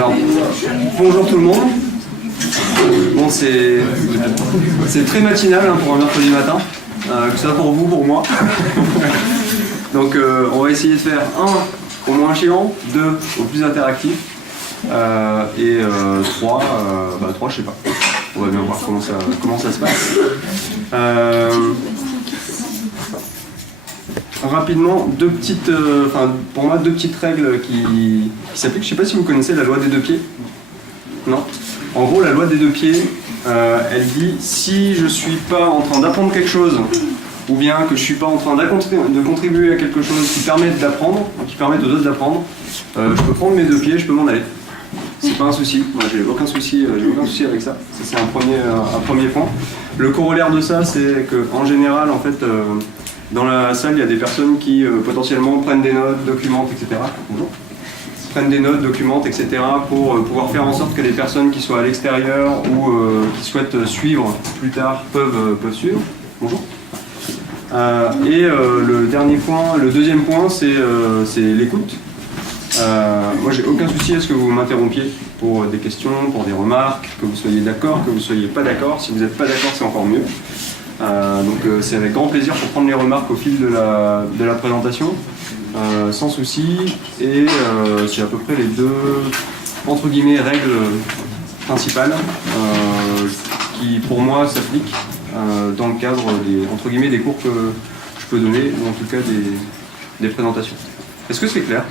Alors, bonjour tout le monde. Bon, c'est très matinal hein, pour un mercredi matin, que ce soit pour vous, pour moi. Donc, on va essayer de faire 1 au moins chiant, 2 au plus interactif, et 3, je sais pas. On va bien voir comment ça se passe. Rapidement, pour moi, 2 petites règles qui s'appliquent. Je ne sais pas si vous connaissez la loi des 2 pieds. Non. En gros, la loi des 2 pieds, elle dit si je ne suis pas en train d'apprendre quelque chose, ou bien que je ne suis pas en train de contribuer à quelque chose qui permet d'apprendre, qui permet aux autres d'apprendre, je peux prendre mes 2 pieds, je peux m'en aller. C'est pas un souci. Moi, j'ai aucun souci avec ça. Ça c'est un premier point. Le corollaire de ça, c'est qu'en général, en fait, dans la salle, il y a des personnes qui potentiellement prennent des notes, documentent, etc. Bonjour. Prennent des notes, documentent, etc. pour pouvoir faire en sorte que les personnes qui soient à l'extérieur ou qui souhaitent suivre plus tard peuvent suivre. Bonjour. Et le deuxième point, c'est l'écoute. Moi, j'ai aucun souci à ce que vous m'interrompiez pour des questions, pour des remarques, que vous soyez d'accord, que vous ne soyez pas d'accord. Si vous n'êtes pas d'accord, c'est encore mieux. Donc c'est avec grand plaisir pour prendre les remarques au fil de la présentation, sans souci, et c'est à peu près les 2 entre guillemets règles principales qui pour moi s'appliquent dans le cadre des cours que je peux donner, ou en tout cas des présentations. Est-ce que c'est clair?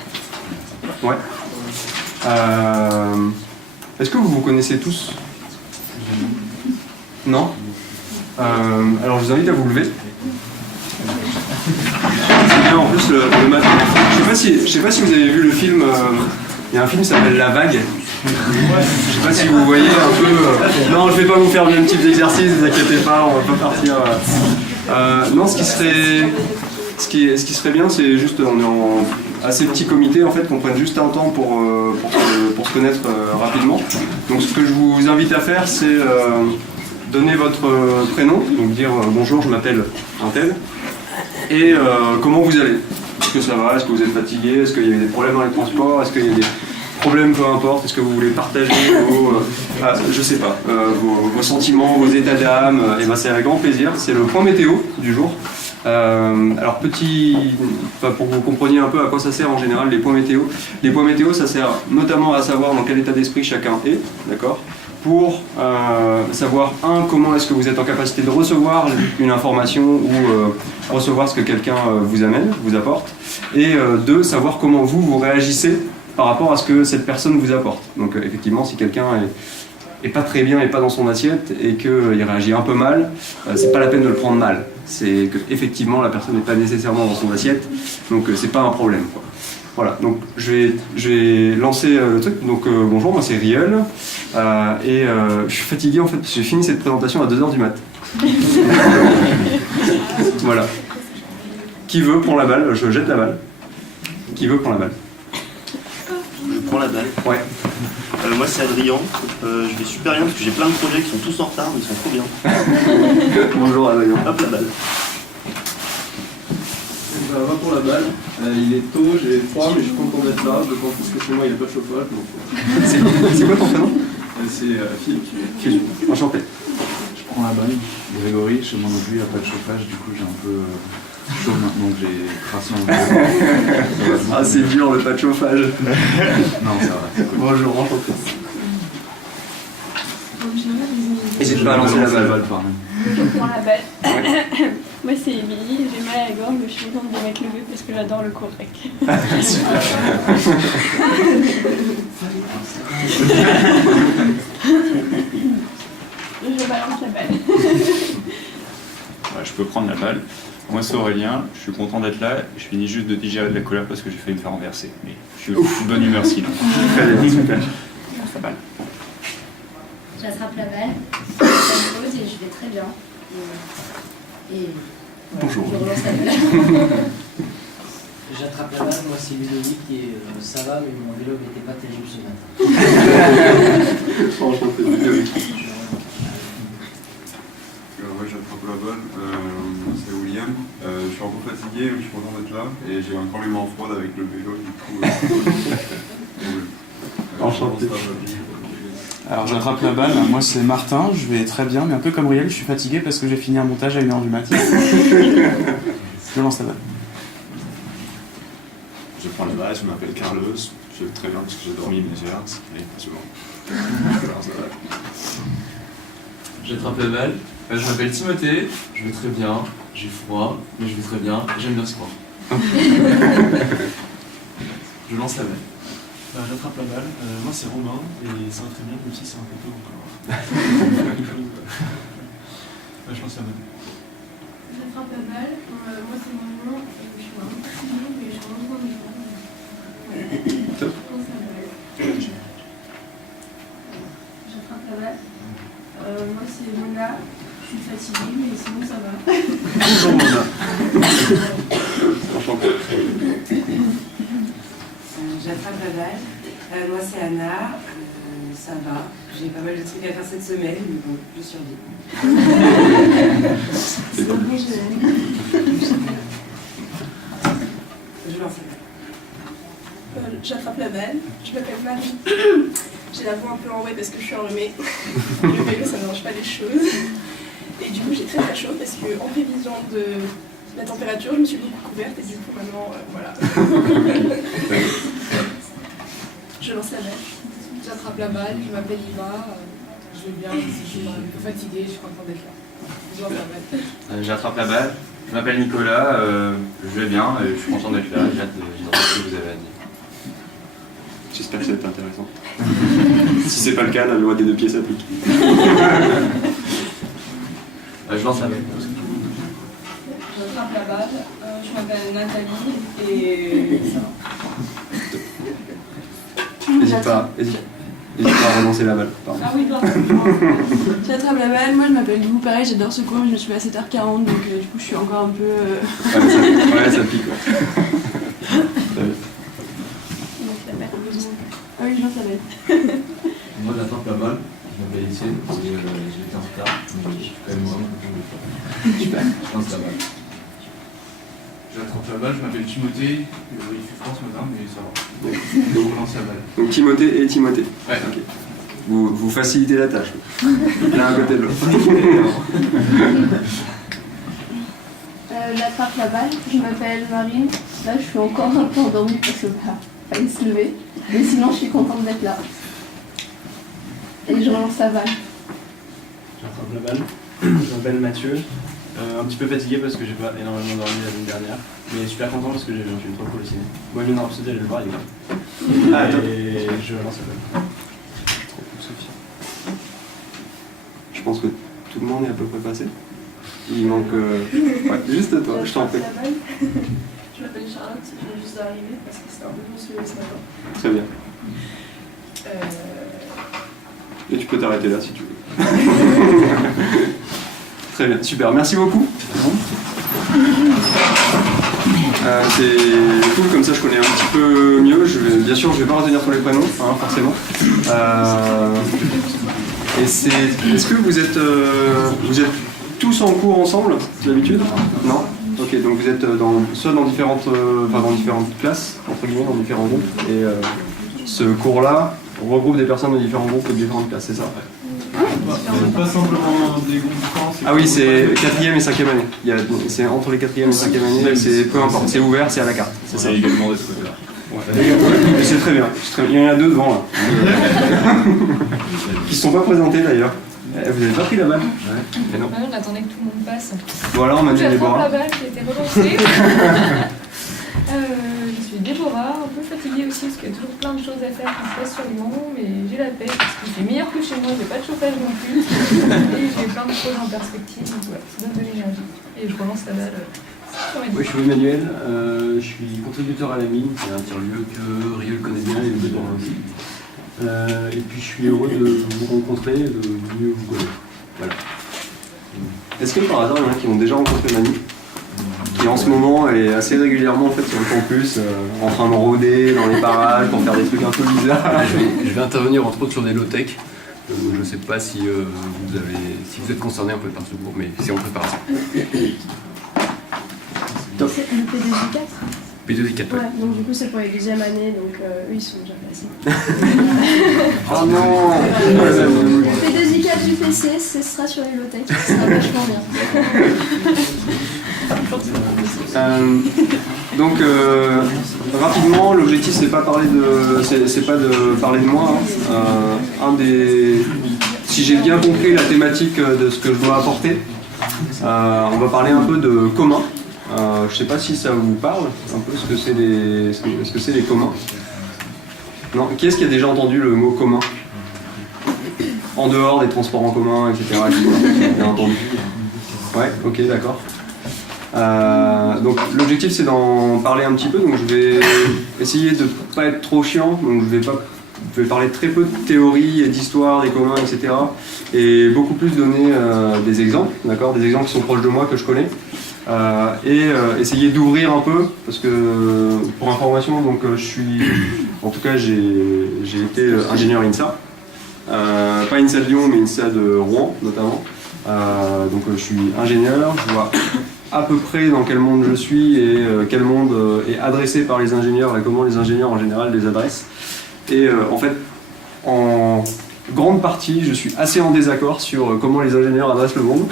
Ouais. Est-ce que vous vous connaissez tous? Non? Alors je vous invite à vous lever. C'est bien en plus le matin. Je sais pas si vous avez vu le film. Il y a un film qui s'appelle La Vague. Je sais pas si vous voyez un peu. Non, je vais pas vous faire le même type d'exercice, ne vous inquiétez pas, on va pas partir. Non, ce qui serait bien, c'est juste on est en assez petit comité en fait, qu'on prenne juste un temps pour se connaître rapidement. Donc ce que je vous invite à faire, c'est donner votre prénom, donc dire bonjour, je m'appelle un tel, et comment vous allez. Est-ce que ça va? Est-ce que vous êtes fatigué? Est-ce qu'il y a des problèmes dans les transports? Est-ce qu'il y a des problèmes, peu importe? Est-ce que vous voulez partager je sais pas, vos sentiments, vos états d'âme? Et ben c'est avec grand plaisir. C'est le point météo du jour. Alors pour que vous compreniez un peu à quoi ça sert en général les points météo. Les points météo, ça sert notamment à savoir dans quel état d'esprit chacun est, d'accord? Pour savoir, comment est-ce que vous êtes en capacité de recevoir une information ou recevoir ce que quelqu'un vous amène, vous apporte, et 2, savoir comment vous réagissez par rapport à ce que cette personne vous apporte. Donc effectivement, si quelqu'un est pas très bien et pas dans son assiette et qu'il réagit un peu mal, c'est pas la peine de le prendre mal. C'est qu'effectivement la personne n'est pas nécessairement dans son assiette, donc c'est pas un problème, quoi. Voilà, donc je vais lancer le truc. Donc bonjour, moi c'est Riel, et je suis fatigué en fait parce que j'ai fini cette présentation à 2h du mat. Voilà. Qui veut prendre la balle? Je jette la balle. Qui veut prendre la balle? Je prends la balle. Ouais. Moi c'est Adrien, je vais super bien parce que j'ai plein de projets qui sont tous en retard mais ils sont trop bien. Bonjour Adrien. Hop la balle. Va pour la balle. Il est tôt, j'ai froid mais je suis content d'être là, d'autant plus que chez moi il n'y a pas de chauffage. C'est quoi ton prénom? C'est Philippe. Enchanté. Je prends la balle. Grégory, chez moi non plus il n'y a pas de chauffage, du coup j'ai un peu chaud maintenant que j'ai tracé en vélo. Ah c'est dur le pas de chauffage. Non, ça va. Bonjour, enchanté. N'hésite pas à lancer la balle. Je prends la balle. Moi c'est Émilie, j'ai mal à la gorge, mais je suis contente de m'être levée parce que j'adore le cours rec. Je balance la balle. Je peux prendre la balle. Moi c'est Aurélien, je suis content d'être là. Je finis juste de digérer de la colère parce que j'ai failli me faire renverser. Mais je suis de bonne humeur sinon. Super. La balle. J'attrape la balle, je la pose et je vais très bien. Et voilà, bonjour. Je relance la balle. J'attrape la balle, moi c'est Ludovic et ça va, mais mon vélo n'était pas terrible ce matin. Enchanté, Ludovic. Ouais, j'attrape la balle, c'est William. Je suis un peu fatigué, mais je suis content d'être là. Et j'ai encore les mains froides avec le vélo, du coup. Enchanté. Alors j'attrape la balle, moi c'est Martin, je vais très bien, mais un peu comme Riel, je suis fatigué parce que j'ai fini un montage à 1h du matin. Je lance la balle. Je prends la balle, je m'appelle Carlos, je vais très bien parce que j'ai dormi mes heures, mais pas souvent. J'attrape la balle, je m'appelle Timothée, je vais très bien, j'ai froid, mais je vais très bien, j'aime bien le sport. Je lance la balle. J'attrape la balle, moi c'est Romain, et ça va très bien, même si c'est un peu tôt encore. Je lance la balle. J'attrape la balle, moi c'est mon nom, je suis un peu timide, mais j'ai vraiment besoin de gens. Top. Je lance la balle. J'attrape la balle. Moi c'est Mona, je suis fatiguée, mais sinon ça va. Bonjour Mona. Enchanté. J'attrape la balle. Moi c'est Anna, ça va. J'ai pas mal de trucs à faire cette semaine, mais bon, je survis. C'est bon. Je lance la balle. J'attrape la balle, je m'appelle Marie. J'ai la voix un peu enrouée parce que je suis enrhumée. Le vélo ça ne mange pas les choses. Et du coup j'ai très chaud parce qu'en prévision de la température, je me suis beaucoup couverte et du coup maintenant, voilà. Je lance la balle. J'attrape la balle, je m'appelle Iva, je vais bien, je suis un peu fatiguée, je suis contente d'être là. Je lance la balle. J'attrape la balle, je m'appelle Nicolas, je vais bien, et je suis content d'être là, j'ai hâte d'entendre ce que vous avez à dire. J'espère que ça va être intéressant. Si c'est pas le cas, la loi des 2 pieds s'applique. Je lance la balle. J'attrape la balle, je m'appelle Nathalie et ça va. N'hésite pas à relancer la balle. Pardon. Ah oui, pardon. J'attrape la balle, moi je m'appelle Lou, pareil j'adore ce cours, mais je me suis levée à 7h40 donc du coup je suis encore un peu... Ouais, ça pique. Ouais. Ah oui, je lance la balle. Moi j'attrape la balle, je m'appelle Etienne, j'ai été en retard, mais je suis quand même moi. Super. Je lance la balle. J'attrape la balle, je m'appelle Timothée, il fait froid ce matin, mais ça va. Donc je lance la balle. Donc Timothée et Timothée. Ouais. Ok. Vous facilitez la tâche. L'un à côté de l'autre. J'attrape la balle, je m'appelle Marine. Là je suis encore un peu endormie parce que fallait se lever. Mais sinon je suis contente d'être là. Et je relance la balle. J'attrape la balle, je m'appelle Mathieu. Un petit peu fatigué parce que j'ai pas énormément dormi la semaine dernière. Mais super content parce que j'ai vu un film trop cool au ciné. Moi je viens d'en allez le voir, il est là. Ah, top. Et je lance la balle. Trop cool, Sophie. Je pense que tout le monde est à peu près passé. Il manque... Ouais, juste toi, je t'en prie. Je m'appelle Charlotte, je viens juste d'arriver parce que c'était un peu plus ce matin. Très bien. Et tu peux t'arrêter là si tu veux. Très bien, super, merci beaucoup. C'est cool, comme ça je connais un petit peu mieux. Bien sûr, je vais pas retenir tous les prénoms, hein, forcément. Et est-ce que vous êtes tous en cours ensemble, d'habitude? Non? Ok, donc vous êtes soit dans différentes classes, entre guillemets, dans différents groupes. Et ce cours-là regroupe des personnes de différents groupes et de différentes classes, c'est ça? Pas simplement des groupes de camp. Ah oui, c'est 4e et 5e année. C'est entre les 4e et 5e année, c'est peu importe, c'est ouvert, c'est à la carte. C'est ça. Également de ce côté-là. Ouais. C'est très bien. Il y en a 2 devant là. Qui ne sont pas présentés d'ailleurs. Vous n'avez pas pris la balle? Ouais. Non. On attendait que tout le monde passe. Voilà, on m'a dit J'attrape Déborah. la balle qui a été relancée. Je suis Déborah, un peu fatiguée aussi parce qu'il y a toujours plein de choses à faire qui se passent sur Lyon, mais j'ai la paix parce que c'est meilleur que chez moi, j'ai pas de chauffage non plus. Et j'ai plein de choses en perspective, donc voilà, ça donne de l'énergie. Et je relance la balle sur Oui, je suis Emmanuel, je suis contributeur à la mine, c'est un tiers-lieu que Riel connaît bien et le Bédouin aussi. Et puis je suis heureux de vous rencontrer, de mieux vous connaître. Voilà. Est-ce que par hasard il y en a qui ont déjà rencontré Manu? Qui en ce moment est assez régulièrement en fait sur le campus, en train de rôder dans les parages pour faire des trucs un peu bizarres. Je vais intervenir entre autres sur des low-tech. Je ne sais pas si vous êtes concerné un peu par ce cours, mais c'est en préparation. Top. C'est le P2J4 P2J4, ouais. Ouais, donc du coup c'est pour les 2e années, donc eux ils sont déjà passés. Oh non. P2I4 du PC, ce sera sur les low-tech, ce sera vachement bien. Donc rapidement, l'objectif c'est pas parler de parler de moi. Hein. Si j'ai bien compris la thématique de ce que je dois apporter, on va parler un peu de commun. Je sais pas si ça vous parle un peu ce que c'est les communs. Non, qui est-ce qui a déjà entendu le mot commun? En dehors des transports en commun, etc. Bien entendu. Ouais, ok, d'accord. Donc l'objectif c'est d'en parler un petit peu, donc je vais essayer de ne pas être trop chiant, donc je vais parler très peu de théorie et d'histoire des communs, etc. Et beaucoup plus donner des exemples, d'accord, des exemples qui sont proches de moi, que je connais. Essayer d'ouvrir un peu, parce que pour information, donc en tout cas j'ai été ingénieur INSA, pas INSA de Lyon mais INSA de Rouen notamment, donc je suis ingénieur, je vois à peu près dans quel monde je suis et quel monde est adressé par les ingénieurs et comment les ingénieurs en général les adressent. Et en fait, en grande partie, je suis assez en désaccord sur comment les ingénieurs adressent le monde,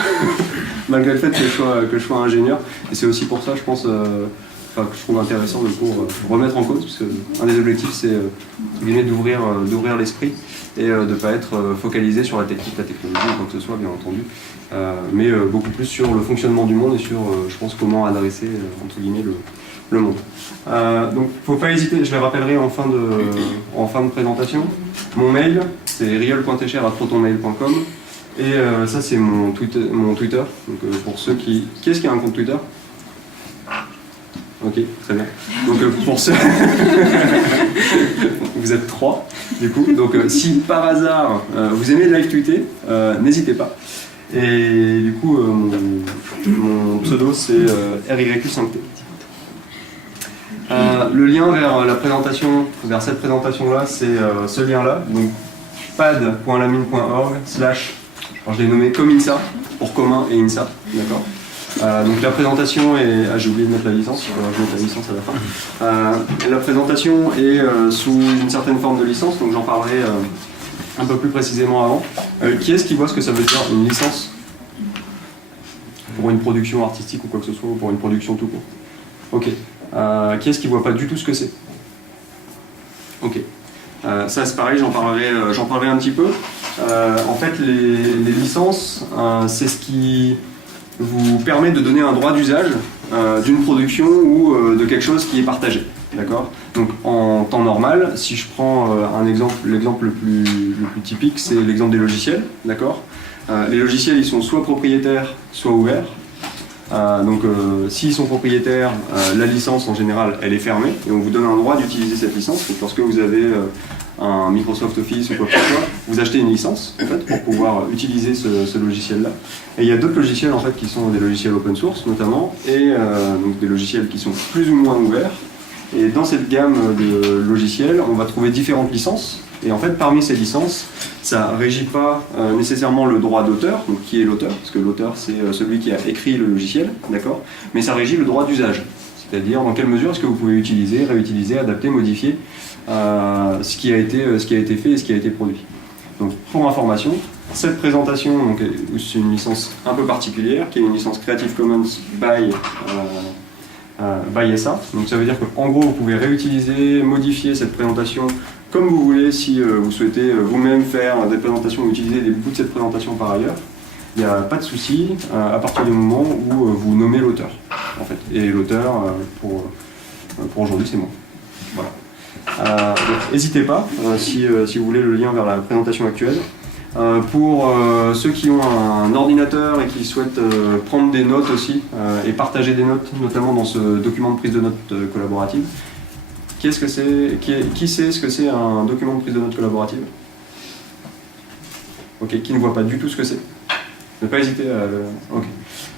malgré le fait que je sois ingénieur. Et c'est aussi pour ça, je pense, que je trouve intéressant de remettre en cause, parce qu'un des objectifs, c'est d'ouvrir l'esprit et de ne pas être focalisé sur la technique, la technologie, ou quoi que ce soit, bien entendu, mais beaucoup plus sur le fonctionnement du monde et sur, je pense, comment adresser, entre guillemets, le monde. Donc, faut pas hésiter, je les rappellerai en fin de présentation. Mon mail, c'est riol.techer@protonmail.com, et ça, c'est mon Twitter. Donc, pour ceux qui est-ce qui a un compte Twitter? Ok, très bien. Donc pour ceux... vous êtes 3, du coup. Donc si par hasard vous aimez live tweeter, n'hésitez pas. Et du coup, mon pseudo c'est RYQ5T. Le lien vers cette présentation-là, c'est ce lien-là. Donc pad.lamine.org/ alors je l'ai nommé comme INSA, pour commun et INSA, d'accord. Donc la présentation est... Ah, j'ai oublié de mettre la licence, je vais mettre la licence à la fin. La présentation est sous une certaine forme de licence, donc j'en parlerai un peu plus précisément avant. Qui est-ce qui voit ce que ça veut dire une licence pour une production artistique ou quoi que ce soit, ou pour une production tout court? Ok. Qui est-ce qui voit pas du tout ce que c'est? Ok. Ça c'est pareil, j'en parlerai un petit peu. En fait, les licences, c'est ce qui vous permet de donner un droit d'usage d'une production ou de quelque chose qui est partagé. D'accord? Donc en temps normal, si je prends l'exemple le plus typique, c'est l'exemple des logiciels. D'accord? Les logiciels, ils sont soit propriétaires, soit ouverts. Donc s'ils sont propriétaires, la licence en général, elle est fermée et on vous donne un droit d'utiliser cette licence. Donc lorsque vous avez un Microsoft Office ou quoi que ce soit, vous achetez une licence en fait, pour pouvoir utiliser ce logiciel-là. Et il y a d'autres logiciels en fait, qui sont des logiciels open source notamment, et donc des logiciels qui sont plus ou moins ouverts. Et dans cette gamme de logiciels, on va trouver différentes licences. Et en fait, parmi ces licences, ça ne régit pas nécessairement le droit d'auteur, donc qui est l'auteur, parce que l'auteur c'est celui qui a écrit le logiciel, d'accord, mais ça régit le droit d'usage. C'est-à-dire dans quelle mesure est-ce que vous pouvez utiliser, réutiliser, adapter, modifier ce qui a été fait et ce qui a été produit. Donc pour information, cette présentation, c'est une licence un peu particulière, qui est une licence Creative Commons by SA. Donc ça veut dire qu'en gros vous pouvez réutiliser, modifier cette présentation comme vous voulez si vous souhaitez vous-même faire des présentations ou utiliser des bouts de cette présentation par ailleurs. Il n'y a pas de souci à partir du moment où vous nommez l'auteur, en fait. Et l'auteur, pour aujourd'hui, c'est moi. Voilà. N'hésitez pas, si vous voulez le lien vers la présentation actuelle. Pour ceux qui ont un ordinateur et qui souhaitent prendre des notes aussi, et partager des notes, notamment dans ce document de prise de notes collaborative, qui sait ce que c'est un document de prise de notes collaborative? Ok, qui ne voit pas du tout ce que c'est? Ne pas hésiter à le... Ok.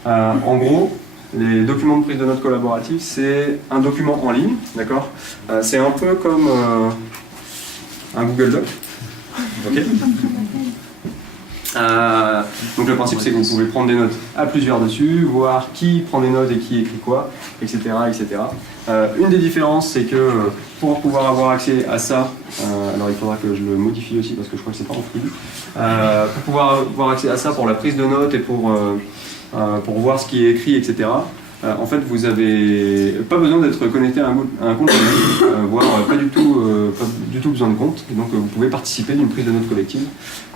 En gros, les documents de prise de notes collaborative, c'est un document en ligne, d'accord? C'est un peu comme un Google Doc. Ok. Donc le principe c'est que vous pouvez prendre des notes à plusieurs dessus, voir qui prend des notes et qui écrit quoi, etc. etc. Une des différences c'est que pour pouvoir avoir accès à ça, alors il faudra que je le modifie aussi parce que je crois que c'est pas en free, pour pouvoir avoir accès à ça pour la prise de notes et pour voir ce qui est écrit, etc. En fait, vous n'avez pas besoin d'être connecté à un compte, voire pas du tout besoin de compte. Et donc, vous pouvez participer d'une prise de notes collective,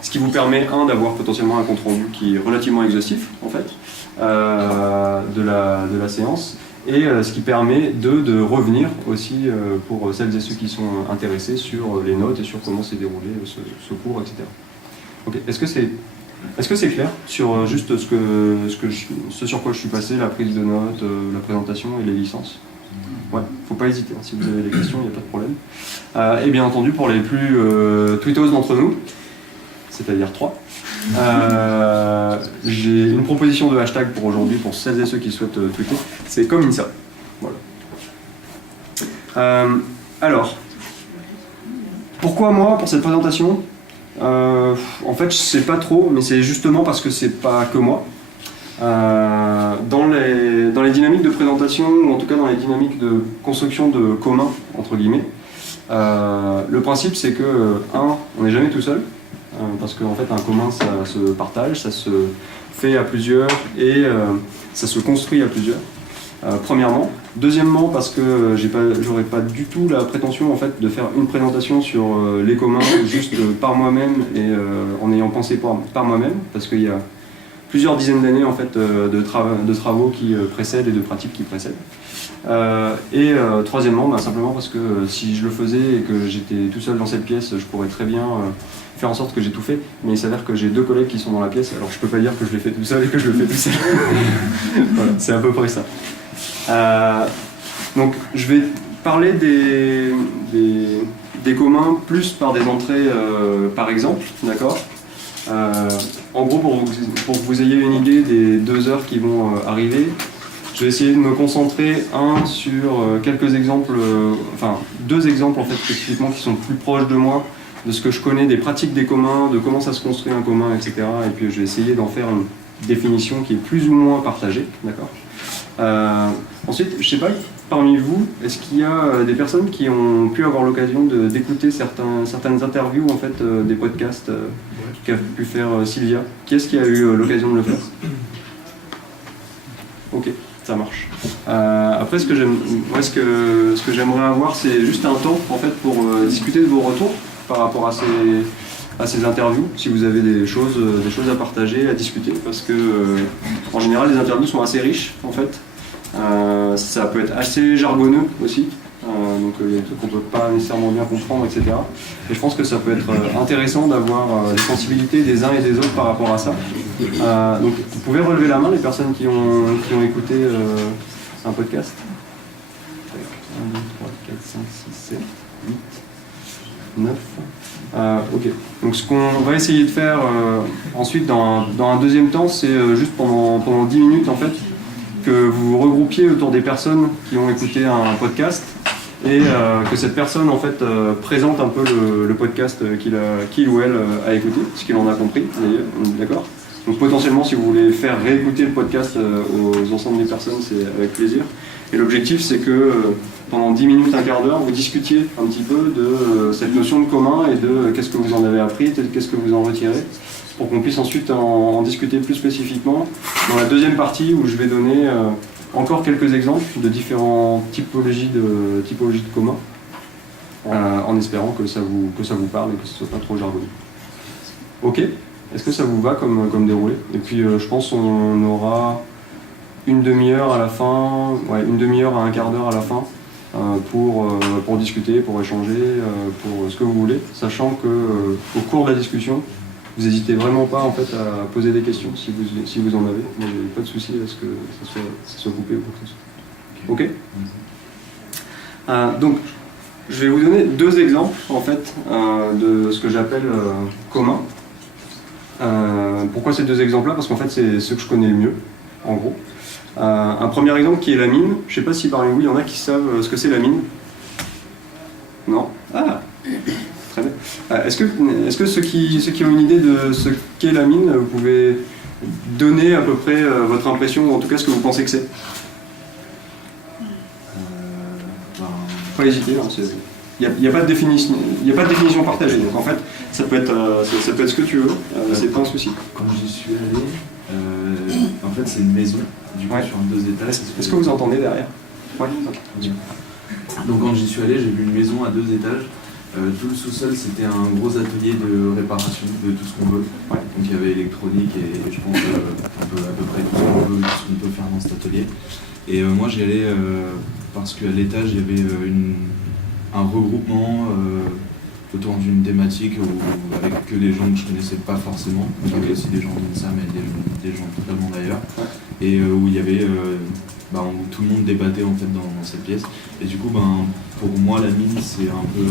ce qui vous permet, d'avoir potentiellement un compte rendu qui est relativement exhaustif, en fait, de la séance, et ce qui permet de revenir aussi pour celles et ceux qui sont intéressés sur les notes et sur comment s'est déroulé ce cours, etc. Ok, est-ce que c'est clair sur juste ce sur quoi je suis passé, la prise de notes, la présentation et les licences? Ouais, faut pas hésiter, si vous avez des questions, il n'y a pas de problème. Et bien entendu, pour les plus tweetos d'entre nous, c'est-à-dire 3, j'ai une proposition de hashtag pour aujourd'hui, pour celles et ceux qui souhaitent tweeter, c'est comme INSA. Voilà. Alors, pourquoi moi, pour cette présentation? En fait, je sais pas trop, mais c'est justement parce que c'est pas que moi. Dans les dynamiques de présentation, ou en tout cas dans les dynamiques de construction de commun, entre guillemets, le principe c'est que, on n'est jamais tout seul, parce qu'en fait un commun ça se partage, ça se fait à plusieurs et ça se construit à plusieurs. Premièrement. Deuxièmement, parce que j'aurais pas du tout la prétention en fait de faire une présentation sur les communs juste par moi-même et en ayant pensé par moi-même, parce qu'il y a plusieurs dizaines d'années en fait de travaux qui précèdent et de pratiques qui précèdent. Troisièmement, simplement parce que si je le faisais et que j'étais tout seul dans cette pièce, je pourrais très bien faire en sorte que j'ai tout fait, mais il s'avère que j'ai 2 collègues qui sont dans la pièce, alors je peux pas dire que je l'ai fait tout seul et que je le fais tout seul. Voilà, c'est à peu près ça. Donc je vais parler des communs plus par des entrées par exemple, d'accord. En gros, pour que vous ayez une idée des 2 heures qui vont arriver, je vais essayer de me concentrer sur quelques exemples, enfin 2 exemples en fait spécifiquement qui sont plus proches de moi, de ce que je connais des pratiques des communs, de comment ça se construit un commun, etc. Et puis je vais essayer d'en faire une définition qui est plus ou moins partagée, d'accord. Ensuite, je sais pas, parmi vous, est-ce qu'il y a des personnes qui ont pu avoir l'occasion d'écouter certaines interviews, en fait, des podcasts qu'a pu faire Sylvia? Qui est-ce qui a eu l'occasion de le faire? Ok, ça marche. Après, ce que j'aimerais avoir, c'est juste un temps, en fait, pour discuter de vos retours par rapport à ces interviews, si vous avez des choses à partager, à discuter, parce que en général les interviews sont assez riches en fait. Ça peut être assez jargonneux aussi, donc il y a des trucs qu'on ne peut pas nécessairement bien comprendre, etc. Et je pense que ça peut être intéressant d'avoir les sensibilités des uns et des autres par rapport à ça. Donc vous pouvez relever la main les personnes qui ont écouté un podcast. 1, 2, 3, 4, 5, 6, 7, 8, 9. Ok, donc ce qu'on va essayer de faire ensuite dans un deuxième temps, c'est juste pendant 10 minutes en fait, que vous vous regroupiez autour des personnes qui ont écouté un podcast et que cette personne en fait présente un peu le podcast qu'il ou elle a écouté, ce qu'il en a compris d'ailleurs, d'accord. Donc potentiellement si vous voulez faire réécouter le podcast aux ensembles des personnes, c'est avec plaisir. Et l'objectif c'est que pendant 10 minutes, un quart d'heure, vous discutiez un petit peu de cette notion de commun et de qu'est-ce que vous en avez appris, qu'est-ce que vous en retirez, pour qu'on puisse ensuite en discuter plus spécifiquement dans la deuxième partie où je vais donner encore quelques exemples de différentes typologies de communs, en espérant que ça vous parle et que ce ne soit pas trop jargonneux. Ok, est-ce que ça vous va comme déroulé? Et puis je pense qu'on aura une demi-heure à la fin, une demi-heure à un quart d'heure à la fin, pour discuter, pour échanger, pour ce que vous voulez, sachant que au cours de la discussion, vous n'hésitez vraiment pas en fait à poser des questions si vous en avez. Moi, j'ai pas de souci à ce que ça soit coupé ou quoi que ce soit. Ok. Donc, je vais vous donner 2 exemples en fait de ce que j'appelle commun. Pourquoi ces 2 exemples-là? Parce qu'en fait, c'est ceux que je connais le mieux, en gros. Un premier exemple qui est la mine. Je ne sais pas si parmi vous il y en a qui savent ce que c'est la mine. Non? Ah, très bien. Est-ce que ceux qui ont une idée de ce qu'est la mine, vous pouvez donner à peu près votre impression, ou en tout cas ce que vous pensez que c'est? Pas hésiter, hein, il n'y a pas de définition partagée, donc en fait ça peut être ce que tu veux, c'est pas un souci. Quand j'y suis allé, en fait c'est une maison, du coup sur 2 étages. Est-ce que vous entendez derrière? Ouais. Donc quand j'y suis allé, j'ai vu une maison à 2 étages. Tout le sous-sol c'était un gros atelier de réparation de tout ce qu'on veut. Donc il y avait électronique et je pense à peu près tout ce qu'on peut faire dans cet atelier. Et moi j'y allais parce qu'à l'étage il y avait un regroupement autour d'une thématique avec que des gens que je connaissais pas forcément. Il y avait aussi des gens d'INSA mais des gens totalement d'ailleurs. Et où il y avait où tout le monde débattait en fait dans cette pièce. Et du coup pour moi la mine c'est un peu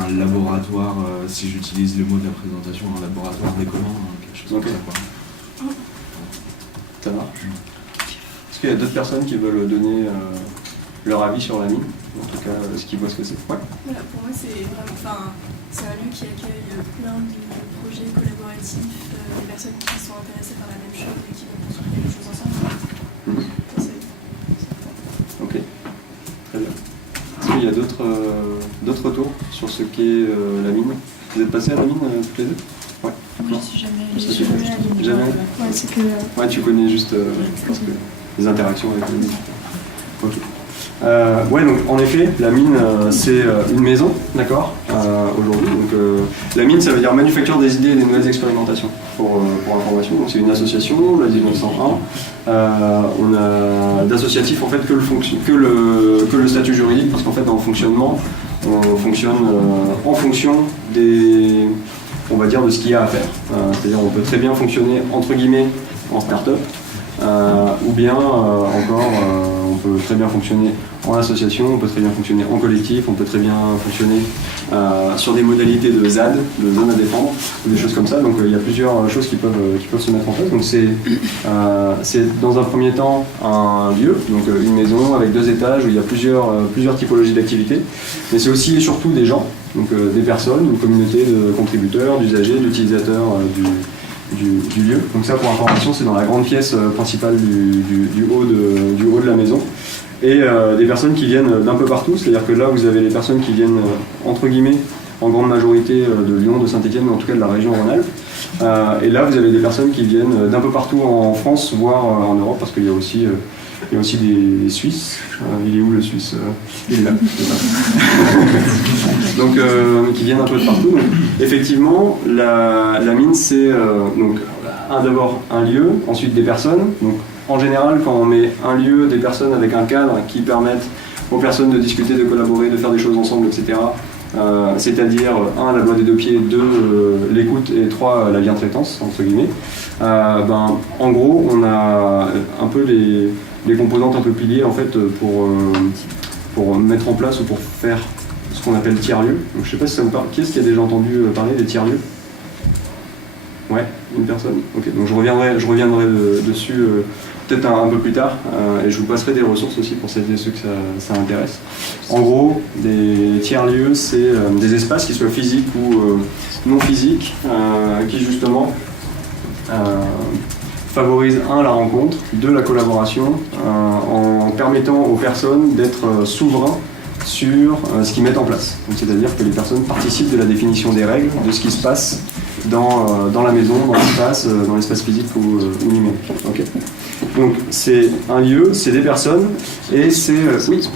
un laboratoire, si j'utilise le mot de la présentation, un laboratoire des communs, quelque chose comme ça quoi. Ça marche. Est-ce qu'il y a d'autres personnes qui veulent donner leur avis sur la mine, en tout cas ce qu'ils voient ce que c'est? Ouais. Voilà, pour moi c'est vraiment, c'est un lieu qui accueille plein de projets collaboratifs, des personnes qui sont intéressées par la même chose et qui vont construire quelque chose ensemble. Ok, très bien. Est-ce qu'il y a d'autres retours sur ce qu'est la mine? Vous êtes passés à la mine toutes les deux? Ouais. Je suis jamais allée. Jamais? Ouais, c'est que... Ouais, tu connais juste je pense que les interactions avec la mine. Ok. Ouais, donc en effet, la mine c'est une maison, d'accord, aujourd'hui. Donc la mine ça veut dire manufacture des idées et des nouvelles expérimentations pour information. Donc c'est une association, la 1901. On a d'associatif en fait que le statut juridique, parce qu'en fait dans le fonctionnement, on fonctionne en fonction des, on va dire, de ce qu'il y a à faire. C'est-à-dire on peut très bien fonctionner entre guillemets en start-up. Ou bien encore on peut très bien fonctionner en association, on peut très bien fonctionner en collectif, on peut très bien fonctionner sur des modalités de ZAD, de zone à défendre, ou des choses comme ça. Donc il y a plusieurs choses qui peuvent se mettre en place. Donc c'est dans un premier temps un lieu, donc une maison avec 2 étages où il y a plusieurs typologies d'activités, mais c'est aussi et surtout des gens, donc des personnes, une communauté de contributeurs, d'usagers, d'utilisateurs du lieu. Donc ça pour information c'est dans la grande pièce principale du haut de la maison. Et des personnes qui viennent d'un peu partout, c'est-à-dire que là vous avez les personnes qui viennent entre guillemets en grande majorité de Lyon, de Saint-Étienne, mais en tout cas de la région Rhône-Alpes. Et là vous avez des personnes qui viennent d'un peu partout en France, voire en Europe, parce qu'il y a aussi des Suisses. Il est où le Suisse? Il est là. Donc qui viennent un peu de partout. Donc, effectivement, la mine c'est d'abord un lieu, ensuite des personnes. Donc, en général, quand on met un lieu, des personnes avec un cadre qui permettent aux personnes de discuter, de collaborer, de faire des choses ensemble, etc. C'est-à-dire 1 la loi des 2 pieds, 2 l'écoute et 3 la bientraitance entre guillemets. En gros, on a un peu les composantes un peu piliers en fait pour mettre en place ou pour faire ce qu'on appelle tiers-lieux. Donc je sais pas si ça vous parle. Qui est-ce qui a déjà entendu parler des tiers-lieux? Ouais, une personne. Ok, donc je reviendrai dessus peut-être un peu plus tard et je vous passerai des ressources aussi pour celles et ceux que ça intéresse. En gros, des tiers-lieux, c'est des espaces qui soient physiques ou non physiques qui justement favorisent 1 la rencontre, 2 la collaboration en permettant aux personnes d'être souverains sur ce qu'ils mettent en place. C'est-à-dire que les personnes participent de la définition des règles, de ce qui se passe dans la maison, dans l'espace physique ou numérique. Okay. Donc c'est un lieu, c'est des personnes, et c'est... oui.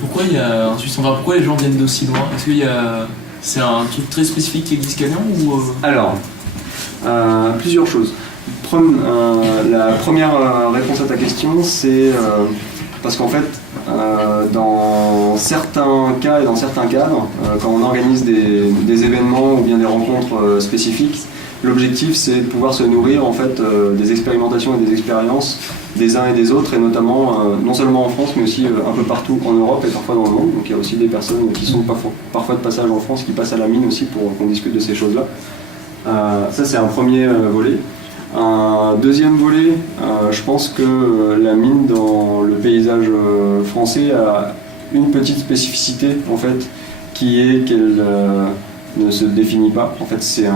Pourquoi il y a un Suisse, pourquoi les gens viennent d'aussi loin? Est-ce qu'il y a... C'est un truc très spécifique qui existe qu'à Lyon ou... Alors, plusieurs choses. La première réponse à ta question, c'est parce qu'en fait, dans certains cas et dans certains cadres, quand on organise des événements ou bien des rencontres spécifiques, l'objectif c'est de pouvoir se nourrir en fait des expérimentations et des expériences des uns et des autres, et notamment non seulement en France mais aussi un peu partout en Europe et parfois dans le monde. Donc il y a aussi des personnes qui sont parfois de passage en France qui passent à la mine aussi pour qu'on discute de ces choses-là. Ça c'est un premier volet. Un deuxième volet, je pense que la mine dans le paysage français a une petite spécificité en fait, qui est qu'elle ne se définit pas. En fait, c'est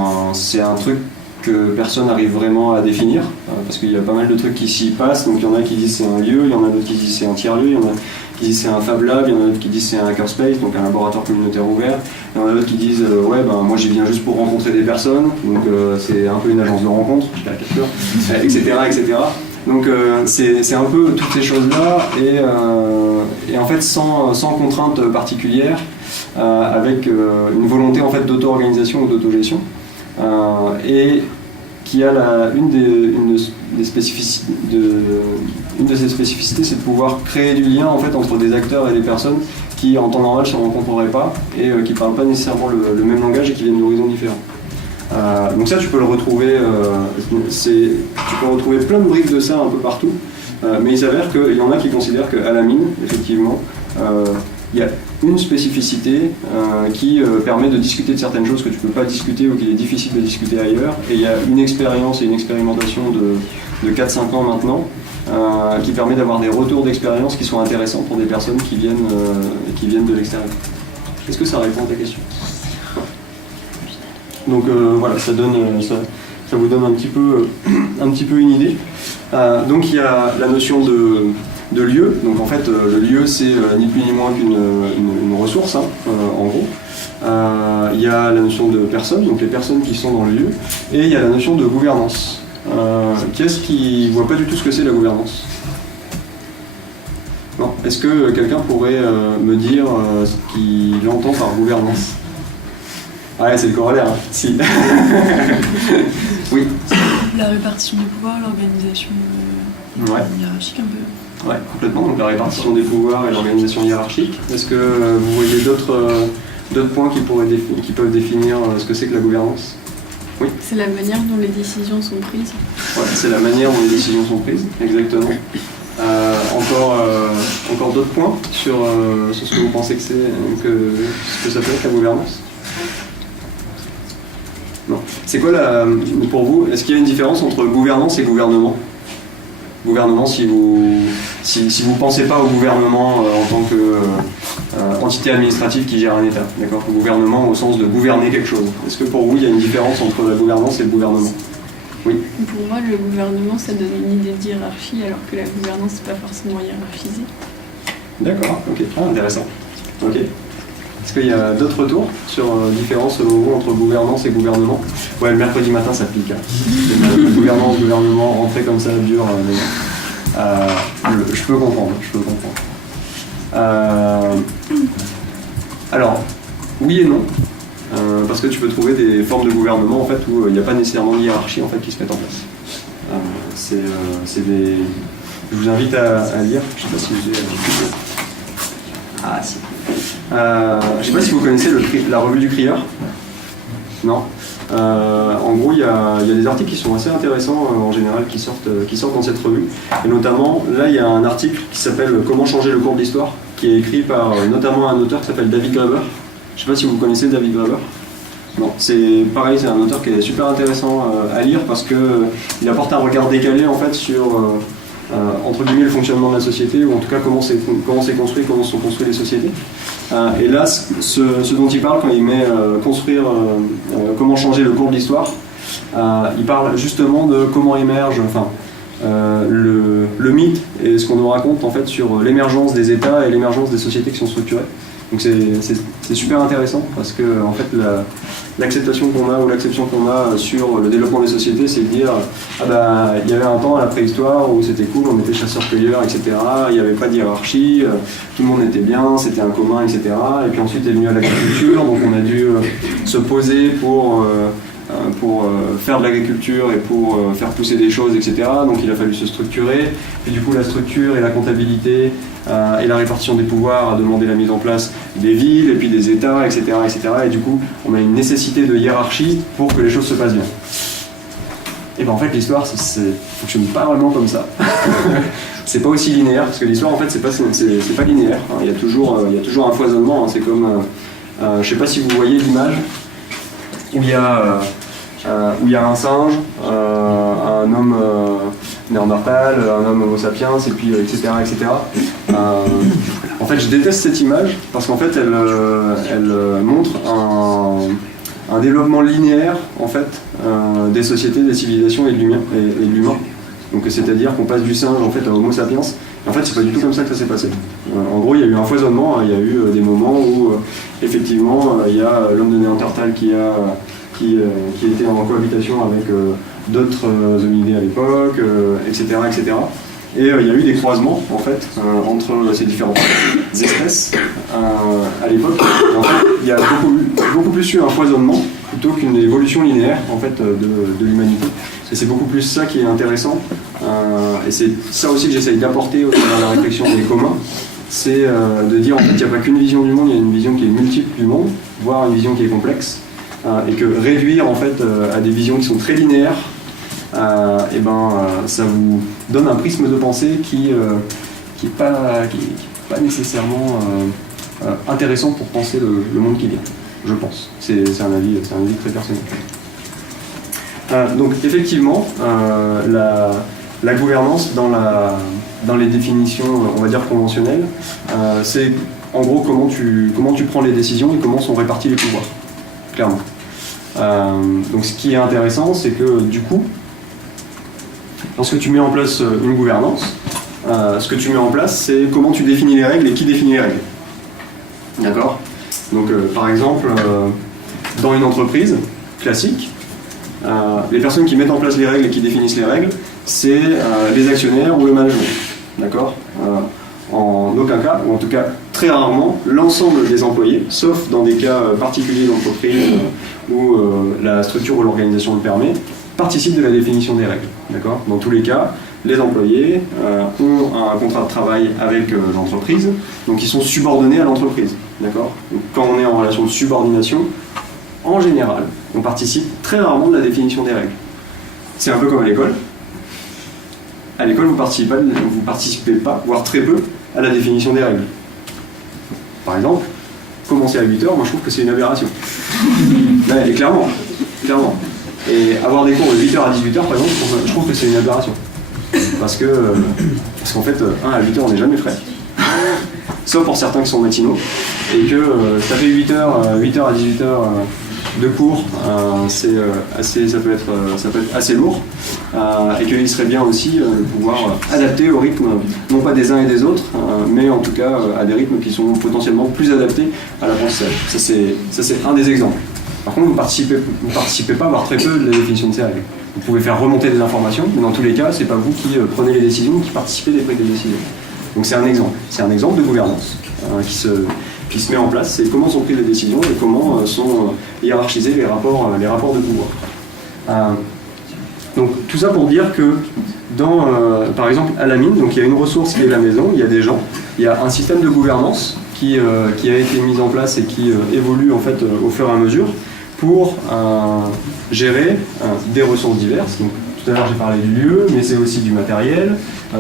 un truc que personne n'arrive vraiment à définir, parce qu'il y a pas mal de trucs qui s'y passent. Donc il y en a qui disent c'est un lieu, il y en a d'autres qui disent c'est un tiers-lieu, il y en a qui disent c'est un Fab Lab, il y en a d'autres qui disent c'est un hackerspace, donc un laboratoire communautaire ouvert. Il y en a d'autres qui disent ouais ben moi j'y viens juste pour rencontrer des personnes, donc c'est un peu une agence de rencontre, je caricature, etc., etc. Donc c'est un peu toutes ces choses-là et en fait sans contrainte particulière, avec une volonté en fait d'auto-organisation ou d'autogestion. Et qui a une de ses spécificités, c'est de pouvoir créer du lien en fait entre des acteurs et des personnes qui en temps normal ne se rencontreraient pas et qui ne parlent pas nécessairement le même langage et qui viennent d'horizons différents. Donc ça tu peux le retrouver, tu peux retrouver plein de briques de ça un peu partout, mais il s'avère qu'il y en a qui considèrent qu'à la mine, effectivement, il y a une spécificité qui permet de discuter de certaines choses que tu ne peux pas discuter ou qu'il est difficile de discuter ailleurs. Et il y a une expérience et une expérimentation de 4-5 ans maintenant qui permet d'avoir des retours d'expérience qui sont intéressants pour des personnes qui viennent de l'extérieur. Est-ce que ça répond à ta question? Donc voilà, ça vous donne un petit peu une idée. Donc il y a la notion de lieu. Donc en fait, le lieu, c'est ni plus ni moins qu'une ressource, hein, en gros. Il y a la notion de personne, donc les personnes qui sont dans le lieu, et il y a la notion de gouvernance. Qui est-ce qui ne voit pas du tout ce que c'est la gouvernance? Non. Est-ce que quelqu'un pourrait me dire ce qu'il entend par gouvernance? Ouais, c'est le corollaire, hein. Si. Oui. La répartition des pouvoirs, l'organisation hiérarchique un peu. Ouais, complètement. Donc la répartition des pouvoirs et l'organisation hiérarchique. Est-ce que vous voyez d'autres points qui peuvent définir ce que c'est que la gouvernance? Oui. C'est la manière dont les décisions sont prises. Ouais, c'est la manière dont les décisions sont prises, exactement. Encore d'autres points sur ce que vous pensez que ça peut être la gouvernance? Non. C'est quoi pour vous, est-ce qu'il y a une différence entre gouvernance et gouvernement? Gouvernement, si vous pensez pas au gouvernement en tant qu'entité administrative qui gère un État, d'accord? Le gouvernement au sens de gouverner quelque chose. Est-ce que pour vous il y a une différence entre la gouvernance et le gouvernement? Oui. Pour moi, le gouvernement, ça donne une idée de hiérarchie, alors que la gouvernance, c'est pas forcément hiérarchisé. D'accord, ok. Ah, intéressant. Ok. Est-ce qu'il y a d'autres retours sur différence selon vous entre gouvernance et gouvernement? Ouais, le mercredi matin ça pique. Hein. Gouvernance, gouvernement, rentrer comme ça dur. Je peux comprendre. Alors, oui et non. Parce que tu peux trouver des formes de gouvernement en fait, où il n'y a pas nécessairement de hiérarchie en fait, qui se mettent en place. Je vous invite à lire. Je ne sais pas si vous avez... Ah si. Je ne sais pas si vous connaissez la revue du Crieur. Non. En gros, il y a des articles qui sont assez intéressants en général qui sortent dans cette revue. Et notamment, là, il y a un article qui s'appelle « Comment changer le cours de l'histoire » qui est écrit par notamment un auteur qui s'appelle David Graeber. Je ne sais pas si vous connaissez David Graeber. Non, c'est pareil, c'est un auteur qui est super intéressant à lire parce qu'il apporte un regard décalé en fait sur entre guillemets le fonctionnement de la société, ou en tout cas comment c'est construit, comment sont construites les sociétés. Et là, ce dont il parle quand il met comment changer le cours de l'histoire, il parle justement de comment émerge le mythe et ce qu'on nous raconte en fait sur l'émergence des États et l'émergence des sociétés qui sont structurées. Donc c'est super intéressant parce que en fait l'acceptation qu'on a ou l'acception qu'on a sur le développement des sociétés, c'est de dire il y avait un temps à la préhistoire où c'était cool, on était chasseurs-cueilleurs, etc. Il n'y avait pas de hiérarchie, tout le monde était bien, c'était un commun, etc. Et puis ensuite est venu à l'agriculture, donc on a dû se poser pour faire de l'agriculture et pour faire pousser des choses, etc. Donc il a fallu se structurer. Et du coup la structure et la comptabilité et la répartition des pouvoirs a demandé la mise en place des villes et puis des États, etc., etc. Et du coup on a une nécessité de hiérarchie pour que les choses se passent bien. Et bien en fait l'histoire ça fonctionne pas vraiment comme ça. C'est pas aussi linéaire parce que l'histoire en fait c'est pas linéaire. Il y a toujours un foisonnement. C'est comme je sais pas si vous voyez l'image où il y a un singe, un homme néandertal, un homme homo sapiens, et puis etc. En fait, je déteste cette image parce qu'en fait, elle montre un développement linéaire en fait des sociétés, des civilisations et de l'humain. Donc c'est-à-dire qu'on passe du singe en fait à Homo sapiens. En fait, c'est pas du tout comme ça que ça s'est passé. En gros, il y a eu un foisonnement. Il y a eu des moments où effectivement il y a l'homme de Néandertal qui était en cohabitation avec d'autres hominidés à l'époque, etc., etc. Et il y a eu des croisements en fait entre ces différentes espèces à l'époque. En fait, il y a beaucoup plus eu un foisonnement plutôt qu'une évolution linéaire en fait de l'humanité. Et c'est beaucoup plus ça qui est intéressant. Et c'est ça aussi que j'essaye d'apporter au travers de la réflexion des communs. C'est de dire en fait il n'y a pas qu'une vision du monde, il y a une vision qui est multiple du monde, voire une vision qui est complexe. Et que réduire en fait à des visions qui sont très linéaires, ça vous donne un prisme de pensée qui n'est pas nécessairement intéressant pour penser le monde qui vient, je pense. C'est un avis très personnel. Donc effectivement, la gouvernance dans les définitions, on va dire conventionnelles, c'est en gros comment tu prends les décisions et comment sont répartis les pouvoirs, clairement. Donc ce qui est intéressant, c'est que du coup, lorsque tu mets en place une gouvernance, ce que tu mets en place, c'est comment tu définis les règles et qui définit les règles. D'accord ? Donc par exemple, dans une entreprise classique, les personnes qui mettent en place les règles et qui définissent les règles, c'est les actionnaires ou le management. D'accord ? En aucun cas, ou en tout cas très rarement, l'ensemble des employés, sauf dans des cas particuliers d'entreprise où la structure ou l'organisation le permet, participent de la définition des règles. D'accord ? Dans tous les cas, les employés ont un contrat de travail avec l'entreprise, donc ils sont subordonnés à l'entreprise. D'accord ? Donc, quand on est en relation de subordination, en général, on participe très rarement de la définition des règles. C'est un peu comme à l'école. À l'école, vous participez pas, voire très peu, à la définition des règles. Par exemple, commencer à 8h, moi je trouve que c'est une aberration. Et clairement. Et avoir des cours de 8h à 18h, par exemple, je trouve que c'est une aberration. Parce qu'en fait, à 8h, on n'est jamais frais. Sauf pour certains qui sont matinaux. Et que ça fait 8h à 18h de cours, ça peut être assez lourd. Et qu'il serait bien aussi de pouvoir adapter au rythme, non pas des uns et des autres, mais en tout cas à des rythmes qui sont potentiellement plus adaptés à l'apprentissage. Ça c'est un des exemples. Par contre, vous ne participez pas, voire très peu, de la définition de ces règles. Vous pouvez faire remonter des informations, mais dans tous les cas, ce n'est pas vous qui prenez les décisions, qui participez des prises de décision. Donc c'est un exemple. C'est un exemple de gouvernance qui se met en place. C'est comment sont prises les décisions et comment sont hiérarchisés les rapports de pouvoir. Donc tout ça pour dire que par exemple à la mine, donc il y a une ressource qui est la maison, il y a des gens, il y a un système de gouvernance qui a été mis en place et qui évolue en fait au fur et à mesure pour gérer des ressources diverses. Donc, tout à l'heure j'ai parlé du lieu, mais c'est aussi du matériel,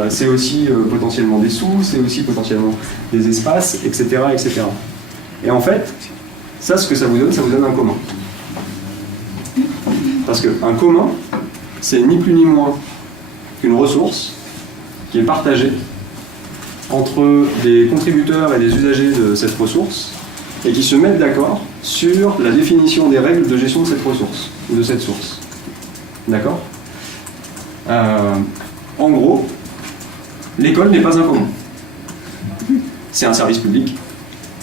c'est aussi potentiellement des sous, c'est aussi potentiellement des espaces, etc., etc. Et en fait, ça ce que ça vous donne un commun. Parce qu'un commun, c'est ni plus ni moins qu'une ressource qui est partagée entre des contributeurs et des usagers de cette ressource et qui se mettent d'accord sur la définition des règles de gestion de cette ressource ou de cette source. D'accord ? En gros, l'école n'est pas un commun. C'est un service public,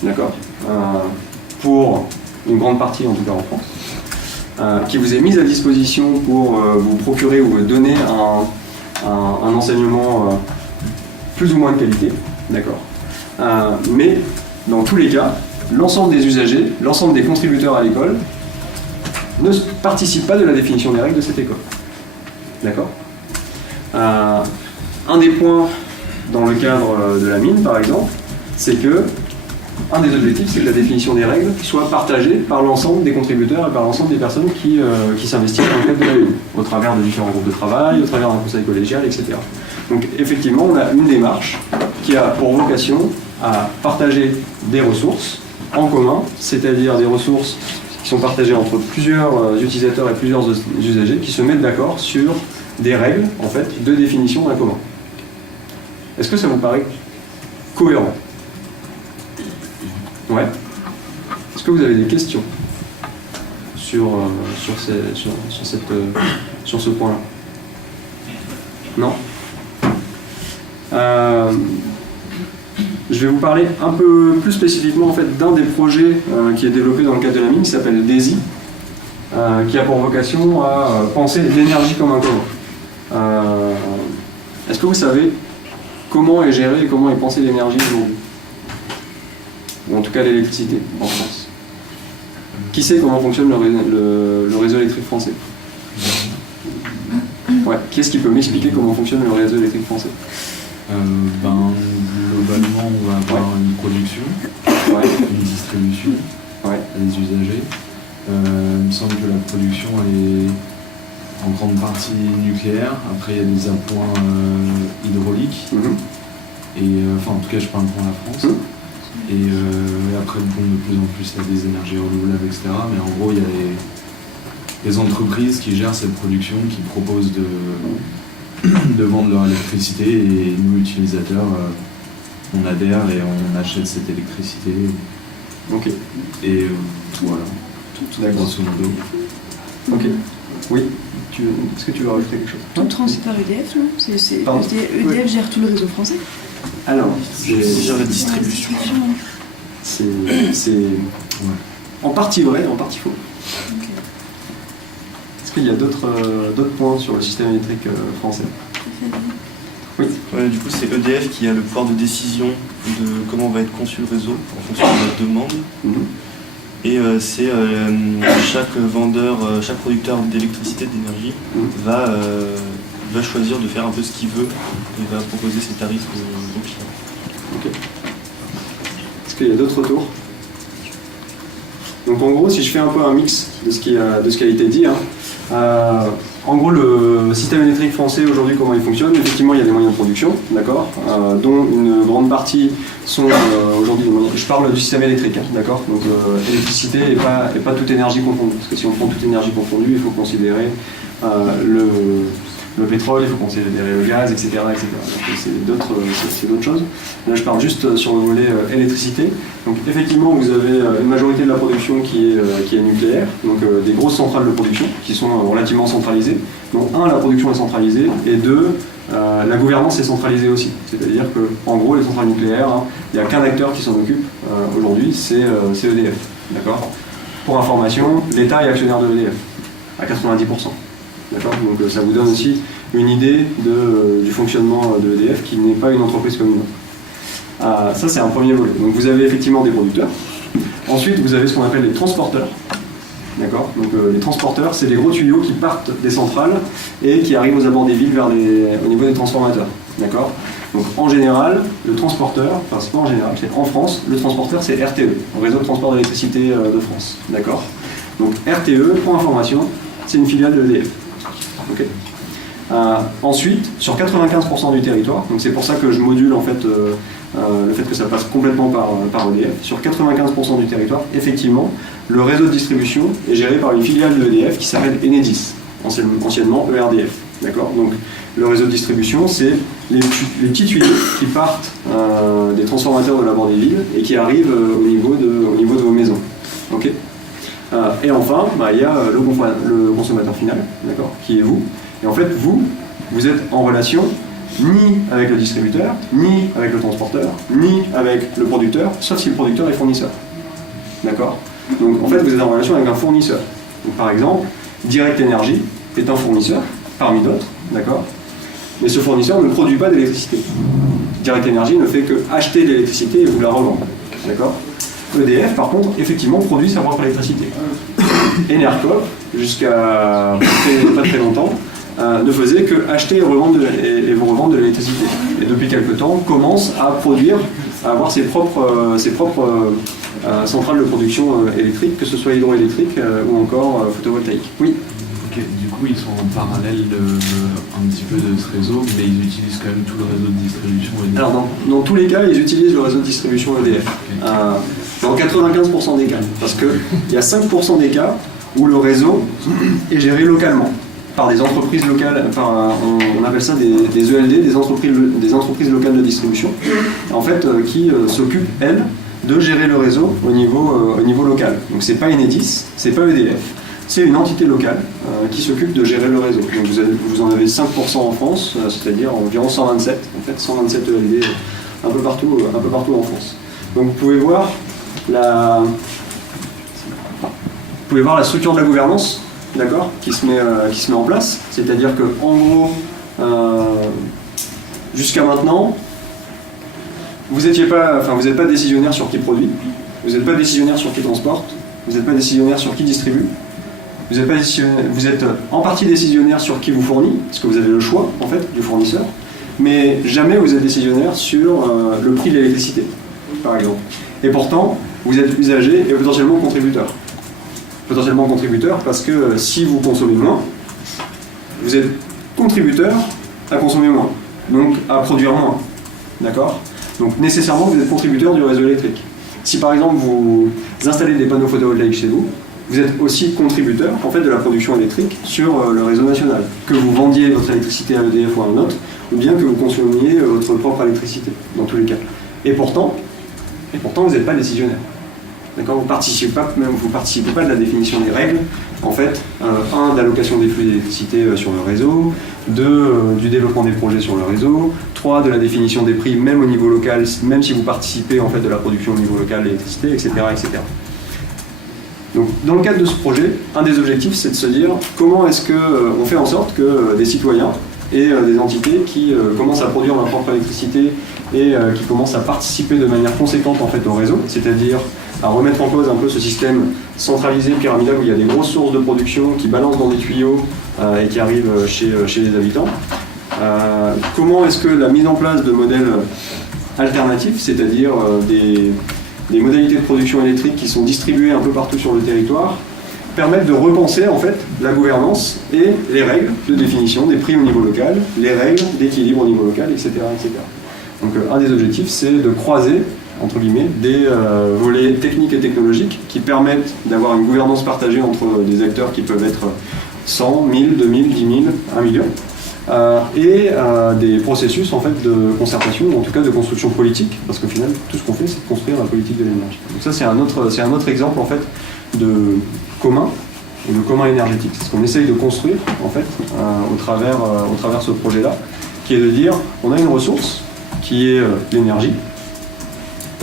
d'accord ? Pour une grande partie, en tout cas en France, qui vous est mise à disposition pour vous procurer ou vous donner un enseignement plus ou moins de qualité, d'accord ? Mais dans tous les cas, l'ensemble des usagers, l'ensemble des contributeurs à l'école ne participent pas de la définition des règles de cette école. D'accord ? Un des points dans le cadre de la mine, par exemple, c'est que un des objectifs, c'est que la définition des règles soit partagée par l'ensemble des contributeurs et par l'ensemble des personnes qui s'investissent dans le cadre de la mine, au travers de différents groupes de travail, au travers d'un conseil collégial, etc. Donc effectivement, on a une démarche qui a pour vocation à partager des ressources en commun, c'est-à-dire des ressources qui sont partagées entre plusieurs utilisateurs et plusieurs usagers qui se mettent d'accord sur des règles en fait, de définition d'un commun. Est-ce que ça vous paraît cohérent ? Ouais. Est-ce que vous avez des questions sur ce point-là? Non. Je vais vous parler un peu plus spécifiquement en fait, d'un des projets qui est développé dans le cadre de la mine, qui s'appelle DESI, qui a pour vocation à penser l'énergie comme un commun. Est-ce que vous savez comment est gérée et comment est pensée l'énergie aujourd'hui? Ou en tout cas l'électricité en France. Qui sait comment fonctionne le réseau électrique français? Ouais. Qui est-ce qui peut m'expliquer comment fonctionne le réseau électrique français? Globalement, on va avoir une production, une distribution, des usagers. Il me semble que la production est en grande partie nucléaire. Après, il y a des appoints hydrauliques. Et, enfin, en tout cas, je parle pour la France. Et après, bon, de plus en plus, il y a des énergies renouvelables, etc. Mais en gros, il y a des entreprises qui gèrent cette production, qui proposent de vendre leur électricité, et nous, utilisateurs, on adhère et on achète cette électricité. Ok. Et voilà. D'accord. Grosso modo. Ok. Oui. Est-ce que tu veux rajouter quelque chose? Tout transit par EDF, non? Pardon. EDF gère tout le réseau français? Alors, gère la distribution. C'est en partie vrai et en partie faux. Okay. Est-ce qu'il y a d'autres points sur le système électrique français? Oui. Ouais, du coup, c'est EDF qui a le pouvoir de décision de comment va être conçu le réseau en fonction de la demande. Et c'est chaque vendeur, chaque producteur d'électricité, d'énergie va choisir de faire un peu ce qu'il veut et va proposer ses tarifs aux clients. Ok. Est-ce qu'il y a d'autres retours? Donc en gros, si je fais un peu un mix de ce qui a été dit, en gros, le système électrique français aujourd'hui, comment il fonctionne? Effectivement, il y a des moyens de production, d'accord, dont une grande partie sont aujourd'hui des moyens. Je parle du système électrique, d'accord. Donc électricité et pas toute énergie confondue, parce que si on prend toute énergie confondue, il faut considérer le pétrole, il faut considérer le gaz, etc. Donc c'est d'autres choses. Là, je parle juste sur le volet électricité. Donc effectivement, vous avez une majorité de la production qui est nucléaire, donc des grosses centrales de production qui sont relativement centralisées. Donc la production est centralisée, et la gouvernance est centralisée aussi. C'est-à-dire que, en gros, les centrales nucléaires, il n'y a qu'un acteur qui s'en occupe aujourd'hui, c'est EDF. D'accord. Pour information, l'État est actionnaire de EDF à 90%. D'accord. Donc ça vous donne aussi une idée du fonctionnement de EDF, qui n'est pas une entreprise comme une autre. Ça, c'est un premier volet. Donc vous avez effectivement des producteurs. Ensuite, vous avez ce qu'on appelle les transporteurs. D'accord. Donc les transporteurs, c'est des gros tuyaux qui partent des centrales et qui arrivent aux abords des villes au niveau des transformateurs. D'accord. Donc en général, le transporteur, enfin c'est pas en général, c'est en France, le transporteur c'est RTE, Réseau de transport d'électricité de France. D'accord. Donc RTE, pour information, c'est une filiale de EDF. Okay. Ensuite, sur 95% du territoire, donc c'est pour ça que je module en fait le fait que ça passe complètement par EDF, sur 95% du territoire, effectivement, le réseau de distribution est géré par une filiale de EDF qui s'appelle Enedis, anciennement ERDF. D'accord. Donc le réseau de distribution, c'est les petits tuyaux qui partent des transformateurs de l'abord des villes et qui arrivent au niveau de vos maisons. Okay. Et enfin, il y a le consommateur final, d'accord, qui est vous. Et en fait, vous êtes en relation ni avec le distributeur, ni avec le transporteur, ni avec le producteur, sauf si le producteur est fournisseur. D'accord. Donc en fait, vous êtes en relation avec un fournisseur. Donc, par exemple, Direct Energy est un fournisseur, parmi d'autres, d'accord. Mais ce fournisseur ne produit pas d'électricité. Direct Energy ne fait que acheter de l'électricité et vous la revendre. D'accord. EDF, par contre, effectivement, produit sa propre électricité. Enercop, jusqu'à pas très longtemps, ne faisait que acheter et vous revendre de l'électricité. Et depuis quelques temps, commence à produire, à avoir ses propres centrales de production électrique, que ce soit hydroélectrique ou encore photovoltaïque. Oui. Ok, du coup, ils sont en parallèle un petit peu de ce réseau, mais ils utilisent quand même tout le réseau de distribution EDF. Alors, dans tous les cas, ils utilisent le réseau de distribution EDF. Okay. Dans 95% des cas. Parce qu'il y a 5% des cas où le réseau est géré localement, par des entreprises locales, on appelle ça des ELD, des entreprises locales de distribution, en fait, qui s'occupent, elles, de gérer le réseau au niveau local. Donc c'est pas Enedis, c'est pas EDF. c'est une entité locale qui s'occupe de gérer le réseau. Donc vous en avez 5% en France, c'est-à-dire environ 127, en fait 127 ELD un peu partout en France. Donc vous pouvez voir la structure de la gouvernance, d'accord, qui se met en place. C'est-à-dire que en gros, jusqu'à maintenant, vous n'êtes pas décisionnaire sur qui produit, vous n'êtes pas décisionnaire sur qui transporte, vous n'êtes pas décisionnaire sur qui distribue. Vous êtes en partie décisionnaire sur qui vous fournit, parce que vous avez le choix en fait du fournisseur, mais jamais vous êtes décisionnaire sur le prix de l'électricité, par exemple. Et pourtant, vous êtes usager et potentiellement contributeur. Potentiellement contributeur parce que si vous consommez moins, vous êtes contributeur à consommer moins, donc à produire moins. D'accord ? Donc nécessairement, vous êtes contributeur du réseau électrique. Si par exemple vous installez des panneaux photovoltaïques chez vous, vous êtes aussi contributeur en fait, de la production électrique sur le réseau national. Que vous vendiez votre électricité à EDF ou à un autre, ou bien que vous consommiez votre propre électricité, dans tous les cas. Et pourtant vous n'êtes pas décisionnaire. D'accord ? Vous ne participez pas de la définition des règles, en fait, d'allocation des flux d'électricité sur le réseau, du développement des projets sur le réseau, 3, de la définition des prix, même au niveau local, même si vous participez en fait, de la production au niveau local d'électricité, etc., etc. Donc, dans le cadre de ce projet, un des objectifs, c'est de se dire comment est-ce qu'on fait en sorte que des citoyens et des entités qui commencent à produire leur propre électricité et qui commencent à participer de manière conséquente en fait, au réseau, c'est-à-dire à remettre en cause un peu ce système centralisé, pyramidal, où il y a des grosses sources de production qui balancent dans des tuyaux et qui arrivent chez les habitants. Comment est-ce que la mise en place de modèles alternatifs, c'est-à-dire des modalités de production électrique qui sont distribuées un peu partout sur le territoire, permettent de repenser en fait la gouvernance et les règles de définition des prix au niveau local, les règles d'équilibre au niveau local, etc., etc. Donc un des objectifs, c'est de croiser entre guillemets, des volets techniques et technologiques qui permettent d'avoir une gouvernance partagée entre des acteurs qui peuvent être 100, 1000, 2000, 10 000, 1 million, et des processus en fait, de concertation, ou en tout cas de construction politique, parce qu'au final, tout ce qu'on fait, c'est de construire la politique de l'énergie. Donc ça, c'est un autre exemple en fait, de commun, ou de commun énergétique. C'est ce qu'on essaye de construire en fait, au travers ce projet-là, qui est de dire, on a une ressource qui est l'énergie.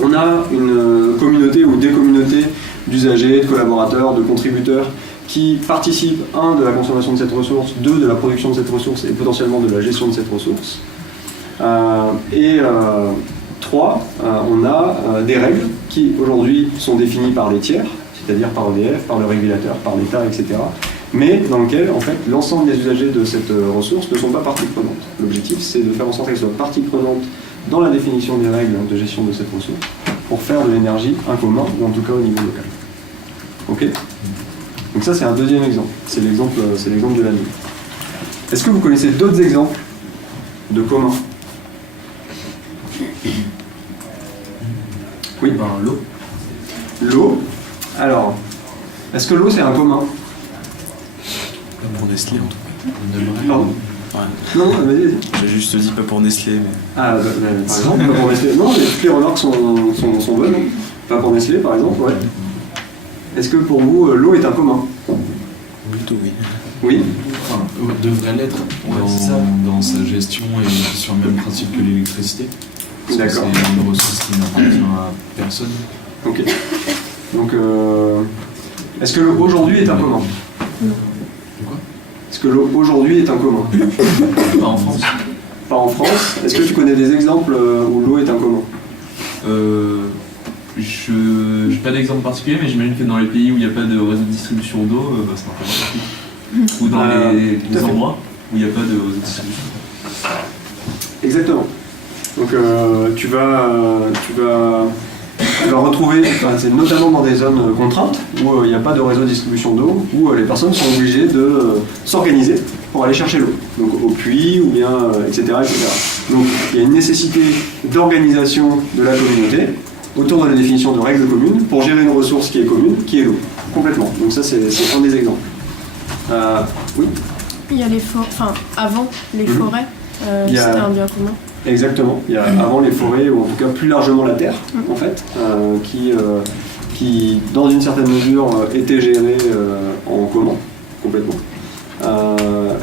On a une communauté ou des communautés d'usagers, de collaborateurs, de contributeurs qui participent, 1, de la consommation de cette ressource, 2, de la production de cette ressource et potentiellement de la gestion de cette ressource. 3, on a des règles qui aujourd'hui sont définies par les tiers, c'est-à-dire par EDF, par le régulateur, par l'État, etc. Mais dans lequel, en fait, l'ensemble des usagers de cette ressource ne sont pas partie prenante. L'objectif, c'est de faire en sorte qu'elles soient partie prenante dans la définition des règles de gestion de cette ressource pour faire de l'énergie un commun, ou en tout cas au niveau local. Ok ? Donc ça, c'est un deuxième exemple. C'est l'exemple de la nuit. Est-ce que vous connaissez d'autres exemples de communs ? Oui, l'eau. L'eau. Alors, est-ce que l'eau, c'est un commun ? Comme pour Nestlé, en tout cas. Pardon ? Ouais. Non, vas-y. J'ai juste dit pas pour Nestlé, mais... Ah, par exemple, pas pour Nestlé. Non, mais toutes les remarques sont bonnes. Pas pour Nestlé, par exemple, ouais. Est-ce que pour vous, l'eau est un commun ? Plutôt oui. Oui ? Enfin, devrait l'être dans sa gestion et sur le même principe que l'électricité. D'accord. C'est une ressource qui n'appartient à personne. Ok. Donc, est-ce que l'eau aujourd'hui est un commun ? Est-ce que l'eau aujourd'hui est un commun ? Pas en France. Pas en France. Est-ce que tu connais des exemples où l'eau est un commun ? Je n'ai pas d'exemple particulier, mais j'imagine que dans les pays où il n'y a pas de réseau de distribution d'eau, c'est un peu partout. Ou dans les endroits où il n'y a pas de réseau de distribution. Exactement. Donc tu vas retrouver, c'est notamment dans des zones contraintes où il n'y a pas de réseau de distribution d'eau, où les personnes sont obligées de s'organiser pour aller chercher l'eau, donc au puits ou bien etc., etc. Donc il y a une nécessité d'organisation de la communauté autour de la définition de règles communes pour gérer une ressource qui est commune, qui est l'eau, complètement. Donc ça c'est un des exemples. Oui. Il y a les forêts, avant les forêts, c'était un bien commun. Exactement. Il y a avant les forêts, ou en tout cas plus largement la terre, en fait, qui qui, dans une certaine mesure, étaient gérés en commun, complètement.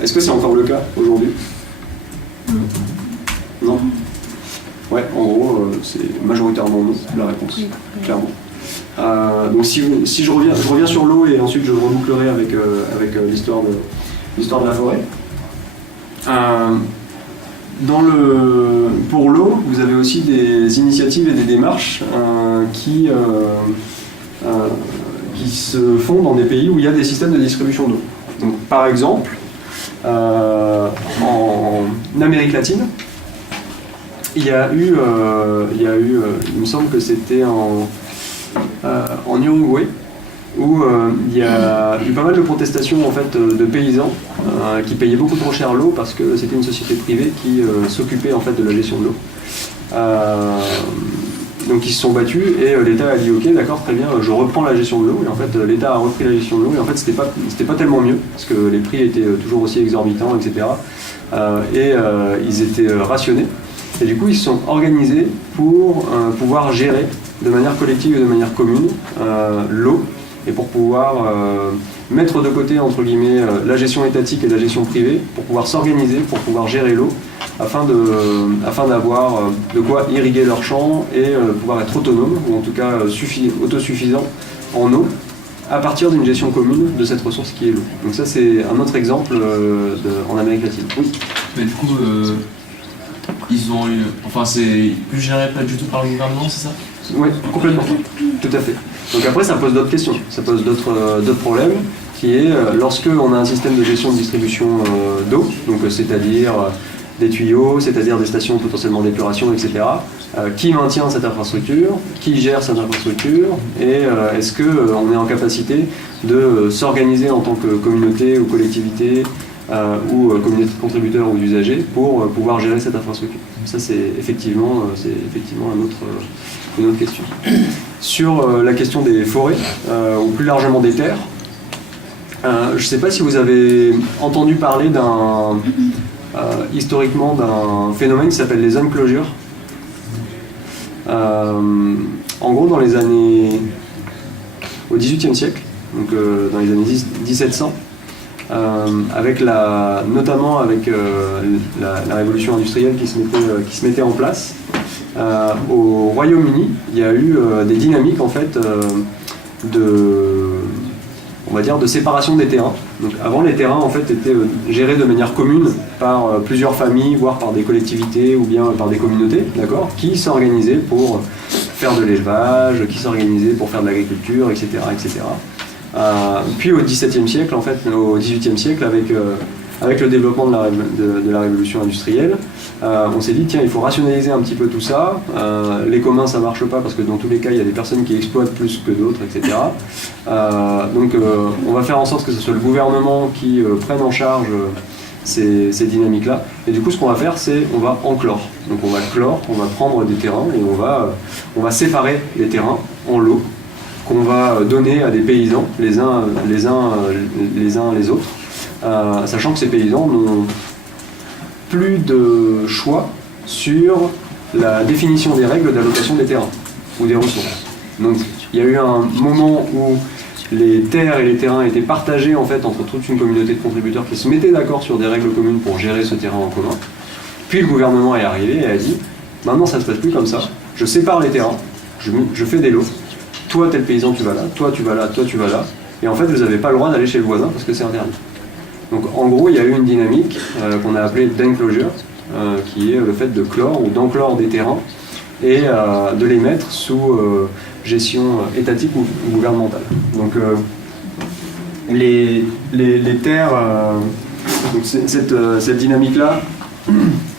Est-ce que c'est encore le cas aujourd'hui? Non. Ouais, en gros, c'est majoritairement non, la réponse, clairement. Donc si je reviens sur l'eau et ensuite je rebouclerai avec l'histoire de la forêt. Pour l'eau, vous avez aussi des initiatives et des démarches qui se font dans des pays où il y a des systèmes de distribution d'eau. Donc, par exemple, en Amérique latine, il me semble que c'était en Uruguay, où il y a eu pas mal de protestations en fait, de paysans qui payaient beaucoup trop cher l'eau parce que c'était une société privée qui s'occupait en fait, de la gestion de l'eau. Donc ils se sont battus et l'État a dit ok d'accord très bien je reprends la gestion de l'eau et en fait l'État a repris la gestion de l'eau et en fait c'était pas tellement mieux parce que les prix étaient toujours aussi exorbitants etc. Ils étaient rationnés et du coup ils se sont organisés pour pouvoir gérer de manière collective et de manière commune l'eau et pour pouvoir mettre de côté entre guillemets la gestion étatique et la gestion privée pour pouvoir s'organiser, pour pouvoir gérer l'eau afin d'avoir de quoi irriguer leurs champs et pouvoir être autonome ou en tout cas autosuffisant en eau à partir d'une gestion commune de cette ressource qui est l'eau. Donc ça c'est un autre exemple en Amérique latine. Oui. Mais du coup, ils ont eu... Enfin c'est plus géré pas du tout par le gouvernement, c'est ça? Oui, complètement, tout à fait. Donc après ça pose d'autres questions, ça pose d'autres problèmes qui est lorsque on a un système de gestion de distribution d'eau, donc c'est-à-dire des tuyaux, c'est-à-dire des stations potentiellement d'épuration, etc. Qui maintient cette infrastructure, qui gère cette infrastructure, et est-ce qu'on est en capacité de s'organiser en tant que communauté ou collectivité ou communauté de contributeurs ou d'usagers pour pouvoir gérer cette infrastructure. Ça c'est effectivement une autre question. Sur la question des forêts, ou plus largement des terres, je ne sais pas si vous avez entendu parler historiquement d'un phénomène qui s'appelle les enclosures. En gros, au XVIIIe siècle, donc dans les années 1700, notamment avec la révolution industrielle qui se mettait en place, au Royaume-Uni, il y a eu des dynamiques en fait de séparation des terrains. Donc avant les terrains en fait étaient gérés de manière commune par plusieurs familles, voire par des collectivités ou bien par des communautés, d'accord, qui s'organisaient pour faire de l'élevage, qui s'organisaient pour faire de l'agriculture, etc., etc. Puis au XVIIe siècle, en fait, au XVIIIe siècle, avec le développement de la révolution industrielle, on s'est dit tiens il faut rationaliser un petit peu tout ça, les communs ça marche pas parce que dans tous les cas il y a des personnes qui exploitent plus que d'autres, etc. Donc on va faire en sorte que ce soit le gouvernement qui prenne en charge ces dynamiques là et du coup ce qu'on va faire c'est on va enclore, donc on va clore, on va prendre des terrains et on va séparer les terrains en lots qu'on va donner à des paysans les uns les autres. Sachant que ces paysans n'ont plus de choix sur la définition des règles d'allocation des terrains ou des ressources. Donc il y a eu un moment où les terres et les terrains étaient partagés en fait entre toute une communauté de contributeurs qui se mettaient d'accord sur des règles communes pour gérer ce terrain en commun. Puis le gouvernement est arrivé et a dit maintenant ça ne se passe plus comme ça, je sépare les terrains, je fais des lots, toi tel paysan tu vas là, toi tu vas là, toi tu vas là, et en fait vous n'avez pas le droit d'aller chez le voisin parce que c'est interdit. Donc en gros, il y a eu une dynamique qu'on a appelée d'enclosure, qui est le fait de clore ou d'enclore des terrains et de les mettre sous gestion étatique ou gouvernementale. Donc les terres, donc cette dynamique-là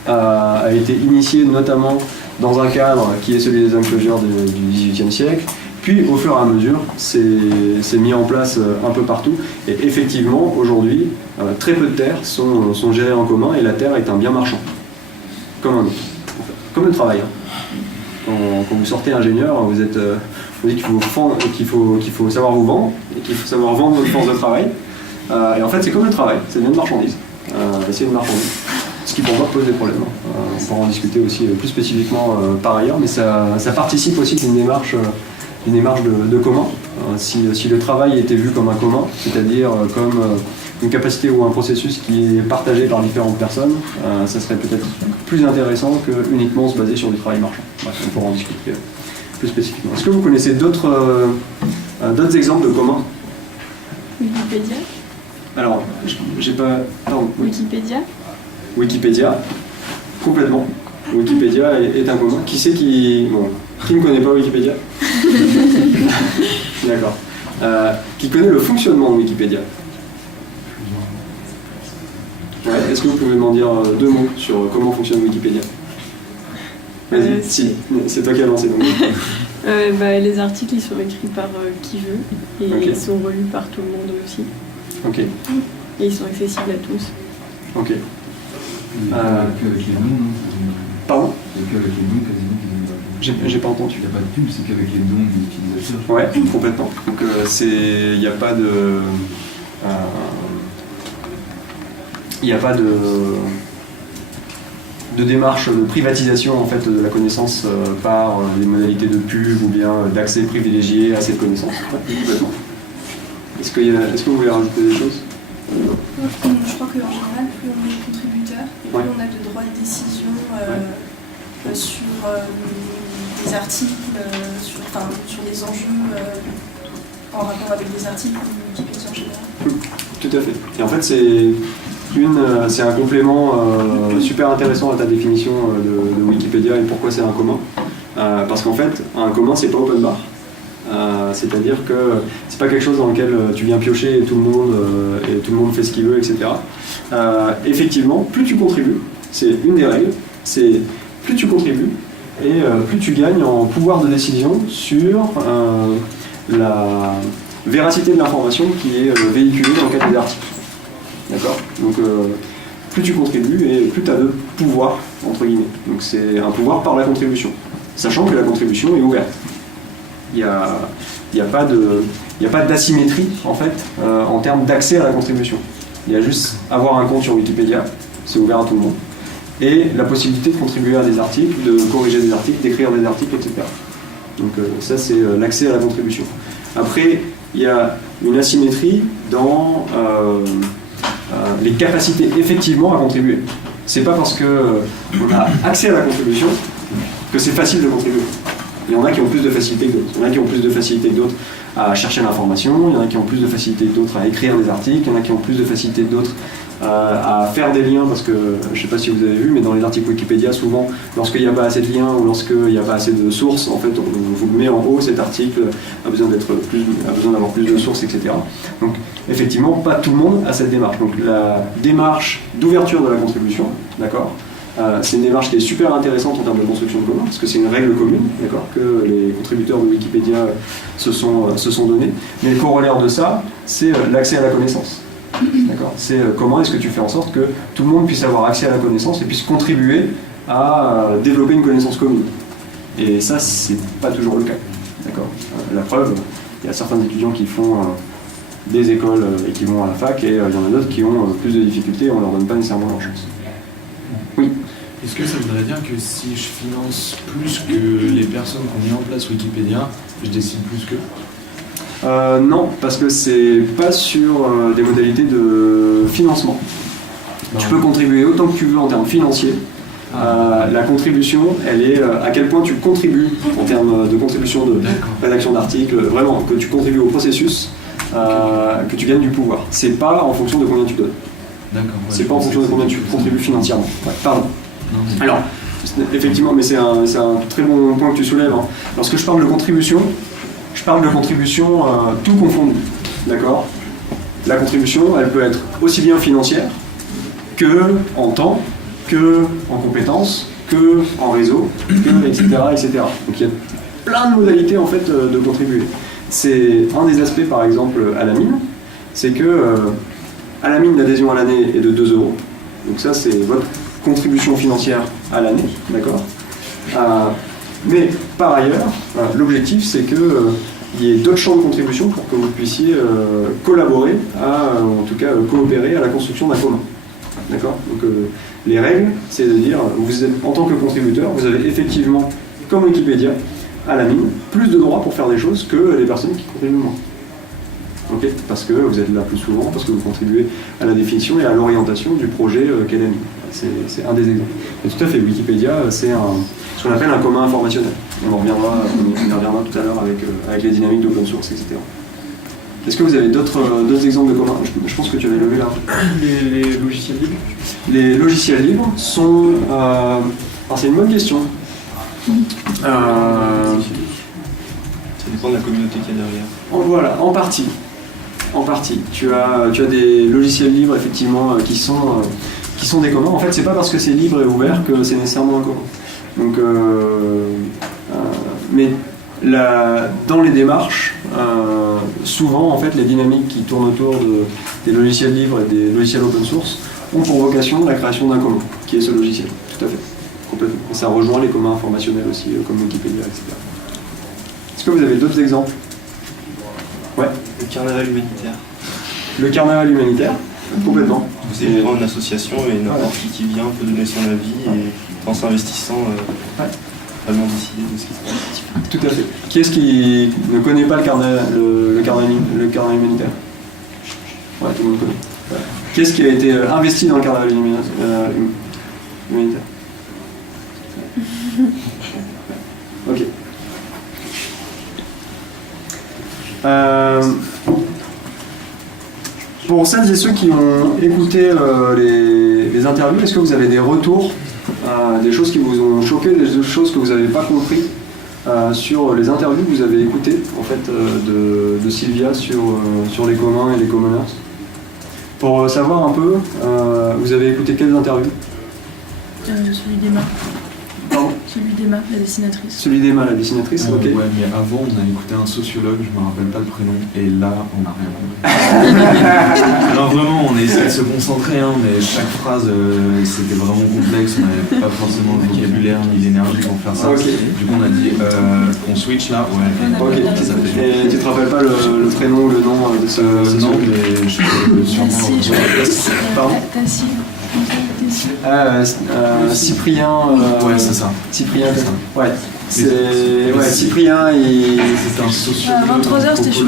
a été initiée notamment dans un cadre qui est celui des enclosures du XVIIIe siècle. Puis au fur et à mesure, c'est mis en place un peu partout. Et effectivement, aujourd'hui, très peu de terres sont gérées en commun et la terre est un bien marchand. Comme un autre. Comme le travail. Quand vous sortez ingénieur, vous dites qu'il faut savoir vous vendre et qu'il faut savoir vendre votre force de travail. Et en fait, c'est comme le travail, c'est une marchandise. C'est une marchandise. Ce qui pour moi pose des problèmes. On pourra en discuter aussi plus spécifiquement par ailleurs, mais ça participe aussi d'une démarche une démarche de commun. Si le travail était vu comme un commun, c'est-à-dire comme une capacité ou un processus qui est partagé par différentes personnes, ça serait peut-être plus intéressant que uniquement se baser sur du travail marchand. Bref, on pourra en discuter plus spécifiquement. Est-ce que vous connaissez d'autres exemples de communs? Wikipédia. Alors, j'ai pas... Pardon, oui. Wikipédia, complètement. Wikipédia est un commun. Qui c'est qui... Bon, qui ne connaît pas Wikipédia? D'accord. Qui connaît le fonctionnement de Wikipédia? Ouais, est-ce que vous pouvez m'en dire 2 mots sur comment fonctionne Wikipédia? Vas-y, si, c'est toi qui as lancé donc. Les articles ils sont écrits par qui veut et ils sont relus par tout le monde aussi. Ok. Et ils sont accessibles à tous. Ok. Qu'avec les dons, Pardon? C'est qu'avec les dons quasiment. J'ai pas entendu. Il n'y a pas de pub, c'est qu'avec les dons des utilisateurs. Ouais, complètement. Donc il n'y a pas de... Il n'y a pas de démarche de privatisation en fait, de la connaissance par les modalités de pub ou bien d'accès privilégié à cette connaissance. Ouais, complètement. Est-ce que vous voulez rajouter des choses? Je crois qu'en général, plus on est contributeur, et plus on a de droits de décision sur des articles, sur des enjeux en rapport avec des articles ou Wikipédia en général. Tout à fait. Et en fait, c'est un complément super intéressant à ta définition de Wikipédia et pourquoi c'est un commun. Parce qu'en fait, un commun, c'est pas open bar. C'est-à-dire que c'est pas quelque chose dans lequel tu viens piocher et tout le monde fait ce qu'il veut, etc. Effectivement, plus tu contribues, c'est une des règles, c'est plus tu contribues et plus tu gagnes en pouvoir de décision sur la véracité de l'information qui est véhiculée dans le cadre des articles. D'accord? Donc plus tu contribues et plus tu as de pouvoir, entre guillemets. Donc c'est un pouvoir par la contribution, sachant que la contribution est ouverte. Il n'y a pas d'asymétrie en fait en termes d'accès à la contribution. Il y a juste avoir un compte sur Wikipédia, c'est ouvert à tout le monde, et la possibilité de contribuer à des articles, de corriger des articles, d'écrire des articles, etc. Donc ça c'est l'accès à la contribution. Après, il y a une asymétrie dans les capacités effectivement à contribuer. C'est pas parce qu'on a accès à la contribution que c'est facile de contribuer. Il y en a qui ont plus de facilité que d'autres. Il y en a qui ont plus de facilité que d'autres à chercher l'information, il y en a qui ont plus de facilité que d'autres à écrire des articles, il y en a qui ont plus de facilité que d'autres à faire des liens, parce que je ne sais pas si vous avez vu, mais dans les articles Wikipédia, souvent, lorsqu'il n'y a pas assez de liens ou lorsqu'il n'y a pas assez de sources, en fait, on vous met en haut, cet article a besoin d'avoir plus de sources, etc. Donc, effectivement, pas tout le monde a cette démarche. Donc, la démarche d'ouverture de la contribution, d'accord, c'est une démarche qui est super intéressante en termes de construction de commun, parce que c'est une règle commune, d'accord, que les contributeurs de Wikipédia se sont donnés. Mais le corollaire de ça, c'est l'accès à la connaissance. D'accord. C'est comment est-ce que tu fais en sorte que tout le monde puisse avoir accès à la connaissance et puisse contribuer à développer une connaissance commune. Et ça, c'est pas toujours le cas. D'accord. La preuve, il y a certains étudiants qui font des écoles et qui vont à la fac, et il y en a d'autres qui ont plus de difficultés et on ne leur donne pas nécessairement leur chance. Oui. Est-ce que ça voudrait dire que si je finance plus que les personnes qui ont mis en place Wikipédia, je décide plus qu'eux? Non, parce que c'est pas sur des modalités de financement. Non. Tu peux contribuer autant que tu veux en termes financiers. La contribution, elle est à quel point tu contribues en termes de contribution de rédaction d'articles, vraiment, que tu contribues au processus, que tu gagnes du pouvoir. C'est pas en fonction de combien tu donnes. C'est pas en fonction de combien tu contribues financièrement. Ouais, pardon. Alors, effectivement, mais c'est un très bon point que tu soulèves. Hein. Lorsque je parle de contribution, tout confondu. D'accord? La contribution, elle peut être aussi bien financière que en temps, que en compétences, que en réseau, que etc., etc. Donc il y a plein de modalités en fait de contribuer. C'est un des aspects par exemple à la mine, c'est que à la mine l'adhésion à l'année est de 2 €. Donc ça c'est votre contribution financière à l'année, d'accord. Mais par ailleurs, l'objectif c'est que il y ait d'autres champs de contribution pour que vous puissiez collaborer, en tout cas coopérer à la construction d'un commun. D'accord. Donc les règles, c'est de dire, vous êtes, en tant que contributeur, vous avez effectivement, comme Wikipédia, à la mine plus de droits pour faire des choses que les personnes qui contribuent moins. Okay, parce que vous êtes là plus souvent, parce que vous contribuez à la définition et à l'orientation du projet qu'est la mine. C'est un des exemples. Et tout à fait, Wikipédia, c'est ce qu'on appelle un commun informationnel. On y reviendra tout à l'heure avec les dynamiques d'open source, etc. Est-ce que vous avez d'autres exemples de communs? Je pense que tu avais levé là. Les logiciels libres. Les logiciels libres sont... alors c'est une bonne question. Ça dépend de la communauté qu'il y a derrière. Voilà, en partie. Tu as des logiciels libres effectivement qui sont des communs. En fait, c'est pas parce que c'est libre et ouvert que c'est nécessairement un commun. Donc, mais dans les démarches, souvent en fait les dynamiques qui tournent autour des logiciels libres et des logiciels open source ont pour vocation la création d'un commun, qui est ce logiciel. Tout à fait, complètement. Et ça rejoint les communs informationnels aussi, comme Wikipédia, etc. Est-ce que vous avez d'autres exemples? Ouais. Le carnaval humanitaire. Le carnaval humanitaire, complètement. C'est vraiment une association et n'importe qui vient peut donner son avis et en s'investissant vraiment décider de ce qui se passe. Tout à fait. Qui est-ce qui ne connaît pas le carnaval humanitaire? Ouais, tout le monde connaît. Ouais. Qui est-ce qui a été investi dans le carnaval humanitaire? Ok. Pour celles et ceux qui ont écouté les interviews, est-ce que vous avez des retours, des choses qui vous ont choqué, des choses que vous n'avez pas compris sur les interviews que vous avez écoutées en fait, de Sylvia sur les communs et les commoners? Pour savoir un peu, vous avez écouté quelles interviews? Celui d'Emma. Pardon? Celui d'Emma, la dessinatrice. Celui d'Emma, la dessinatrice, ok. Ouais, mais avant, on a écouté un sociologue, je me rappelle pas le prénom, et là, on n'a rien compris. Alors vraiment, on a essayé de se concentrer, hein, mais chaque phrase, c'était vraiment complexe, on n'avait pas forcément le vocabulaire ni l'énergie pour faire ça. Okay. Du coup, on a dit, on switch là, ouais. Ok, et tu te rappelles pas le prénom ou le nom de ce non, mais je peux sûrement... Pardon? Cyprien. Ouais, c'est ça. Cyprien, ouais. Cyprien, c'est un sociologue. À 23h, c'était chaud.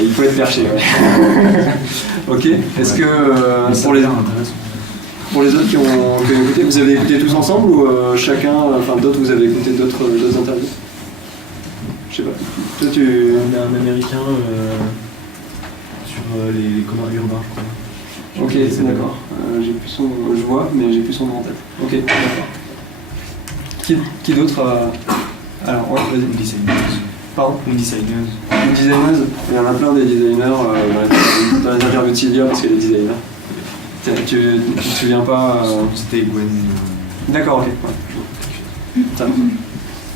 Il faut être perché. Ouais. Ok. Est-ce que pour les autres qui ont écouté, vous avez écouté tous ensemble ou chacun, enfin d'autres, vous avez écouté d'autres interviews? Je sais pas. Toi, On a un américain sur les communs urbains, je crois. Ok, c'est d'accord. J'ai plus son, je vois, mais j'ai plus son nom en tête. Ok, d'accord. Qui d'autre Alors, ouais, vas-y. Designers. Pardon? Ou designers. Designers. Il y en a plein des designers dans les interviews de Sylvia parce qu'elle est designer. Tu te souviens pas C'était Gwen. D'accord, ok. Ouais. Ça va.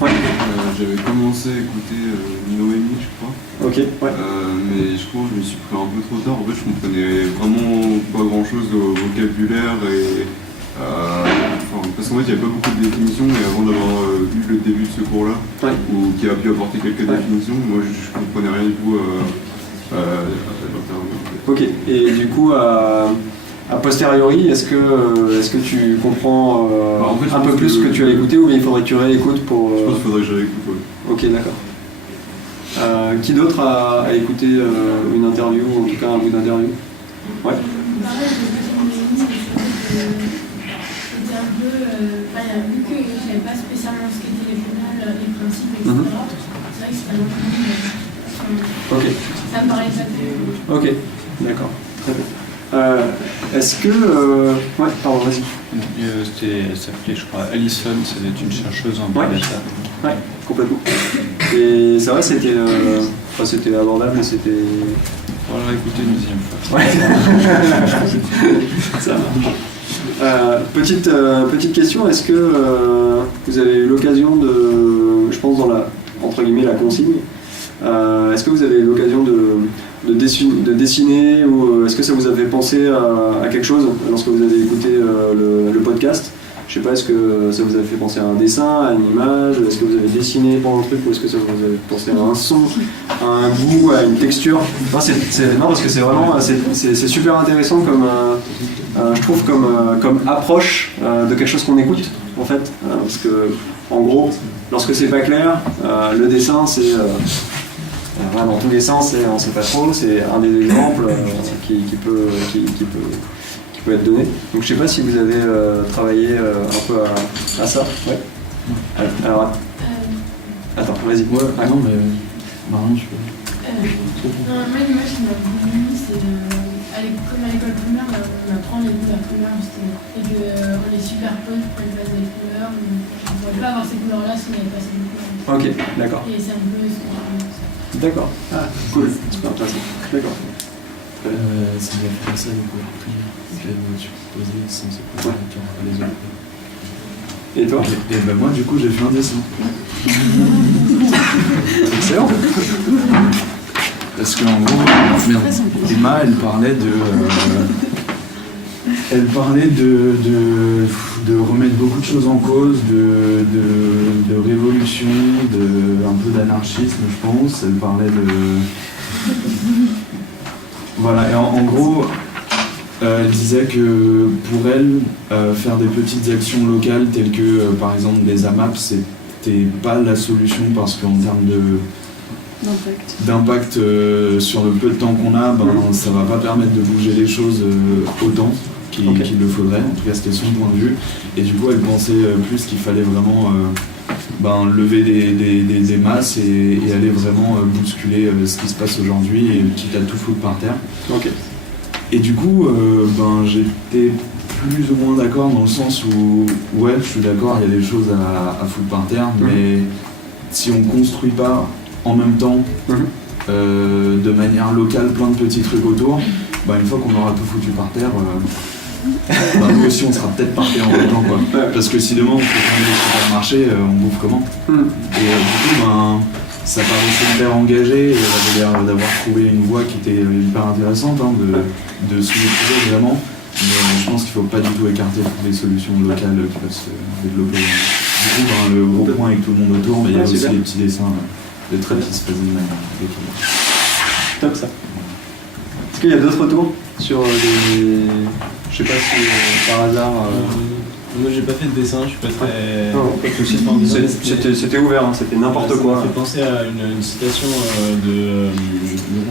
Ouais. J'avais commencé à écouter Noémie, je crois. Ok, ouais. Mais je crois que je me suis pris un peu trop tard. En fait, je comprenais vraiment pas grand chose au vocabulaire et. Parce qu'en fait, il n'y avait pas beaucoup de définitions et avant d'avoir eu le début de ce cours-là, ou qui a pu apporter quelques définitions, moi je comprenais rien du tout à l'interview. Ok, et du coup, a posteriori, est-ce que tu comprends en fait, un peu plus ce que tu as écouté ou bien il faudrait que tu réécoutes pour... Je pense qu'il faudrait que je réécoute, ouais. Ok, d'accord. Qui d'autre a écouté une interview, ou en tout cas un bout d'interview? Ouais. Vu que je savais pas spécialement ce qu'étaient les journaux, les principes, etc. C'est vrai que c'était un peu... Ok. Ça me paraît pas de... Ok, d'accord. Très bien. Est-ce que... Ouais, pardon, vas-y. Elle s'appelait, je crois, Alison, c'était une chercheuse en big data. Ouais, complètement. Et ça va, c'était abordable, mais c'était... On va écouter une deuxième fois. Ouais. Ça marche. Petite question, est-ce que vous avez eu l'occasion de, je pense dans la, entre guillemets, la consigne, est-ce que vous avez eu l'occasion de dessiner ou est-ce que ça vous a fait penser à quelque chose lorsque vous avez écouté le podcast? Je sais pas, est-ce que ça vous a fait penser à un dessin, à une image, est-ce que vous avez dessiné pendant le truc ou est-ce que ça vous a fait penser à un son, à un goût, à une texture? Non, parce que c'est vraiment, c'est super intéressant comme, je trouve comme approche de quelque chose qu'on écoute. en fait, parce que en gros, lorsque c'est pas clair, le dessin c'est dans tous les sens, on sait pas trop, c'est un des exemples qui peut être donné. Donc je sais pas si vous avez travaillé un peu à ça. Ouais. Alors, attends, vas-y. Ouais, non, mais Marion, je peux. Moi, l'image qui m'a beaucoup mis, c'est comme à l'école primaire, on apprend les couleurs primaires justement. Et qu'on les superpose pour les bases des couleurs. On ne pourrait pas avoir ces couleurs-là si on n'avait pas ces couleurs. Ok, d'accord. Et c'est un peu. D'accord. Ah, cool. Super intéressant. D'accord. Ça doit faire ça, les couleurs primaires. J'avais superposé sans ces couleurs, tu n'auras pas les autres. Et toi? Et ben moi, du coup, j'ai fait un dessin. Excellent. Parce qu'en gros, Emma, elle parlait de remettre beaucoup de choses en cause, de révolution, un peu d'anarchisme, je pense. Elle parlait de... Voilà, et en gros, elle disait que pour elle, faire des petites actions locales telles que, par exemple, des AMAP, c'était pas la solution parce qu'en termes d'impact sur le peu de temps qu'on a, ça va pas permettre de bouger les choses autant qu'il le faudrait. En tout cas, c'était son point de vue. Et du coup, elle pensait plus qu'il fallait vraiment lever des masses et aller vraiment bousculer ce qui se passe aujourd'hui, et quitte à tout foutre par terre. Et du coup, j'étais plus ou moins d'accord dans le sens où, ouais, je suis d'accord, il y a des choses à foutre par terre, mais si on construit pas en même temps, de manière locale, plein de petits trucs autour, une fois qu'on aura tout foutu par terre, nous aussi on sera peut-être parfait en même temps, quoi. Parce que si demain on fait prendre des supermarchés, on bouffe comment? Et du coup, ça paraissait hyper engagé, et elle avait l'air d'avoir trouvé une voie qui était hyper intéressante, de se maîtriser vraiment. Mais je pense qu'il ne faut pas du tout écarter toutes les solutions locales qui peuvent se développer. Du coup, le gros point avec tout le monde autour, mais il y a aussi les petits dessins de traits qui se faisaient de manière top ça. Est-ce qu'il y a d'autres retours sur des... Je sais pas si par hasard... Moi j'ai pas fait de dessin, je suis pas très... C'était ouvert, hein, c'était n'importe quoi. Ça m'a fait penser à une citation de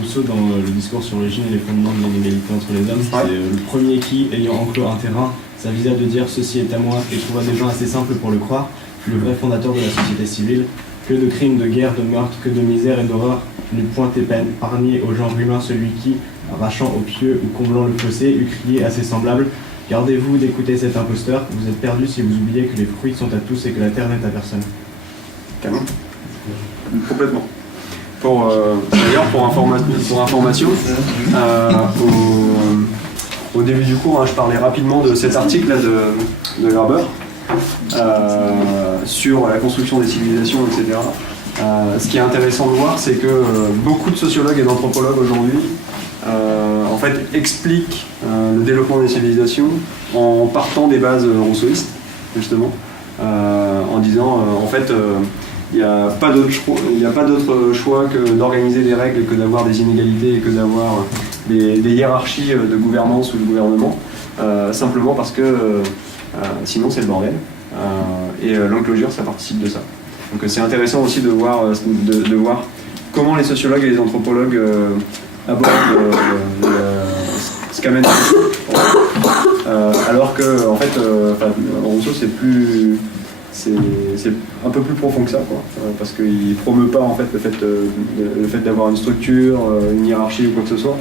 Rousseau dans le discours sur l'origine et les fondements de l'inégalité entre les hommes. C'est le premier qui, ayant enclos un terrain, s'avisa de dire ceci est à moi et trouva des gens assez simples pour le croire, le vrai fondateur de la société civile. Que de crimes, de guerre, de meurtres, que de misère et d'horreur n'eût point épargné au genre humain celui qui, arrachant au pieux ou comblant le fossé, eût crié à ses semblables. Gardez-vous d'écouter cet imposteur, vous êtes perdus si vous oubliez que les fruits sont à tous et que la terre n'est à personne. Canon. Complètement. D'ailleurs, pour information, au début du cours, je parlais rapidement de cet article là de Graeber sur la construction des civilisations, etc. Ce qui est intéressant de voir, c'est que beaucoup de sociologues et d'anthropologues aujourd'hui en fait expliquent le développement des civilisations en partant des bases rousseauistes, justement, en disant en fait il n'y a pas d'autre choix que d'organiser des règles, que d'avoir des inégalités et que d'avoir des hiérarchies de gouvernance ou de gouvernement, simplement parce que sinon c'est le bordel. Et l'enclosure, ça participe de ça. Donc c'est intéressant aussi de voir comment les sociologues et les anthropologues abordent ce qu'amène alors que en fait Rousseau c'est un peu plus profond que ça, quoi, parce qu'il promeut pas en fait le fait d'avoir une structure, une hiérarchie ou quoi que ce soit.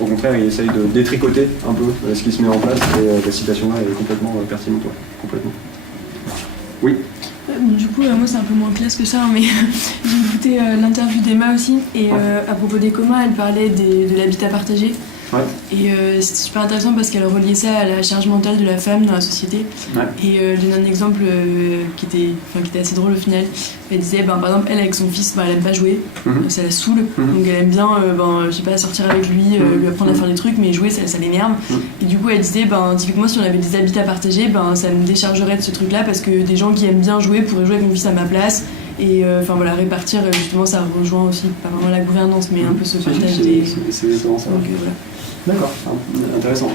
Au contraire, il essaye de détricoter un peu ce qui se met en place, et la citation là est complètement pertinente, ouais, complètement. Oui. Du coup, moi c'est un peu moins classe que ça, mais j'ai écouté l'interview d'Emma aussi, et à propos des communs, elle parlait de l'habitat partagé. Ouais. Et c'était super intéressant parce qu'elle reliait ça à la charge mentale de la femme dans la société. Ouais. Et elle donnait un exemple qui était assez drôle au final. Elle disait, par exemple, elle avec son fils, elle aime pas jouer, ça la saoule. Donc elle aime bien, je sais pas, sortir avec lui, lui apprendre à faire des trucs, mais jouer, ça l'énerve. Et du coup, elle disait, typiquement, si on avait des habitats partagés, ça me déchargerait de ce truc-là parce que des gens qui aiment bien jouer pourraient jouer avec mon fils à ma place. Et répartir, justement, ça rejoint aussi, pas vraiment la gouvernance, mais un peu ce partage des... C'est exactement ça. Donc, voilà. D'accord, intéressant.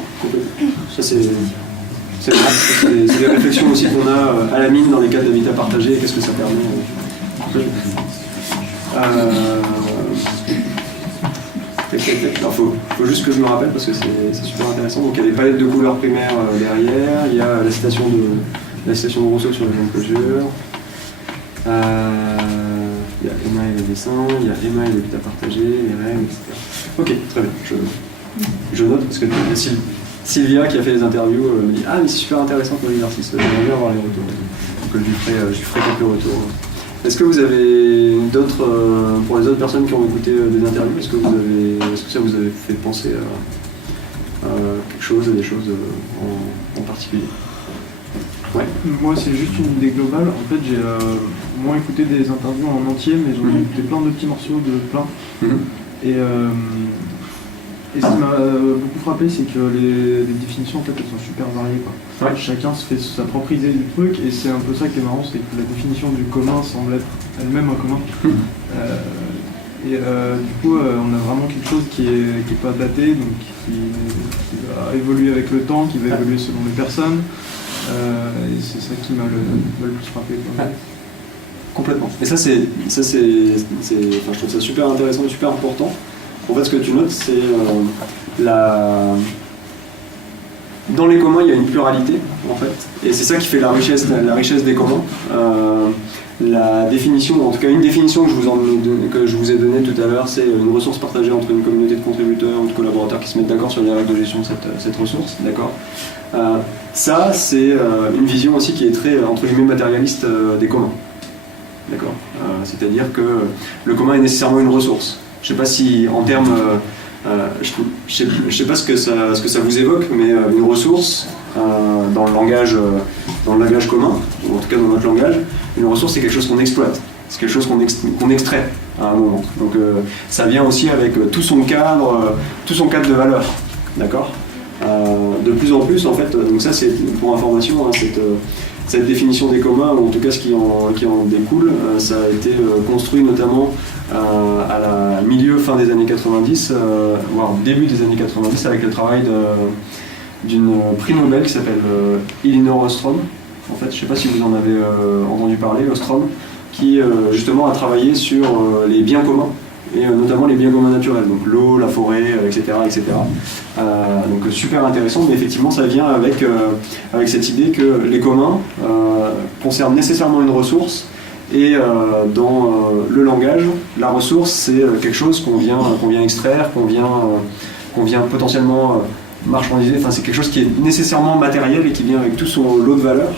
Ça c'est C'est marrant, c'est des réflexions aussi qu'on a à la mine dans les cadres d'habitat partagé, qu'est-ce que ça permet. Alors, faut juste que je me rappelle parce que c'est super intéressant. Donc il y a des palettes de couleurs primaires derrière, il y a la citation de Rousseau sur les gens de clôture, il y a Emma et le dessin, il y a Emma et l'habitat partagé, les règles, etc. Ok, très bien, je note parce que Sylvia qui a fait les interviews me dit « Ah mais c'est super intéressant comme exercice, j'aimerais bien avoir les retours ». Donc je lui ferai quelques retours. Est-ce que vous avez d'autres, pour les autres personnes qui ont écouté des interviews, est-ce que ça vous avait fait penser à quelque chose, à des choses en particulier? Ouais. Moi, c'est juste une idée globale. En fait, j'ai moins écouté des interviews en entier, mais j'en ai écouté plein de petits morceaux de plein. Et ce qui m'a beaucoup frappé, c'est que les définitions, en fait, elles sont super variées, quoi. Ouais. Chacun se fait sa propre idée du truc, et c'est un peu ça qui est marrant, c'est que la définition du commun semble être elle-même un commun. Du coup, on a vraiment quelque chose qui est pas daté, donc qui va évoluer avec le temps, qui va évoluer selon les personnes. Et c'est ça qui m'a le plus frappé, quoi. Complètement. Et ça, je trouve ça super intéressant et super important. En fait, ce que tu notes, c'est dans les communs, il y a une pluralité, en fait. Et c'est ça qui fait la richesse des communs. La définition, en tout cas une définition que je vous ai donnée tout à l'heure, c'est une ressource partagée entre une communauté de contributeurs ou de collaborateurs qui se mettent d'accord sur les règles de gestion de cette ressource. D'accord. Ça, c'est une vision aussi qui est très, entre guillemets, matérialiste des communs. D'accord. C'est-à-dire que le commun est nécessairement une ressource. Je ne sais pas si, en termes, je sais pas ce que ça vous évoque, mais une ressource dans le langage commun, ou en tout cas dans notre langage, une ressource c'est quelque chose qu'on exploite, c'est quelque chose qu'on extrait à un moment. Donc ça vient aussi avec tout son cadre de valeur, d'accord. De plus en plus en fait, donc ça c'est pour information, hein, cette définition des communs, ou en tout cas ce qui en découle, ça a été construit notamment à la fin des années 90, voire début des années 90, avec le travail d'une prix Nobel qui s'appelle Elinor Ostrom. En fait, je ne sais pas si vous en avez entendu parler, Ostrom, qui justement a travaillé sur les biens communs, et notamment les biens communs naturels, donc l'eau, la forêt, etc. etc. Donc super intéressant, mais effectivement ça vient avec cette idée que les communs concernent nécessairement une ressource, et dans le langage, la ressource c'est quelque chose qu'on vient extraire, qu'on vient potentiellement marchandiser, enfin c'est quelque chose qui est nécessairement matériel et qui vient avec tout son lot de valeurs.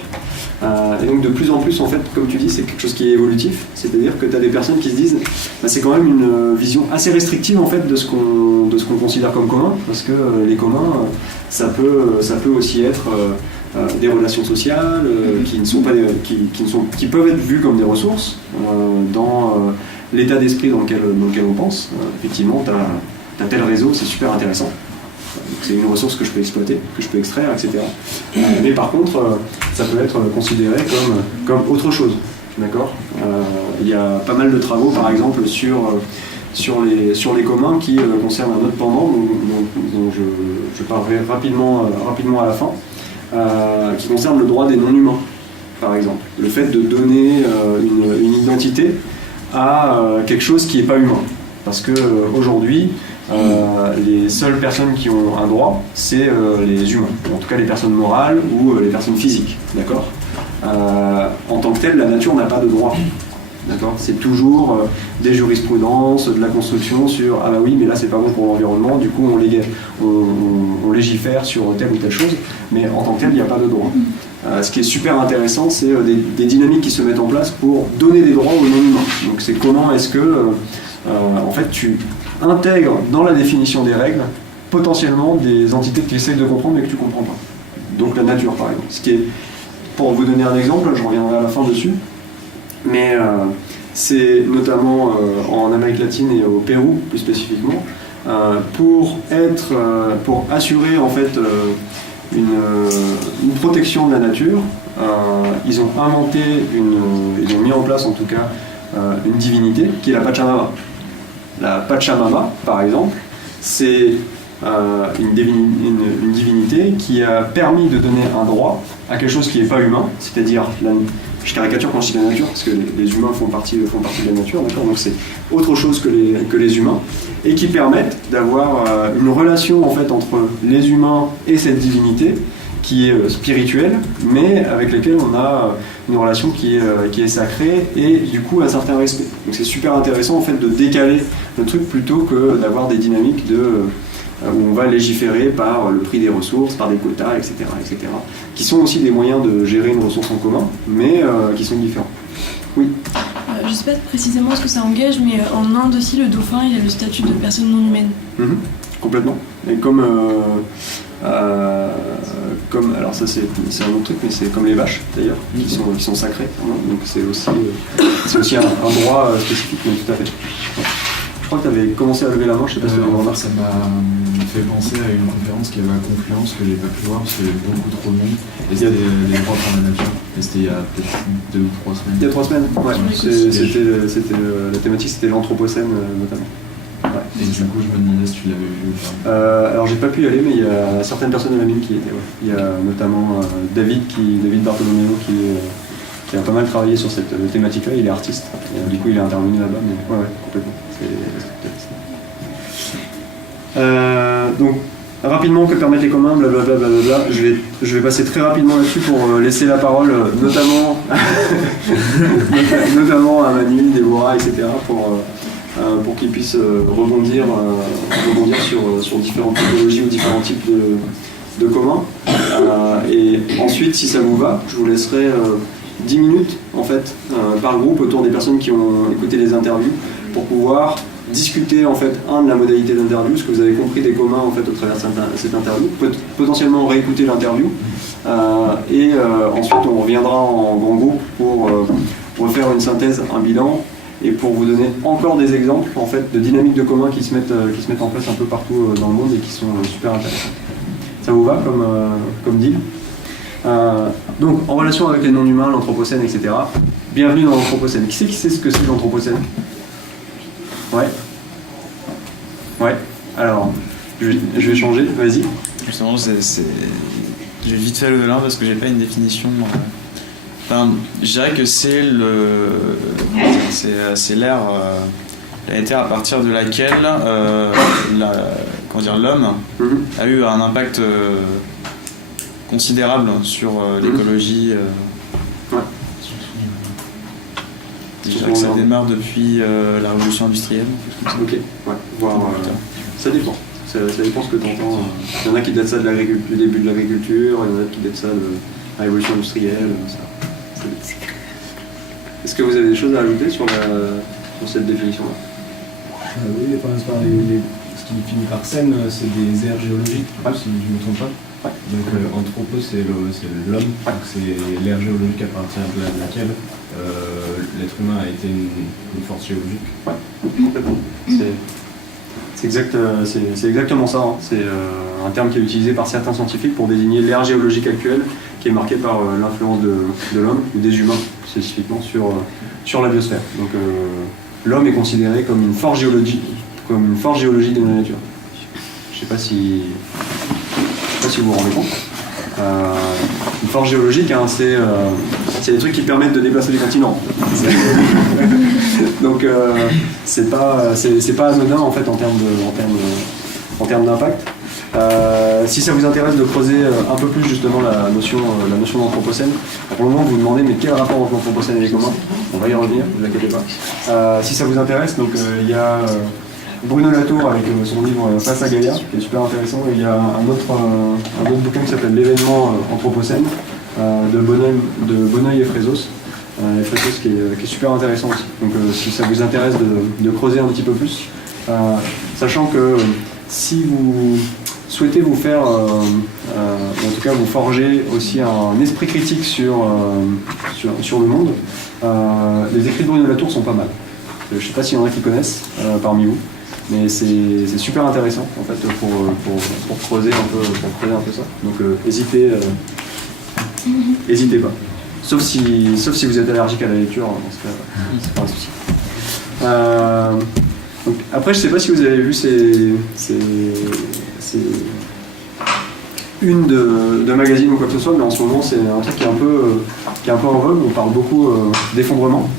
Et donc de plus en plus, en fait, comme tu dis, c'est quelque chose qui est évolutif, c'est-à-dire que tu as des personnes qui se disent bah, c'est quand même une vision assez restrictive en fait de ce qu'on considère comme commun, parce que les communs, ça peut aussi être des relations sociales qui peuvent être vues comme des ressources dans l'état d'esprit dans lequel on pense. Effectivement, tu as tel réseau, c'est super intéressant. C'est une ressource que je peux exploiter, que je peux extraire, etc. Mais par contre, ça peut être considéré comme autre chose. D'accord. Il y a pas mal de travaux, par exemple, sur les communs qui concernent un autre pendant, dont je parlerai rapidement à la fin, qui concerne le droit des non-humains, par exemple. Le fait de donner une identité à quelque chose qui n'est pas humain. Parce qu'aujourd'hui, les seules personnes qui ont un droit, c'est les humains, en tout cas les personnes morales ou les personnes physiques, d'accord. En tant que telle, la nature n'a pas de droit, d'accord. C'est toujours des jurisprudences, de la construction sur ah bah oui, mais là c'est pas bon pour l'environnement, du coup on légifère sur telle ou telle chose, mais en tant que tel, il n'y a pas de droit. Ce qui est super intéressant, c'est des dynamiques qui se mettent en place pour donner des droits aux non-humains. Donc c'est comment est-ce que en fait tu intègre dans la définition des règles potentiellement des entités que tu essayes de comprendre mais que tu ne comprends pas. Donc la nature par exemple. Ce qui est, pour vous donner un exemple, je reviendrai à la fin dessus, mais c'est notamment en Amérique latine et au Pérou plus spécifiquement, pour assurer en fait une protection de la nature, ils ont mis en place en tout cas une divinité qui est la Pachamama. La Pachamama, par exemple, c'est une divinité qui a permis de donner un droit à quelque chose qui n'est pas humain, c'est-à-dire, je caricature quand je dis la nature, parce que les humains font partie de la nature, d'accord, donc c'est autre chose que les humains, et qui permettent d'avoir une relation en fait entre les humains et cette divinité, qui est spirituelle, mais avec laquelle on a une relation qui est sacrée et du coup un certain respect. Donc c'est super intéressant en fait de décaler le truc plutôt que d'avoir des dynamiques où on va légiférer par le prix des ressources, par des quotas, etc., qui sont aussi des moyens de gérer une ressource en commun, mais qui sont différents. Oui. Je ne sais pas précisément ce que ça engage, mais en Inde aussi, le dauphin, il a le statut de personne non humaine. Complètement. Et comme alors ça c'est un autre truc, mais c'est comme les vaches d'ailleurs, qui sont sacrées. Donc c'est aussi un droit spécifique, mais tout à fait. Je crois que tu avais commencé à lever la main, je sais pas si tu avais remarqué. Ça m'a fait penser à une conférence qui avait à Confluence que j'ai pas pu voir parce qu'il y avait beaucoup trop de monde. Et c'était les droits pour la nature. Et c'était il y a peut-être 2 ou 3 semaines. Il y a 3 semaines, ouais. La thématique c'était l'anthropocène notamment. Ouais. Et du coup, je me demandais si tu l'avais vu ou pas. Alors, j'ai pas pu y aller, mais il y a certaines personnes de la mine qui y étaient. Ouais. Il y a notamment David Bartolomeo qui a pas mal travaillé sur cette thématique-là. Il est artiste. Et, du coup, il est intervenu là-bas. Mais ouais, complètement. Donc, rapidement, que permettent les communs, blablabla. Je vais passer très rapidement là-dessus pour laisser la parole, notamment à Manu, Déborah, etc. Pour qu'ils puissent rebondir sur différentes typologies ou différents types de communs. Et ensuite, si ça vous va, je vous laisserai 10 minutes en fait, par groupe autour des personnes qui ont écouté les interviews pour pouvoir discuter en fait de la modalité d'interview, ce que vous avez compris des communs en fait au travers de cette interview, potentiellement réécouter l'interview et ensuite on reviendra en grand groupe pour refaire une synthèse, un bilan et pour vous donner encore des exemples en fait de dynamiques de communs qui se mettent en place un peu partout dans le monde et qui sont super intéressants. Ça vous va comme deal? Donc en relation avec les non-humains, l'anthropocène, etc. Bienvenue dans l'anthropocène. Qui sait ce que c'est l'anthropocène? Ouais. Alors, je vais changer, vas-y. Justement, j'ai vite fait lever là parce que j'ai pas une définition. Enfin, je dirais que c'est l'ère planétaire à partir de laquelle l'homme a eu un impact considérable sur l'écologie. Je dirais que ça démarre depuis la révolution industrielle. Ok, ouais, voir. Ça dépend. Ça dépend ce que tu entends. Il y en a qui datent ça du début de l'agriculture, il y en a qui datent ça de la révolution industrielle. Est-ce que vous avez des choses à ajouter sur cette définition-là? Oui, ce qui finit par scène, c'est des aires géologiques, si je ne me trompe pas. Donc anthropo, c'est l'homme, donc c'est l'ère géologique à partir de laquelle l'être humain a été une force géologique. Ouais, complètement. C'est exactement ça. Hein. C'est un terme qui est utilisé par certains scientifiques pour désigner l'ère géologique actuelle qui est marquée par l'influence de l'homme ou des humains spécifiquement sur la biosphère. Donc l'homme est considéré comme une force géologique de la nature. Je ne sais pas si vous vous rendez compte. Une force géologique, hein, c'est des trucs qui permettent de déplacer les continents. Donc c'est pas anodin en fait en termes d'impact. Si ça vous intéresse de creuser un peu plus justement la notion d'anthropocène, pour le moment vous vous demandez mais quel rapport entre l'anthropocène et les communs, on va y revenir, ne vous inquiétez pas. Si ça vous intéresse, donc il y a Bruno Latour avec son livre Face à Gaïa, qui est super intéressant, et il y a un autre bouquin qui s'appelle L'événement Anthropocène de Bonneuil et Frézos. Qui est super intéressant aussi. Donc si ça vous intéresse de creuser un petit peu plus, sachant que si vous souhaitez vous faire, en tout cas vous forger aussi un esprit critique sur le monde, les écrits de Bruno Latour sont pas mal. Je ne sais pas s'il y en a qui connaissent parmi vous, mais c'est super intéressant en fait pour creuser un peu ça. Donc n'hésitez pas. Sauf si vous êtes allergique à la lecture, dans ce cas, c'est pas un souci. Donc, après, je sais pas si vous avez vu ces une de magazine ou quoi que ce soit, mais en ce moment c'est un truc qui est un peu en vogue. On parle beaucoup d'effondrement.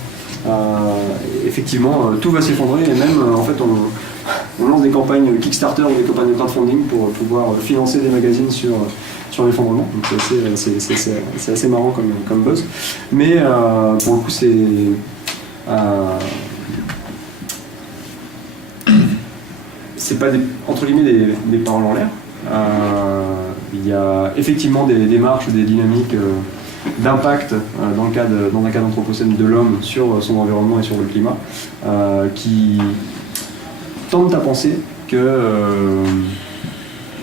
Effectivement, tout va s'effondrer et même en fait on lance des campagnes Kickstarter ou des campagnes de crowdfunding pour pouvoir financer des magazines sur l'effondrement. Donc c'est assez marrant comme buzz. Mais pour le coup c'est pas entre guillemets des paroles en l'air. Il y a effectivement des démarches, des dynamiques d'impact dans un cadre anthropocène de l'homme sur son environnement et sur le climat qui tendent à penser que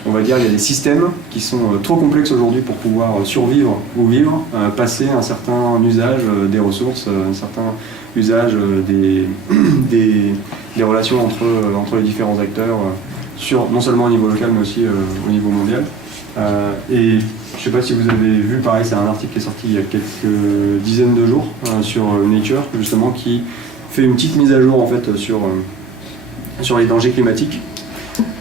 on va dire il y a des systèmes qui sont trop complexes aujourd'hui pour pouvoir survivre ou vivre, passer un certain usage des ressources, un certain usage des relations entre les différents acteurs non seulement au niveau local mais aussi au niveau mondial. Et je ne sais pas si vous avez vu, pareil, c'est un article qui est sorti il y a quelques dizaines de jours sur Nature, justement, qui fait une petite mise à jour en fait sur les dangers climatiques.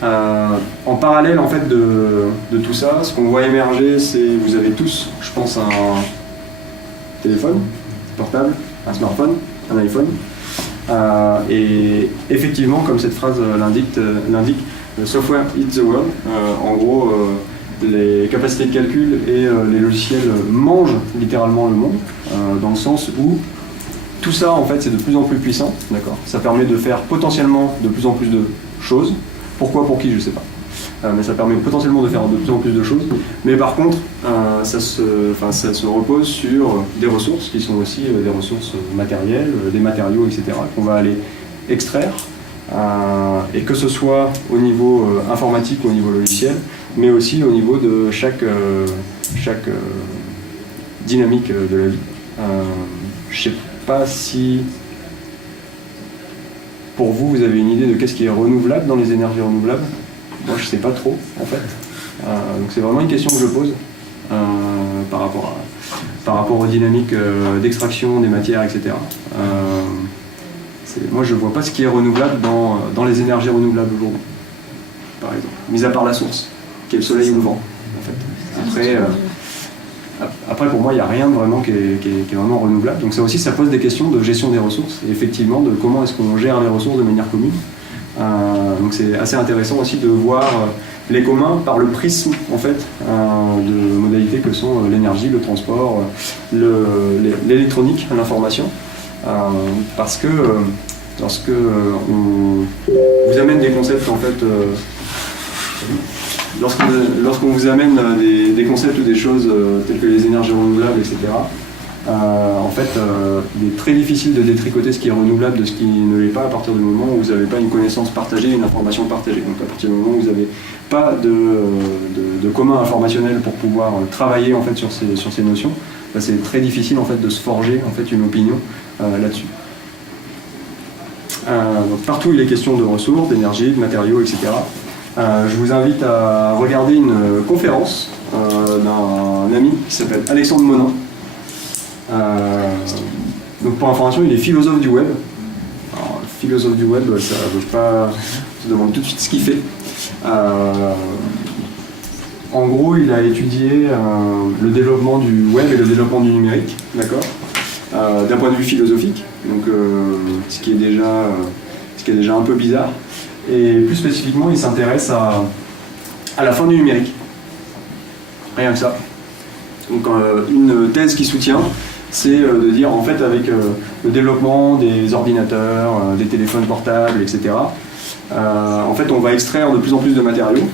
En parallèle en fait de tout ça, ce qu'on voit émerger, c'est vous avez tous, je pense, un téléphone portable, un smartphone, un iPhone, et effectivement, comme cette phrase l'indique, le software eats the world. En gros, les capacités de calcul et les logiciels mangent littéralement le monde, dans le sens où tout ça en fait c'est de plus en plus puissant, d'accord. Ça permet de faire potentiellement de plus en plus de choses. Pourquoi, pour qui, je sais pas. Mais ça permet potentiellement de faire de plus en plus de choses. Mais par contre, ça se repose sur des ressources qui sont aussi des ressources matérielles, des matériaux, etc. qu'on va aller extraire. Et que ce soit au niveau informatique ou au niveau logiciel, mais aussi au niveau de chaque dynamique de la vie. Je sais pas si pour vous, vous avez une idée de qu'est-ce qui est renouvelable dans les énergies renouvelables. Moi, je sais pas trop, en fait. Donc c'est vraiment une question que je pose par rapport aux dynamiques d'extraction des matières, etc. Moi, je ne vois pas ce qui est renouvelable dans les énergies renouvelables aujourd'hui, par exemple. Mis à part la source, qui est le soleil ou le vent, en fait. Après, pour moi, il n'y a rien vraiment qui est vraiment renouvelable. Donc ça aussi, ça pose des questions de gestion des ressources, et effectivement, de comment est-ce qu'on gère les ressources de manière commune. Donc c'est assez intéressant aussi de voir les communs par le prisme, en fait, de modalités que sont l'énergie, le transport, l'électronique, l'information. Parce que lorsque on vous amène des concepts en fait, lorsqu'on vous amène des concepts ou des choses telles que les énergies renouvelables, etc., en fait, il est très difficile de détricoter ce qui est renouvelable de ce qui ne l'est pas à partir du moment où vous n'avez pas une connaissance partagée, une information partagée. Donc à partir du moment où vous n'avez pas de commun informationnel pour pouvoir travailler en fait sur ces notions, bah, c'est très difficile en fait de se forger en fait une opinion là-dessus. Donc partout il est question de ressources, d'énergie, de matériaux, etc. Je vous invite à regarder une conférence d'un ami qui s'appelle Alexandre Monin. Donc pour information, il est philosophe du web. Alors, philosophe du web, ça veut pas. Je te demande tout de suite ce qu'il fait. En gros, il a étudié le développement du web et le développement du numérique, d'accord, d'un point de vue philosophique, donc ce qui est déjà un peu bizarre. Et plus spécifiquement, il s'intéresse à la fin du numérique. Rien que ça. Donc une thèse qui soutient, c'est de dire en fait avec le développement des ordinateurs, des téléphones portables, etc. En fait, on va extraire de plus en plus de matériaux.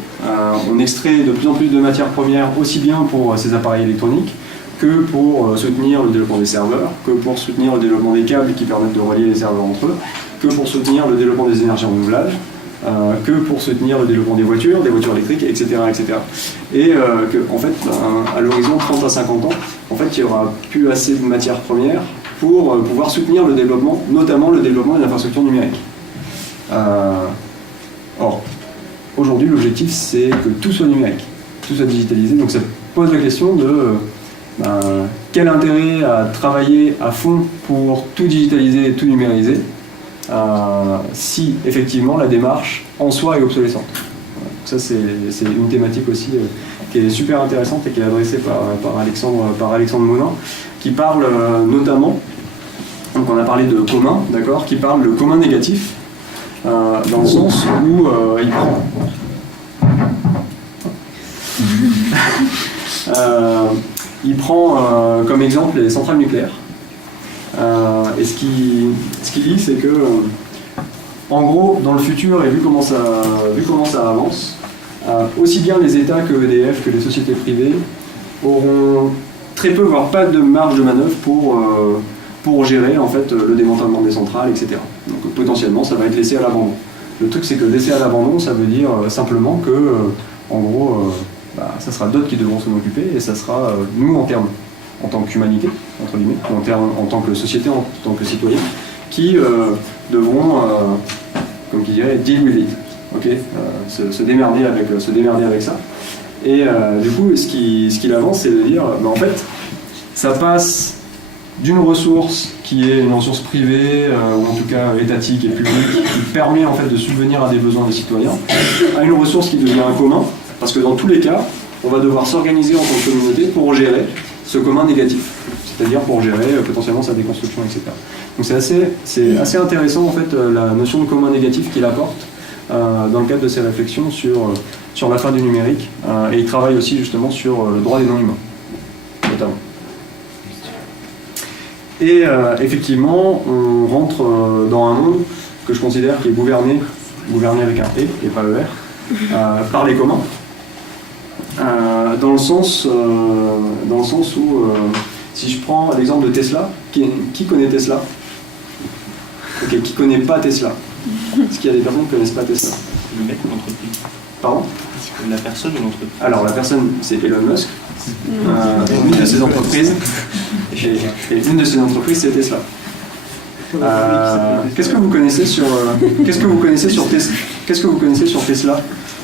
On extrait de plus en plus de matières premières, aussi bien pour ces appareils électroniques que pour soutenir le développement des serveurs, que pour soutenir le développement des câbles qui permettent de relier les serveurs entre eux, que pour soutenir le développement des énergies renouvelables, que pour soutenir le développement des voitures électriques, etc. etc. Et que, en fait, à l'horizon 30 à 50 ans, en fait, il n'y aura plus assez de matières premières pour pouvoir soutenir le développement, notamment le développement des infrastructures numériques. Or, aujourd'hui, l'objectif, c'est que tout soit numérique, tout soit digitalisé. Donc ça pose la question de quel intérêt à travailler à fond pour tout digitaliser et tout numériser si effectivement la démarche en soi est obsolescente. ça c'est une thématique aussi qui est super intéressante et qui est adressée par Alexandre Monin, qui parle notamment, donc on a parlé de commun, d'accord, qui parle de commun négatif, dans le sens où il prend comme exemple les centrales nucléaires. Et ce qu'il dit, c'est que, en gros, dans le futur, et vu comment ça avance, aussi bien les États que EDF, que les sociétés privées, auront très peu, voire pas de marge de manœuvre pour gérer en fait, le démantèlement des centrales, etc. Donc potentiellement, ça va être laissé à l'abandon. Le truc, c'est que laisser à l'abandon, ça veut dire simplement que, en gros, ça sera d'autres qui devront s'en occuper, et ça sera nous en tant qu'humanité, entre guillemets, en tant que société, en tant que citoyens, qui devront, comme qui dirait, deal with it, okay, se démerder avec ça. Et du coup, ce qu'il avance, c'est de dire, en fait, ça passe d'une ressource qui est une ressource privée, ou en tout cas étatique et publique, qui permet en fait de subvenir à des besoins des citoyens, à une ressource qui devient un commun, parce que dans tous les cas, on va devoir s'organiser en tant que communauté pour gérer ce commun négatif, c'est-à-dire pour gérer potentiellement sa déconstruction, etc. Donc c'est assez intéressant en fait la notion de commun négatif qu'il apporte dans le cadre de ses réflexions sur la fin du numérique, et il travaille aussi justement sur le droit des non-humains, notamment. Et effectivement, on rentre dans un monde que je considère qui est gouverné avec un E et pas ER, par les communs. Dans le sens où, si je prends l'exemple de Tesla, qui connaît Tesla? Ok, qui connaît pas Tesla? Est-ce qu'il y a des personnes qui ne connaissent pas Tesla? Le mec ou l'entreprise? Pardon? La personne ou l'entreprise? Alors, la personne, c'est Elon Musk. Une de ses entreprises, et une de ses entreprises, c'est Tesla. Qu'est-ce que vous connaissez sur Tesla,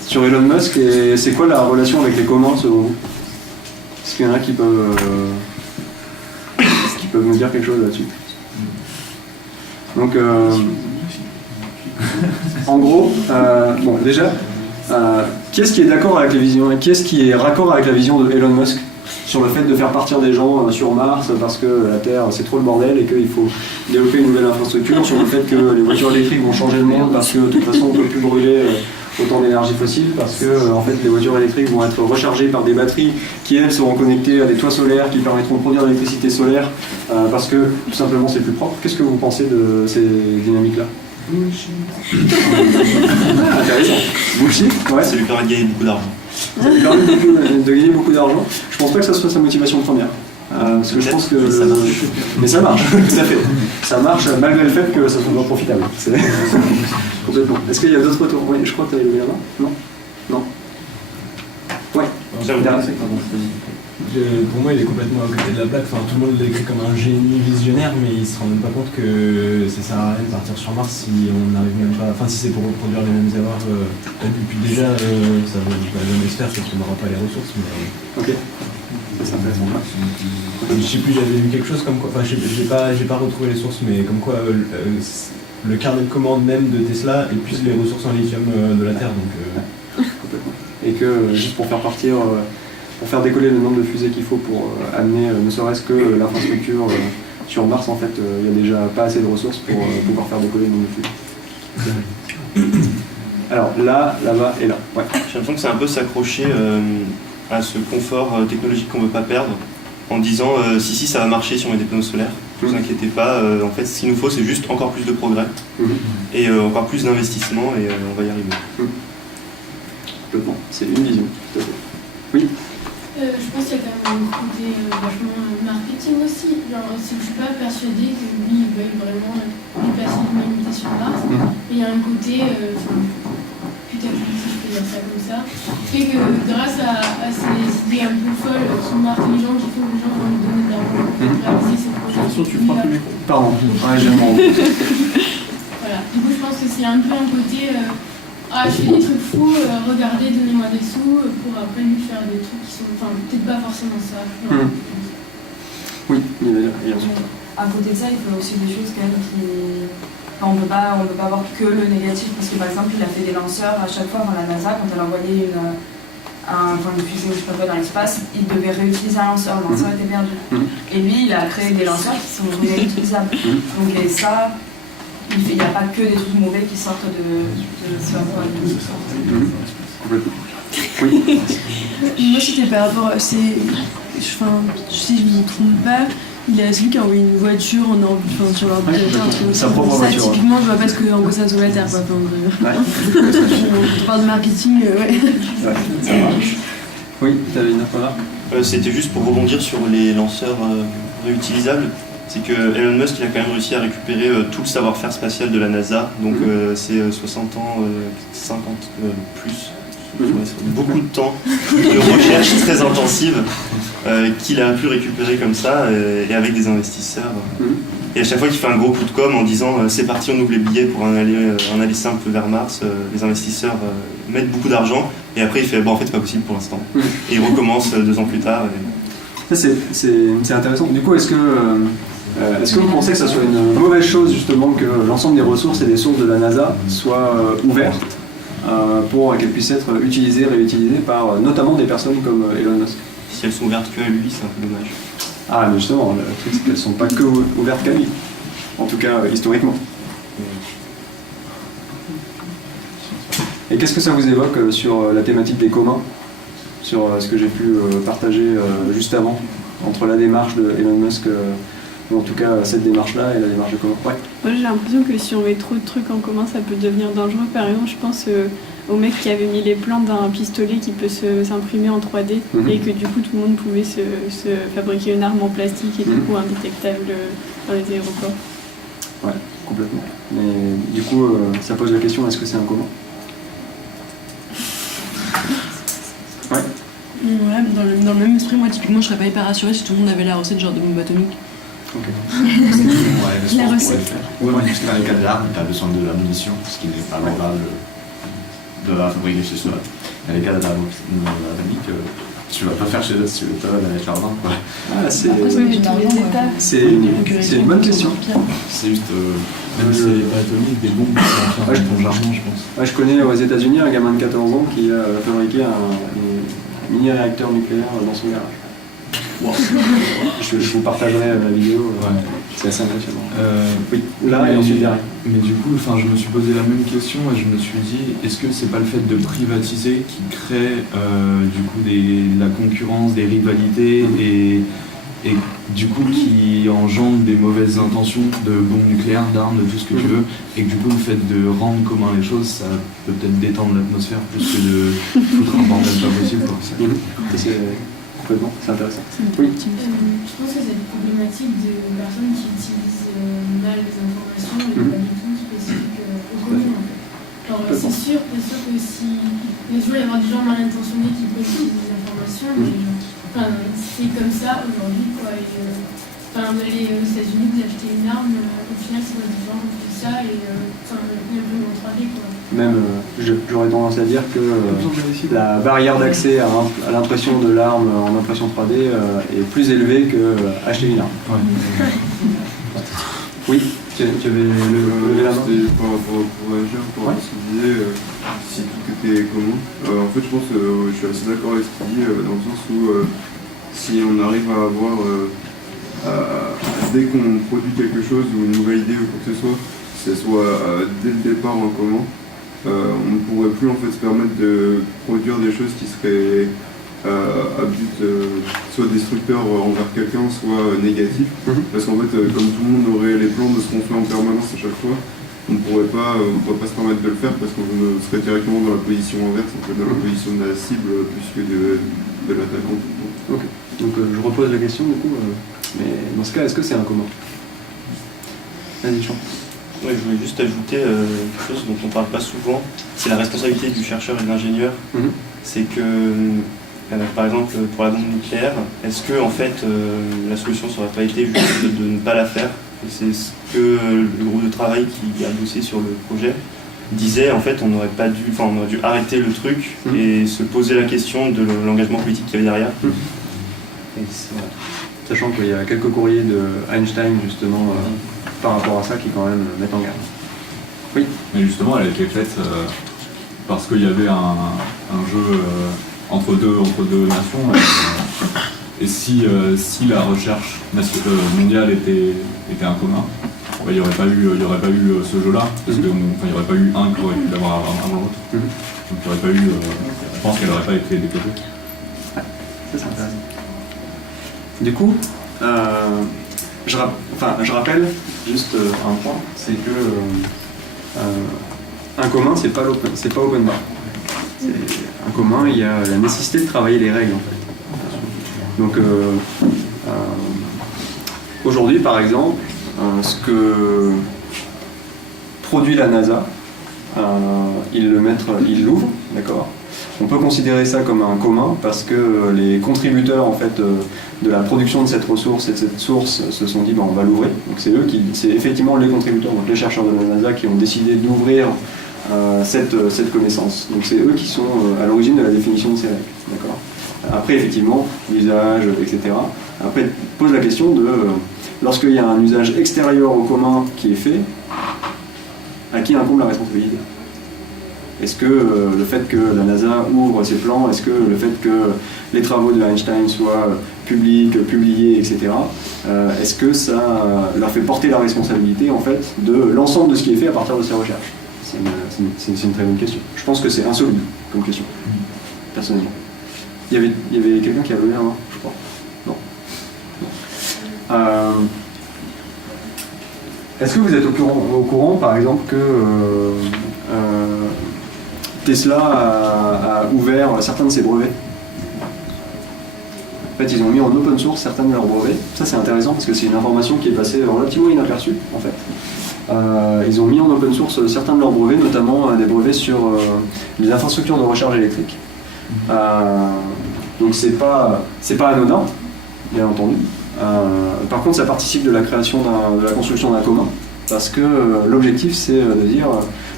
sur Elon Musk, et c'est quoi la relation avec les communs selon vous? Est-ce qu'il y en a qui peuvent nous dire quelque chose là-dessus? Donc, en gros, bon, déjà, qui est-ce qui est d'accord avec les visions, et qui est-ce qui est raccord avec la vision de Elon Musk sur le fait de faire partir des gens sur Mars parce que la Terre c'est trop le bordel et qu'il faut développer une nouvelle infrastructure, sur le fait que les voitures électriques vont changer le monde parce que de toute façon on ne peut plus brûler autant d'énergie fossile, parce que en fait les voitures électriques vont être rechargées par des batteries qui elles seront connectées à des toits solaires qui permettront de produire de l'électricité solaire parce que tout simplement c'est plus propre. Qu'est-ce que vous pensez de ces dynamiques-là? Intéressant. Bullshit, ouais. Ça lui permet de gagner beaucoup d'argent. Ça lui permet de gagner beaucoup d'argent. Je pense pas que ça soit sa motivation première. Parce que je pense que. Ça marche. Mais ça marche, tout à fait. Ça marche malgré le fait que ça soit pas profitable. Complètement. Est-ce qu'il y a d'autres retours? Oui, je crois que tu avais levé la main. Non? Non? Ouais. Pour moi, il est complètement à côté de la plaque. Enfin, tout le monde l'écrit comme un génie visionnaire, mais il se rend même pas compte que ça sert à rien de partir sur Mars si on n'arrive même pas. Enfin, si c'est pour reproduire les mêmes erreurs. Et puis déjà, ça va jamais se faire parce qu'on n'aura pas les ressources. Mais... Ok. C'est intéressant. Je sais plus, j'avais vu quelque chose comme quoi. Enfin, j'ai pas retrouvé les sources, mais comme quoi le carnet de commande même de Tesla épuise les ressources en lithium de la Terre. Donc. Complètement. Et que juste pour faire partir. Pour faire décoller le nombre de fusées qu'il faut pour amener ne serait-ce que l'infrastructure sur Mars, en fait, il n'y a déjà pas assez de ressources pour pouvoir faire décoller le nombre de fusées. Alors là, là-bas et là. Ouais. J'ai l'impression que c'est un peu s'accrocher à ce confort technologique qu'on ne veut pas perdre en disant si ça va marcher si on met des panneaux solaires, ne vous inquiétez pas, en fait ce qu'il nous faut c'est juste encore plus de progrès et encore plus d'investissement et on va y arriver. Complètement, c'est une vision, tout à fait. Oui. Je pense qu'il y a quand même un côté vachement marketing aussi. Genre, je ne suis pas persuadée que lui, il veuille vraiment déplacer l'humanité sur Mars. Mais il y a un côté, putaclic, si je peux dire ça comme ça, qui fait que grâce à ces idées un peu folles qui marquent les gens, qui font que les gens vont lui donner de l'argent pour réaliser ces projets. Attention, tu prends plus. Pardon, ouais, j'ai Voilà, du coup, je pense que c'est un peu un côté. Ah, je fais des trucs fous, regardez, donnez-moi des sous pour après lui faire des trucs qui sont. Enfin, peut-être pas forcément ça. Oui, il y a À côté de ça, il faut aussi des choses quand même on peut pas avoir que le négatif, parce que par exemple, il a fait des lanceurs à chaque fois dans la NASA, quand elle envoyait une fusée ou je sais pas quoi dans l'espace, il devait réutiliser un lanceur, le lanceur était perdu. Et lui, il a créé des lanceurs qui sont réutilisables. Donc et ça, il n'y a pas que des trucs mauvais qui sortent de ce à quoi il sort. Oui. Moi, c'était par rapport à. Si je ne me trompe pas, il y a celui qui a envoyé une voiture sur l'ordinateur. Sa propre voiture. Typiquement, je vois pas ce que ça sauve la Terre. On parle de marketing, ouais. Ça marche. Oui, tu avais une autre remarque. C'était juste pour rebondir sur les lanceurs réutilisables. C'est que Elon Musk il a quand même réussi à récupérer tout le savoir-faire spatial de la NASA. Donc c'est 60 ans, 50 plus. Beaucoup de temps de recherche très intensive qu'il a pu récupérer comme ça et avec des investisseurs. Et à chaque fois qu'il fait un gros coup de com' en disant c'est parti, on ouvre les billets pour un aller simple vers Mars, les investisseurs mettent beaucoup d'argent et après il fait bon en fait c'est pas possible pour l'instant. Et il recommence 2 ans plus tard. Ça c'est intéressant. Du coup est-ce que vous pensez que ça soit une mauvaise chose justement que l'ensemble des ressources et des sources de la NASA soient ouvertes pour qu'elles puissent être utilisées, réutilisées par notamment des personnes comme Elon Musk? Si elles sont ouvertes que à lui, c'est un peu dommage. Ah mais justement, le truc c'est qu'elles ne sont pas que ouvertes qu'à lui, en tout cas historiquement. Et qu'est-ce que ça vous évoque sur la thématique des communs, sur ce que j'ai pu partager juste avant, entre la démarche de Elon Musk, ou en tout cas cette démarche-là et la démarche de commun? Ouais. Moi j'ai l'impression que si on met trop de trucs en commun, ça peut devenir dangereux. Par exemple, je pense au mec qui avait mis les plans d'un pistolet qui peut s'imprimer en 3D et que du coup tout le monde pouvait se fabriquer une arme en plastique et du coup indétectable dans les aéroports. Ouais, complètement. Mais du coup, ça pose la question, est-ce que c'est un commun? Ouais. Ouais, dans le même esprit, moi typiquement je serais pas hyper rassurée si tout le monde avait la recette genre de bombe atomique. Ok. La recette. Oui, mais juste dans les cas de l'arme, tu as besoin de la munition, ce qui n'est pas normal de la fabriquer chez soi. Dans les cas de l'arme atomique, tu vas pas faire chez si tu veux pas avec l'argent. Ah, c'est une bonne question. C'est juste. Même si c'est pas atomique, des bombes qui sont en ton jardin, je pense. Ouais, je connais aux États-Unis un gamin de 14 ans qui a fabriqué un mini-réacteur nucléaire dans son garage. Wow. Je vous partagerai la vidéo, c'est assez impressionnant. Oui, là et ensuite derrière. Mais du coup, je me suis posé la même question et je me suis dit, est-ce que c'est pas le fait de privatiser qui crée du coup la concurrence, des rivalités et du coup qui engendre des mauvaises intentions de bombes nucléaires, d'armes, de tout ce que tu veux, et que du coup le fait de rendre commun les choses, ça peut peut-être détendre l'atmosphère plus que de foutre un bordel pas possible. Complètement, c'est intéressant. Oui. Je pense que c'est une problématique de personnes qui utilisent mal les informations et pas du tout spécifiques aux communes en fait. Alors c'est sûr que si il va toujours y avoir des gens mal intentionnés qui peuvent utiliser des informations, mais c'est comme ça aujourd'hui quoi. Vous allez aux États-Unis, vous achetez une arme, au final c'est votre gens qui fait ça et même plus en 3D quoi. Même, j'aurais tendance à dire que la barrière d'accès à l'impression de l'arme en impression 3D est plus élevée que acheter une arme. Ouais. Oui, tu avais levé la main. C'était par rapport à réagir, par rapport à ce qu'il disait, si tout était commun. En fait, je pense que je suis assez d'accord avec ce qu'il dit, dans le sens où si on arrive à avoir, dès qu'on produit quelque chose ou une nouvelle idée ou quoi que ce soit, que ce soit dès le départ en commun, on ne pourrait plus en fait se permettre de produire des choses qui seraient à but soit destructeur envers quelqu'un, soit négatif. Parce qu'en fait, comme tout le monde aurait les plans de ce qu'on fait en permanence à chaque fois, on ne pourrait pas se permettre de le faire parce qu'on serait directement dans la position inverse, en fait, dans la position de la cible plus que de l'attaquant. Ok. Donc je repose la question du coup, mais dans ce cas, est-ce que c'est un commun? Vas-y, Jean. Ouais, je voulais juste ajouter quelque chose dont on ne parle pas souvent, c'est la responsabilité du chercheur et de l'ingénieur. C'est que, par exemple, pour la bombe nucléaire, est-ce que en fait, la solution n'aurait pas été juste de ne pas la faire? C'est ce que le groupe de travail qui a bossé sur le projet disait, en fait, on aurait dû arrêter le truc et se poser la question de l'engagement politique qu'il y avait derrière. Et sachant qu'il y a quelques courriers de Einstein justement par rapport à ça qui quand même mettent en garde. Oui. Mais justement, elle a été faite parce qu'il y avait un jeu entre deux nations. Et si la recherche mondiale était en commun, il n'y aurait pas eu ce jeu-là, parce qu'il n'y aurait pas eu un qui aurait pu l'avoir avant l'autre. Donc il n'y aurait pas eu. Je pense qu'elle n'aurait pas été développée. Ça c'est intéressant. Du coup, je rappelle juste un point, c'est que un commun, c'est pas open bar. Un commun, il y a la nécessité de travailler les règles en fait. Donc aujourd'hui, par exemple, ce que produit la NASA, ils l'ouvrent, d'accord. On peut considérer ça comme un commun parce que les contributeurs en fait de la production de cette ressource et de cette source se sont dit on va l'ouvrir. Donc c'est effectivement les contributeurs, donc les chercheurs de la NASA qui ont décidé d'ouvrir cette connaissance. Donc c'est eux qui sont à l'origine de la définition de ces règles, d'accord. Après effectivement l'usage, etc. Après pose la question de lorsqu'il y a un usage extérieur au commun qui est fait, à qui incombe la responsabilité? Est-ce que le fait que la NASA ouvre ses plans, est-ce que le fait que les travaux de Einstein soient publics, publiés, etc., est-ce que ça leur fait porter la responsabilité en fait de l'ensemble de ce qui est fait à partir de ces recherches? C'est une très bonne question. Je pense que c'est insoluble comme question, personnellement. Il y avait quelqu'un qui a levé la main, je crois. Non. Est-ce que vous êtes au courant, par exemple, que Tesla a ouvert certains de ses brevets? En fait, ils ont mis en open source certains de leurs brevets. Ça, c'est intéressant parce que c'est une information qui est passée relativement inaperçue, en fait. Ils ont mis en open source certains de leurs brevets, notamment des brevets sur les infrastructures de recharge électrique. Donc, c'est pas anodin, bien entendu. Par contre, ça participe de la création de la construction d'un commun, parce que l'objectif, c'est de dire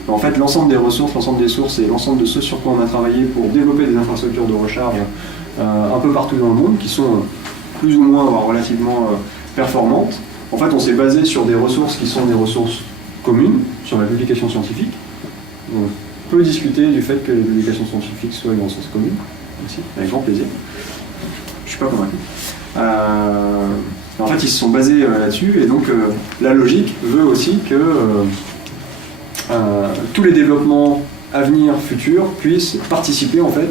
en fait, l'ensemble des ressources, l'ensemble des sources et l'ensemble de ce sur quoi on a travaillé pour développer des infrastructures de recharge un peu partout dans le monde, qui sont plus ou moins relativement performantes. En fait, on s'est basé sur des ressources qui sont des ressources communes, sur la publication scientifique. On peut discuter du fait que les publications scientifiques soient une ressource commune, aussi, avec grand plaisir. Je suis pas convaincu. En fait, ils se sont basés là-dessus, et donc la logique veut aussi que tous les développements à venir futurs puissent participer en fait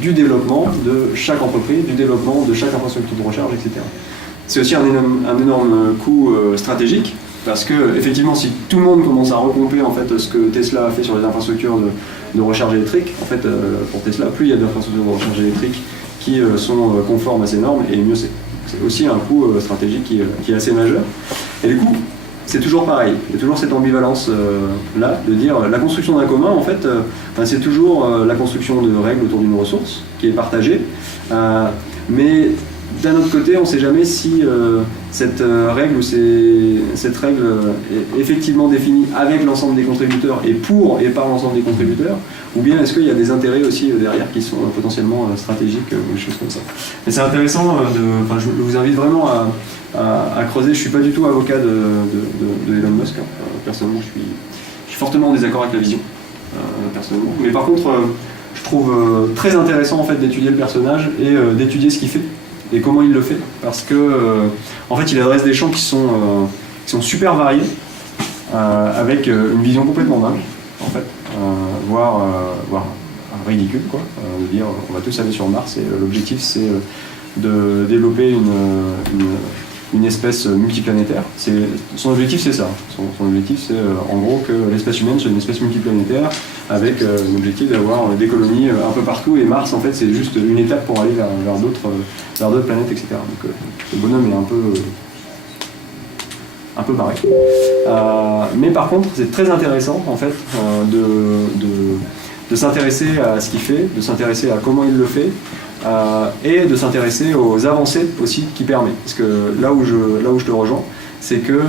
du développement de chaque entreprise, du développement de chaque infrastructure de recharge, etc. C'est aussi un énorme coût stratégique, parce que effectivement, si tout le monde commence à repomper en fait ce que Tesla a fait sur les infrastructures de recharge électrique, en fait, pour Tesla, plus il y a d'infrastructures de recharge électrique qui sont conformes à ces normes, et mieux c'est. C'est aussi un coût stratégique qui est assez majeur. Et du coup, c'est toujours pareil. Il y a toujours cette ambivalence là, de dire la construction d'un commun, en fait, c'est toujours la construction de règles autour d'une ressource qui est partagée. Mais d'un autre côté, on ne sait jamais si cette règle ou cette règle est effectivement définie avec l'ensemble des contributeurs et pour et par l'ensemble des contributeurs, ou bien est-ce qu'il y a des intérêts aussi derrière qui sont potentiellement stratégiques ou des choses comme ça. Mais c'est intéressant, je vous invite vraiment à creuser. Je ne suis pas du tout avocat de Elon Musk. Personnellement, je suis fortement en désaccord avec la vision, personnellement. Mais par contre, je trouve très intéressant en fait, d'étudier le personnage et d'étudier ce qu'il fait et comment il le fait, parce que en fait il adresse des champs qui sont super variés, avec une vision complètement dingue, en fait, voire ridicule, quoi, de dire on va tous aller sur Mars et l'objectif c'est de développer une espèce multiplanétaire. Son objectif c'est ça, son objectif c'est en gros que l'espèce humaine soit une espèce multiplanétaire avec l'objectif d'avoir des colonies un peu partout, et Mars en fait c'est juste une étape pour aller vers d'autres planètes, etc. Donc le bonhomme est un peu barré. Mais par contre c'est très intéressant en fait de s'intéresser à ce qu'il fait, de s'intéresser à comment il le fait, et de s'intéresser aux avancées aussi qu'il permet. Parce que là où je te rejoins, c'est que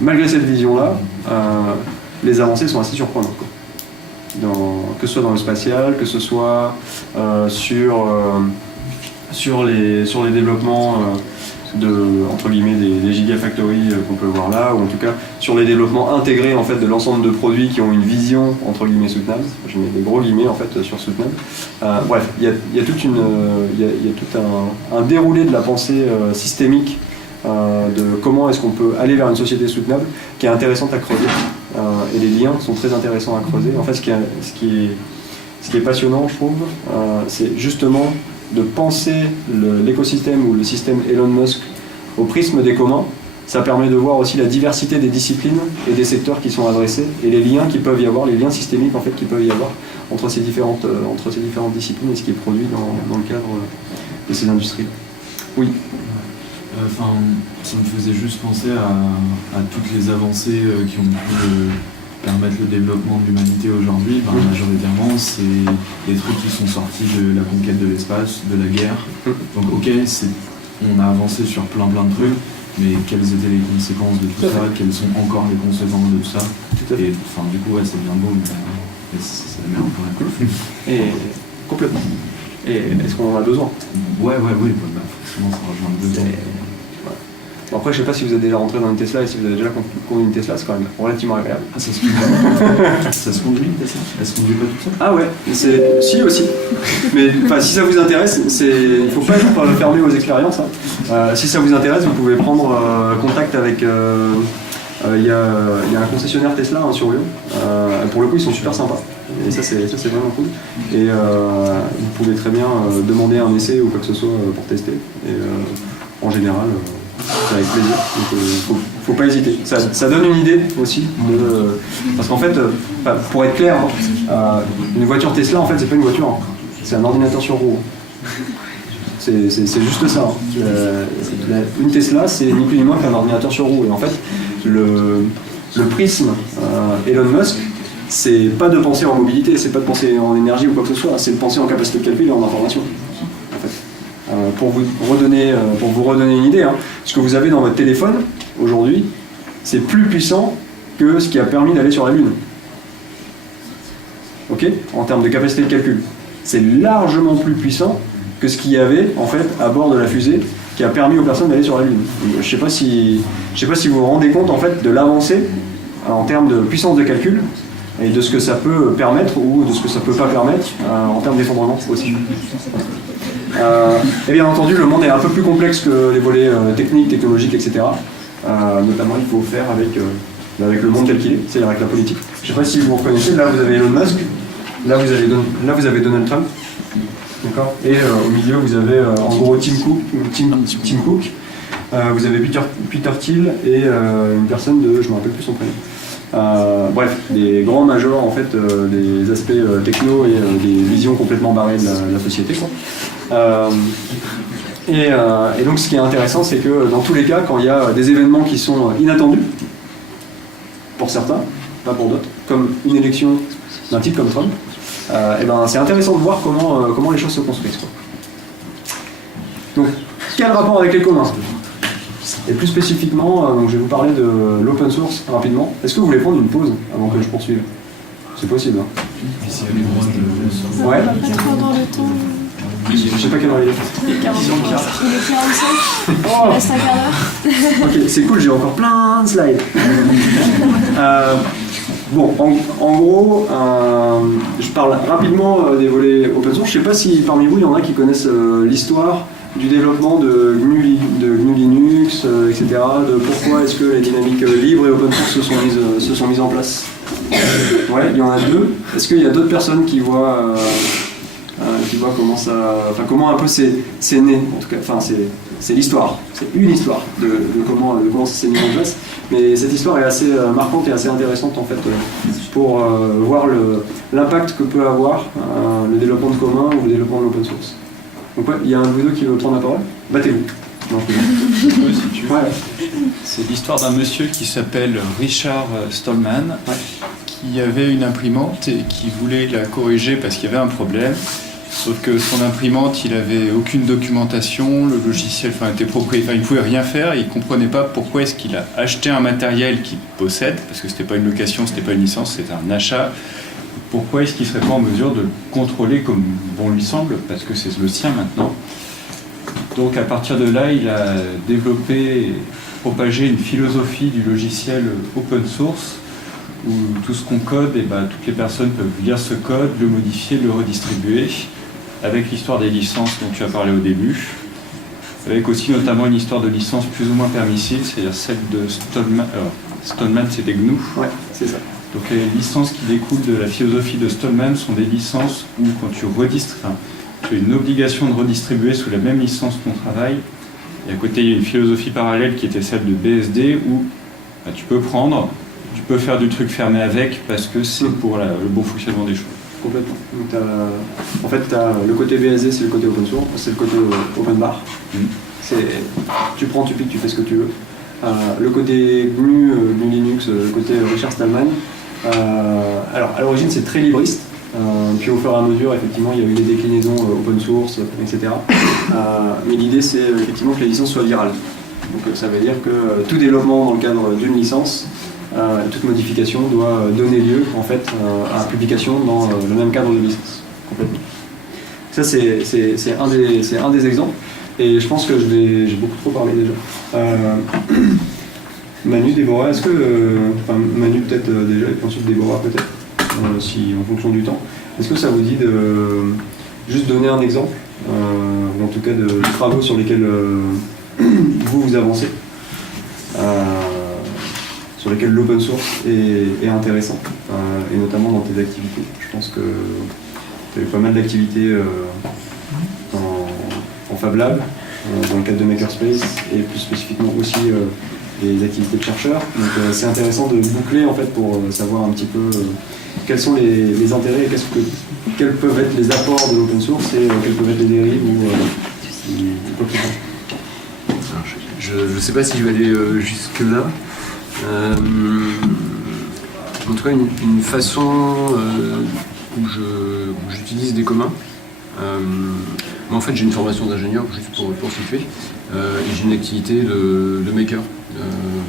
malgré cette vision-là, les avancées sont assez surprenantes, quoi. Que ce soit dans le spatial, que ce soit sur les développements entre guillemets des gigafactories qu'on peut voir là, ou en tout cas sur les développements intégrés en fait de l'ensemble de produits qui ont une vision entre guillemets soutenable. Je mets des gros guillemets en fait sur soutenable. Bref, il y a tout un déroulé de la pensée systémique de comment est-ce qu'on peut aller vers une société soutenable qui est intéressante à creuser, et les liens sont très intéressants à creuser. En fait, ce qui est passionnant, je trouve, c'est justement de penser l'écosystème ou le système Elon Musk au prisme des communs. Ça permet de voir aussi la diversité des disciplines et des secteurs qui sont adressés et les liens qu'il peuvent y avoir, les liens systémiques en fait qu'il peut y avoir entre ces différentes disciplines et ce qui est produit dans le cadre de ces industries. Oui. Ça me faisait juste penser à toutes les avancées qui ont pu permettre le développement de l'humanité aujourd'hui. Majoritairement, c'est des trucs qui sont sortis de la conquête de l'espace, de la guerre. Donc ok, on a avancé sur plein de trucs, mais quelles étaient les conséquences de tout ça? Quelles sont encore les conséquences de tout ça? Et du coup, c'est bien beau, mais c'est la merde quand même. Et complètement. Et est-ce qu'on en a besoin? Oui, forcément, ça rejoint le besoin. Bon, après, je sais pas si vous êtes déjà rentré dans une Tesla et si vous avez déjà conduit une Tesla, c'est quand même relativement agréable. Ah, ça se conduit Ça se conduit une Tesla? Elle se conduit pas toute seule? Ah ouais, si aussi. Mais si ça vous intéresse, il faut pas être fermé aux expériences. Si ça vous intéresse, vous pouvez prendre contact avec. Il y a un concessionnaire Tesla sur Lyon. Pour le coup, ils sont super sympas. Et ça, c'est vraiment cool. Et vous pouvez très bien demander un essai ou quoi que ce soit pour tester. Et en général. C'est avec plaisir, donc faut pas hésiter. Ça donne une idée aussi, parce qu'en fait, pour être clair, une voiture Tesla, en fait, c'est pas une voiture, c'est un ordinateur sur roue. C'est juste ça. Une Tesla, c'est ni plus ni moins qu'un ordinateur sur roue. Et en fait, le prisme Elon Musk, c'est pas de penser en mobilité, c'est pas de penser en énergie ou quoi que ce soit, c'est de penser en capacité de calcul et en information. Pour vous redonner une idée, ce que vous avez dans votre téléphone aujourd'hui, c'est plus puissant que ce qui a permis d'aller sur la Lune. Ok ? En termes de capacité de calcul. C'est largement plus puissant que ce qu'il y avait en fait à bord de la fusée qui a permis aux personnes d'aller sur la Lune. Donc, je sais pas si vous vous rendez compte en fait de l'avancée en termes de puissance de calcul et de ce que ça peut permettre ou de ce que ça peut pas permettre en termes d'effondrement aussi. Et bien entendu, le monde est un peu plus complexe que les volets techniques, technologiques, etc. Notamment, il faut faire avec le monde tel qu'il est, c'est-à-dire avec la politique. Je ne sais pas si vous reconnaissez, là vous avez Elon Musk, là vous avez Donald Trump, d'accord. Et au milieu, vous avez en gros Tim Cook, vous avez Peter Thiel et une personne de, je ne me rappelle plus son prénom. Bref, des grands majors en fait, des aspects techno et des visions complètement barrées de la société, quoi. Et donc ce qui est intéressant, c'est que dans tous les cas, quand il y a des événements qui sont inattendus, pour certains, pas pour d'autres, comme une élection d'un type comme Trump, et ben c'est intéressant de voir comment les choses se construisent, quoi. Donc, quel rapport avec les communs? Et plus spécifiquement, donc je vais vous parler de l'open source rapidement. Est-ce que vous voulez prendre une pause avant que je poursuive? C'est possible. Ouais. Pas trop dans le temps. Je sais pas quelle heure il est. Il est 45. Il est 45. Il reste un quart d'heure. Ok, c'est cool, j'ai encore plein de slides. Bon, en gros, je parle rapidement des volets open source. Je sais pas si parmi vous, il y en a qui connaissent l'histoire du développement de GNU Linux, etc., de pourquoi est-ce que les dynamiques libres et open source se sont mises en place. Ouais, il y en a deux. Est-ce qu'il y a d'autres personnes qui voient comment ça, enfin comment un peu c'est né, en tout cas, enfin c'est l'histoire, c'est une histoire de comment ça s'est mis en place, mais cette histoire est assez marquante et assez intéressante en fait pour voir l'impact que peut avoir le développement de commun ou le développement de l'open source. Donc ouais, il y a un de vous deux qui veut prendre la parole, battez-vous. Si tu veux. Ouais. C'est l'histoire d'un monsieur qui s'appelle Richard Stallman, qui avait une imprimante et qui voulait la corriger parce qu'il y avait un problème. Sauf que son imprimante, il avait aucune documentation, le logiciel était propriétaire, il ne pouvait rien faire et il ne comprenait pas pourquoi est-ce qu'il a acheté un matériel qu'il possède, parce que ce n'était pas une location, ce n'était pas une licence, c'était un achat. Pourquoi est-ce qu'il ne serait pas en mesure de le contrôler comme bon lui semble, parce que c'est le sien maintenant. Donc à partir de là, il a développé et propagé une philosophie du logiciel open source où tout ce qu'on code, toutes les personnes peuvent lire ce code, le modifier, le redistribuer, avec l'histoire des licences dont tu as parlé au début, avec aussi notamment une histoire de licence plus ou moins permissive, c'est-à-dire celle de Stallman. Alors, Stallman, c'était GNU. Ouais, c'est ça. Donc les licences qui découlent de la philosophie de Stallman sont des licences où quand tu as une obligation de redistribuer sous la même licence ton travail. Et à côté, il y a une philosophie parallèle qui était celle de BSD où tu peux faire du truc fermé avec parce que c'est pour le bon fonctionnement des choses. Complètement. Donc, en fait, le côté BSD, c'est le côté open source, c'est le côté open bar. Tu prends, tu piques, tu fais ce que tu veux. Le côté GNU Linux, le côté Richard Stallman. Alors, à l'origine, c'est très libriste. Puis au fur et à mesure, effectivement, il y a eu des déclinaisons open source, etc. Mais l'idée, c'est effectivement que les licences soient virales. Donc ça veut dire que tout développement dans le cadre d'une licence, toute modification doit donner lieu en fait à publication dans le même cadre de licence. Complètement. Ça, c'est un des exemples. Et je pense que j'ai beaucoup trop parlé déjà. Manu, Déborah, est-ce que... Manu peut-être déjà, et puis ensuite Déborah peut-être, si en fonction du temps. Est-ce que ça vous dit de juste donner un exemple, ou en tout cas de travaux sur lesquels vous avancez, sur lesquels l'open source est intéressant, et notamment dans tes activités. Je pense que tu as eu pas mal d'activités en Fab Lab, dans le cadre de Makerspace, et plus spécifiquement aussi des activités de chercheurs. Donc c'est intéressant de boucler en fait pour savoir un petit peu quels sont les intérêts et quels peuvent être les apports de l'open source et quelles peuvent être les dérives ou quoi que ce soit. Je ne sais pas si je vais aller jusque-là. En tout cas, une façon où j'utilise des communs. Moi, en fait, j'ai une formation d'ingénieur, juste pour situer, et j'ai une activité de maker.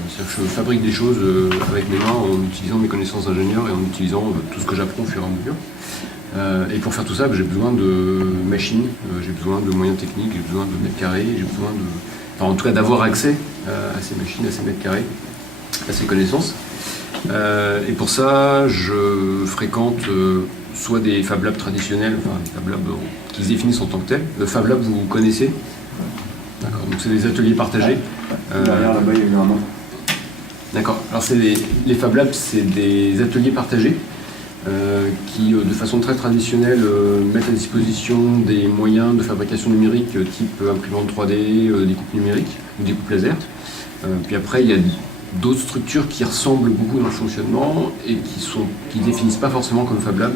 C'est-à-dire que je fabrique des choses avec mes mains en utilisant mes connaissances d'ingénieur et en utilisant tout ce que j'apprends au fur et à mesure. Et pour faire tout ça, j'ai besoin de machines, j'ai besoin de moyens techniques, j'ai besoin de mètres carrés, j'ai besoin en tout cas d'avoir accès à ces machines, à ces mètres carrés, à ces connaissances. Et pour ça, je fréquente soit des Fab Labs traditionnels, enfin des Fab Labs qui se définissent en tant que tels. Le Fab Lab, vous connaissez? D'accord, donc c'est des ateliers partagés. Derrière là-bas, il y a eu un nom. D'accord, alors les Fab Labs, c'est des ateliers partagés qui, de façon très traditionnelle, mettent à disposition des moyens de fabrication numérique type imprimante 3D, découpe numérique ou découpe laser. Puis après, il y a d'autres structures qui ressemblent beaucoup dans le fonctionnement et qui définissent pas forcément comme Fab Lab,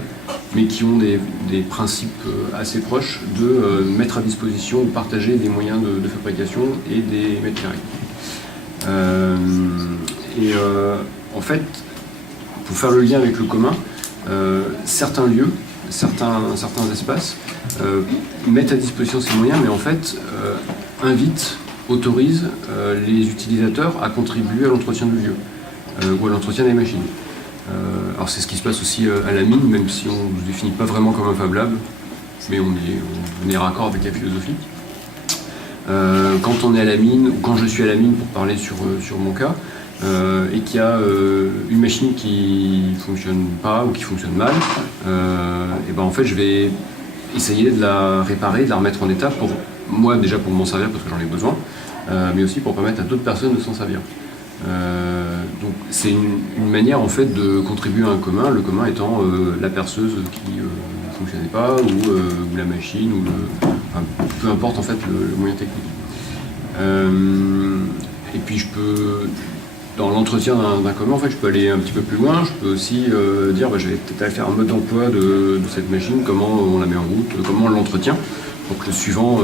mais qui ont des principes assez proches de mettre à disposition ou partager des moyens de fabrication et des mètres carrés. En fait, pour faire le lien avec le commun, certains lieux, certains espaces mettent à disposition ces moyens, mais en fait autorise les utilisateurs à contribuer à l'entretien du lieu ou à l'entretien des machines. Alors c'est ce qui se passe aussi à la mine, même si on ne se définit pas vraiment comme un Fab Lab, mais on est raccord avec la philosophie. Quand on est à la mine, ou quand je suis à la mine pour parler sur mon cas, et qu'il y a une machine qui ne fonctionne pas ou qui fonctionne mal, et ben en fait je vais essayer de la réparer, de la remettre en état pour moi déjà pour m'en servir parce que j'en ai besoin, mais aussi pour permettre à d'autres personnes de s'en servir. Donc c'est une manière en fait de contribuer à un commun, le commun étant la perceuse qui ne fonctionnait pas ou la machine ou peu importe en fait le moyen technique. Et puis je peux dans l'entretien d'un commun, en fait, je peux aller un petit peu plus loin. Je peux aussi dire, je vais peut-être aller faire un mode d'emploi de cette machine, comment on la met en route, comment on l'entretient, pour que le suivant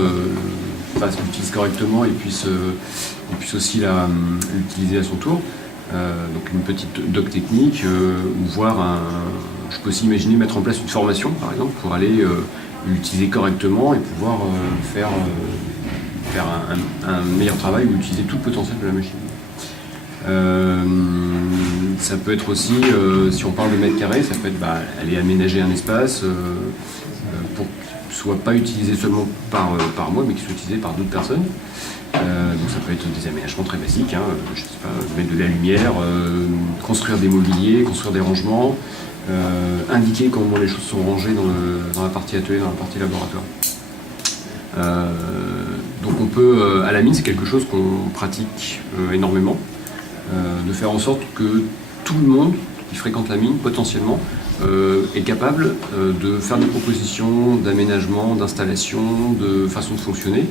l'utilise correctement et puisse aussi l'utiliser à son tour. Donc une petite doc technique, ou je peux aussi imaginer mettre en place une formation, par exemple, pour aller l'utiliser correctement et pouvoir faire un meilleur travail ou utiliser tout le potentiel de la machine. Ça peut être aussi, si on parle de mètres carrés, ça peut être aller aménager un espace pour soit pas utilisé seulement par moi, mais qui soit utilisé par d'autres personnes. Donc ça peut être des aménagements très basiques, hein, je sais pas, mettre de la lumière, construire des mobiliers, construire des rangements, indiquer comment les choses sont rangées dans la partie atelier, dans la partie laboratoire. Donc on peut, à la mine, c'est quelque chose qu'on pratique énormément, de faire en sorte que tout le monde qui fréquente la mine, potentiellement, est capable de faire des propositions d'aménagement, d'installation, de façon de fonctionner,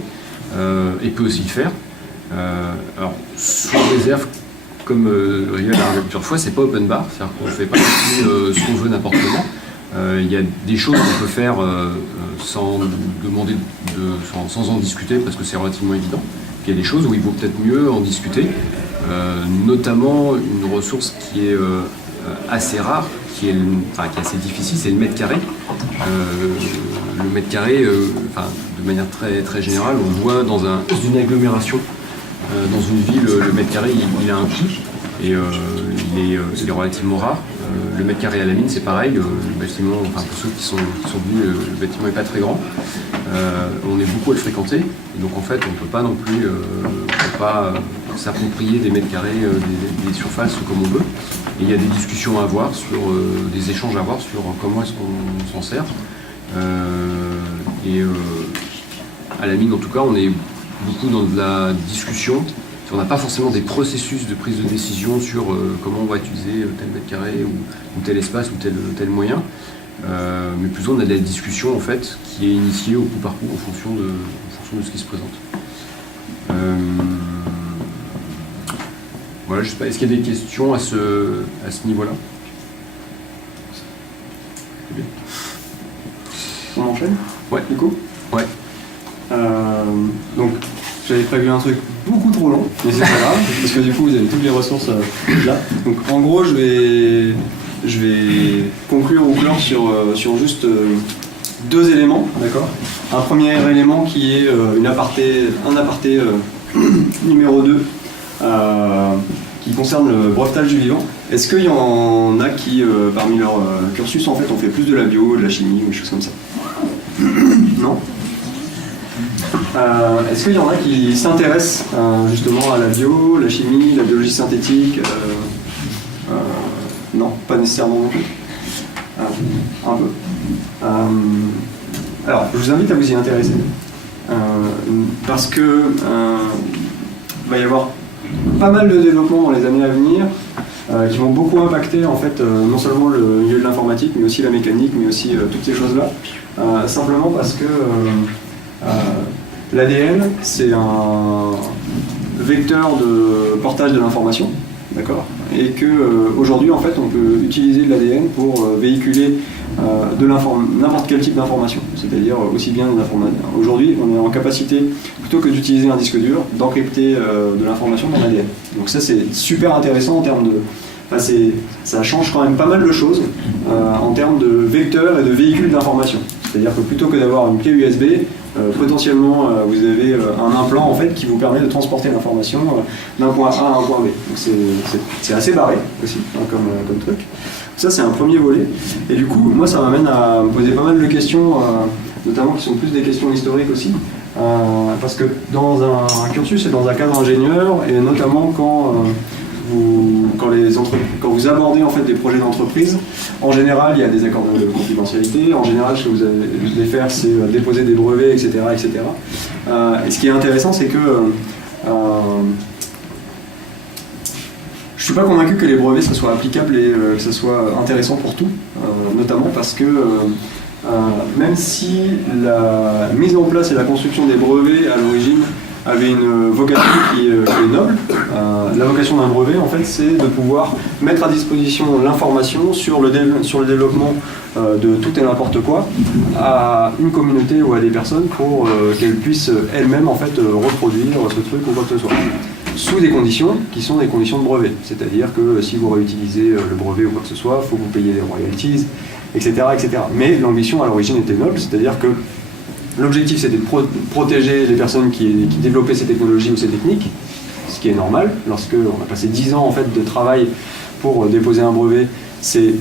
et peut aussi le faire. Alors, sous réserve, comme Riel l'a dit plusieurs fois, c'est pas open bar, c'est-à-dire qu'on ne fait pas ce qu'on veut n'importe comment. Il y a des choses qu'on peut faire sans demander, sans en discuter, parce que c'est relativement évident. Puis il y a des choses où il vaut peut-être mieux en discuter, notamment une ressource qui est assez rare, qui est assez difficile, c'est le mètre carré. Le mètre carré, de manière très, très générale, on voit dans une agglomération, dans une ville, le mètre carré il a un coût et il est relativement rare. Le mètre carré à la mine, c'est pareil. Le bâtiment, pour ceux qui sont venus, le bâtiment n'est pas très grand. On est beaucoup à le fréquenter, et donc en fait, on ne peut pas non plus s'approprier des mètres carrés, des surfaces comme on veut. Et il y a des discussions à avoir, des échanges à avoir sur comment est-ce qu'on s'en sert. À la mine, en tout cas, on est beaucoup dans de la discussion. On n'a pas forcément des processus de prise de décision sur comment on va utiliser tel mètre carré ou tel espace ou tel moyen, mais plutôt on a de la discussion en fait qui est initiée au coup par coup en fonction de ce qui se présente. Voilà, je sais pas, est-ce qu'il y a des questions à ce niveau-là? On enchaîne? Ouais. Du coup? Ouais. Donc, j'avais prévu un truc beaucoup trop long, mais c'est pas grave, parce que du coup, vous avez toutes les ressources là. Donc, en gros, je vais conclure ou clore sur juste deux éléments, d'accord? Un premier élément qui est un aparté numéro 2, qui concerne le brevetage du vivant. Est-ce qu'il y en a qui, parmi leur cursus, en fait, ont fait plus de la bio, de la chimie ou des choses comme ça? Non? Est-ce qu'il y en a qui s'intéressent justement à la bio, la chimie, la biologie synthétique? Non, pas nécessairement non plus. Un peu. Alors, je vous invite à vous y intéresser. Parce que il va y avoir pas mal de développements dans les années à venir qui vont beaucoup impacter en fait non seulement le milieu de l'informatique, mais aussi la mécanique, mais aussi toutes ces choses-là. Simplement parce que l'ADN, c'est un vecteur de portage de l'information, d'accord, et que aujourd'hui en fait on peut utiliser de l'ADN pour véhiculer n'importe quel type d'information, c'est-à-dire aussi bien des informations. Aujourd'hui, on est en capacité, plutôt que d'utiliser un disque dur, d'encrypter de l'information dans l'ADN. Donc ça c'est super intéressant en termes de... ça change quand même pas mal de choses en termes de vecteurs et de véhicules d'information. C'est-à-dire que plutôt que d'avoir une clé USB, potentiellement vous avez un implant en fait qui vous permet de transporter l'information d'un point A à un point B. Donc c'est assez barré aussi comme truc. Ça c'est un premier volet. Et du coup, moi ça m'amène à me poser pas mal de questions, notamment qui sont plus des questions historiques aussi. Parce que dans un cursus et dans un cadre ingénieur, et notamment quand vous abordez en fait des projets d'entreprise, en général il y a des accords de confidentialité, en général ce que vous allez faire c'est déposer des brevets, etc. etc. Et ce qui est intéressant c'est que je suis pas convaincu que les brevets ça soit applicable et que ça soit intéressant pour tout, notamment parce que même si la mise en place et la construction des brevets à l'origine avait une vocation qui est noble. La vocation d'un brevet, en fait, c'est de pouvoir mettre à disposition l'information sur le développement de tout et n'importe quoi à une communauté ou à des personnes pour qu'elles puissent elles-mêmes en fait reproduire ce truc ou quoi que ce soit. Sous des conditions qui sont des conditions de brevet. C'est-à-dire que si vous réutilisez le brevet ou quoi que ce soit, il faut que vous payiez des royalties, etc., etc. Mais l'ambition à l'origine était noble, c'est-à-dire que l'objectif c'était de protéger les personnes qui développaient ces technologies ou ces techniques, ce qui est normal. Lorsqu'on a passé 10 ans en fait, de travail pour déposer un brevet, c'est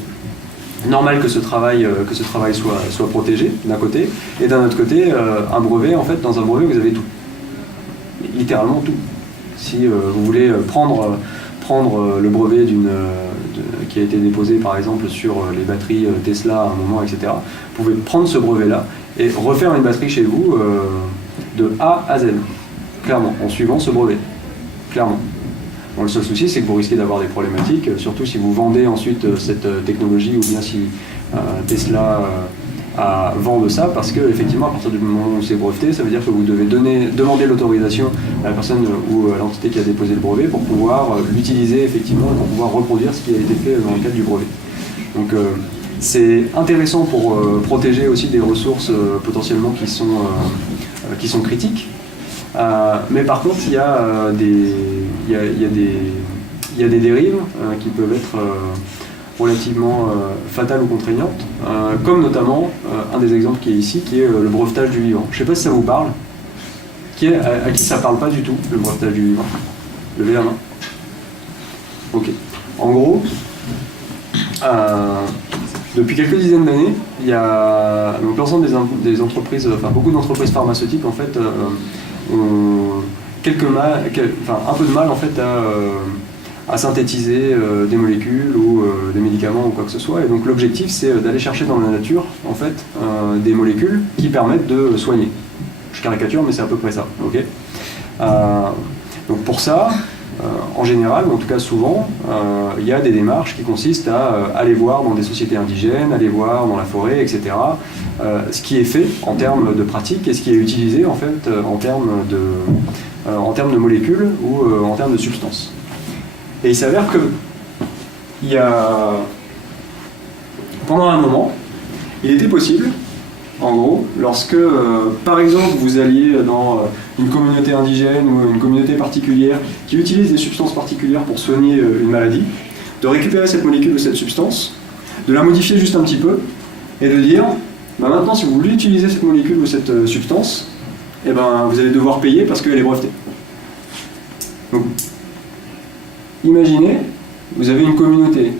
normal que ce travail soit protégé d'un côté, et d'un autre côté, un brevet, en fait, dans un brevet, vous avez tout. Littéralement tout. Si vous voulez prendre le brevet qui a été déposé par exemple sur les batteries Tesla à un moment, etc., vous pouvez prendre ce brevet-là et refaire une batterie chez vous de A à Z, clairement, en suivant ce brevet, clairement. Bon, le seul souci, c'est que vous risquez d'avoir des problématiques, surtout si vous vendez ensuite cette technologie ou bien si Tesla vend de ça, parce que effectivement, à partir du moment où c'est breveté, ça veut dire que vous devez demander l'autorisation à la personne ou à l'entité qui a déposé le brevet pour pouvoir l'utiliser effectivement et pour pouvoir reproduire ce qui a été fait dans le cadre du brevet. Donc c'est intéressant pour protéger aussi des ressources potentiellement qui sont critiques. Mais par contre, il y a des dérives qui peuvent être relativement fatales ou contraignantes, comme notamment un des exemples qui est ici, qui est le brevetage du vivant. Je ne sais pas si ça vous parle. À qui ça ne parle pas du tout, le brevetage du vivant? Levez la main. Ok. En gros, depuis quelques dizaines d'années, il y a l'ensemble des entreprises, enfin beaucoup d'entreprises pharmaceutiques en fait ont un peu de mal en fait à synthétiser des molécules ou des médicaments ou quoi que ce soit. Et donc l'objectif c'est d'aller chercher dans la nature en fait des molécules qui permettent de soigner. Je caricature mais c'est à peu près ça. Okay, donc pour ça, en général, ou en tout cas souvent, il y a des démarches qui consistent à aller voir dans des sociétés indigènes, aller voir dans la forêt, etc. Ce qui est fait en termes de pratique et ce qui est utilisé en fait en termes de molécules ou en termes de substances. Et il s'avère que pendant un moment, il était possible, en gros, lorsque, par exemple, vous alliez dans une communauté indigène ou une communauté particulière qui utilise des substances particulières pour soigner une maladie, de récupérer cette molécule ou cette substance, de la modifier juste un petit peu, et de dire, bah maintenant, si vous voulez utiliser cette molécule ou cette substance, eh ben, vous allez devoir payer parce qu'elle est brevetée. Donc, imaginez, vous avez une communauté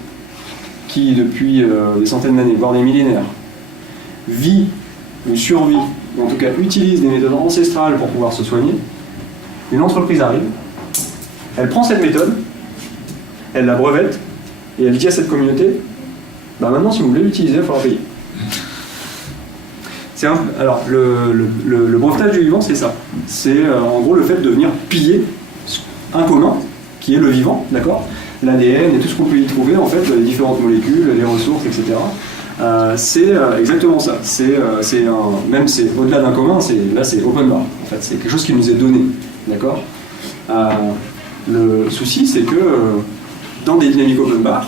qui, depuis des centaines d'années, voire des millénaires, vit ou survit, ou en tout cas utilise des méthodes ancestrales pour pouvoir se soigner. Une entreprise arrive, elle prend cette méthode, elle la brevette, et elle dit à cette communauté, bah maintenant si vous voulez l'utiliser, il va falloir payer. Alors le brevetage du vivant, c'est ça. C'est en gros le fait de venir piller un commun, qui est le vivant, d'accord, l'ADN et tout ce qu'on peut y trouver, en fait, les différentes molécules, les ressources, etc. C'est exactement ça. Même c'est au-delà d'un commun, là c'est open bar. En fait, c'est quelque chose qui nous est donné, d'accord. Le souci, c'est que dans des dynamiques open bar,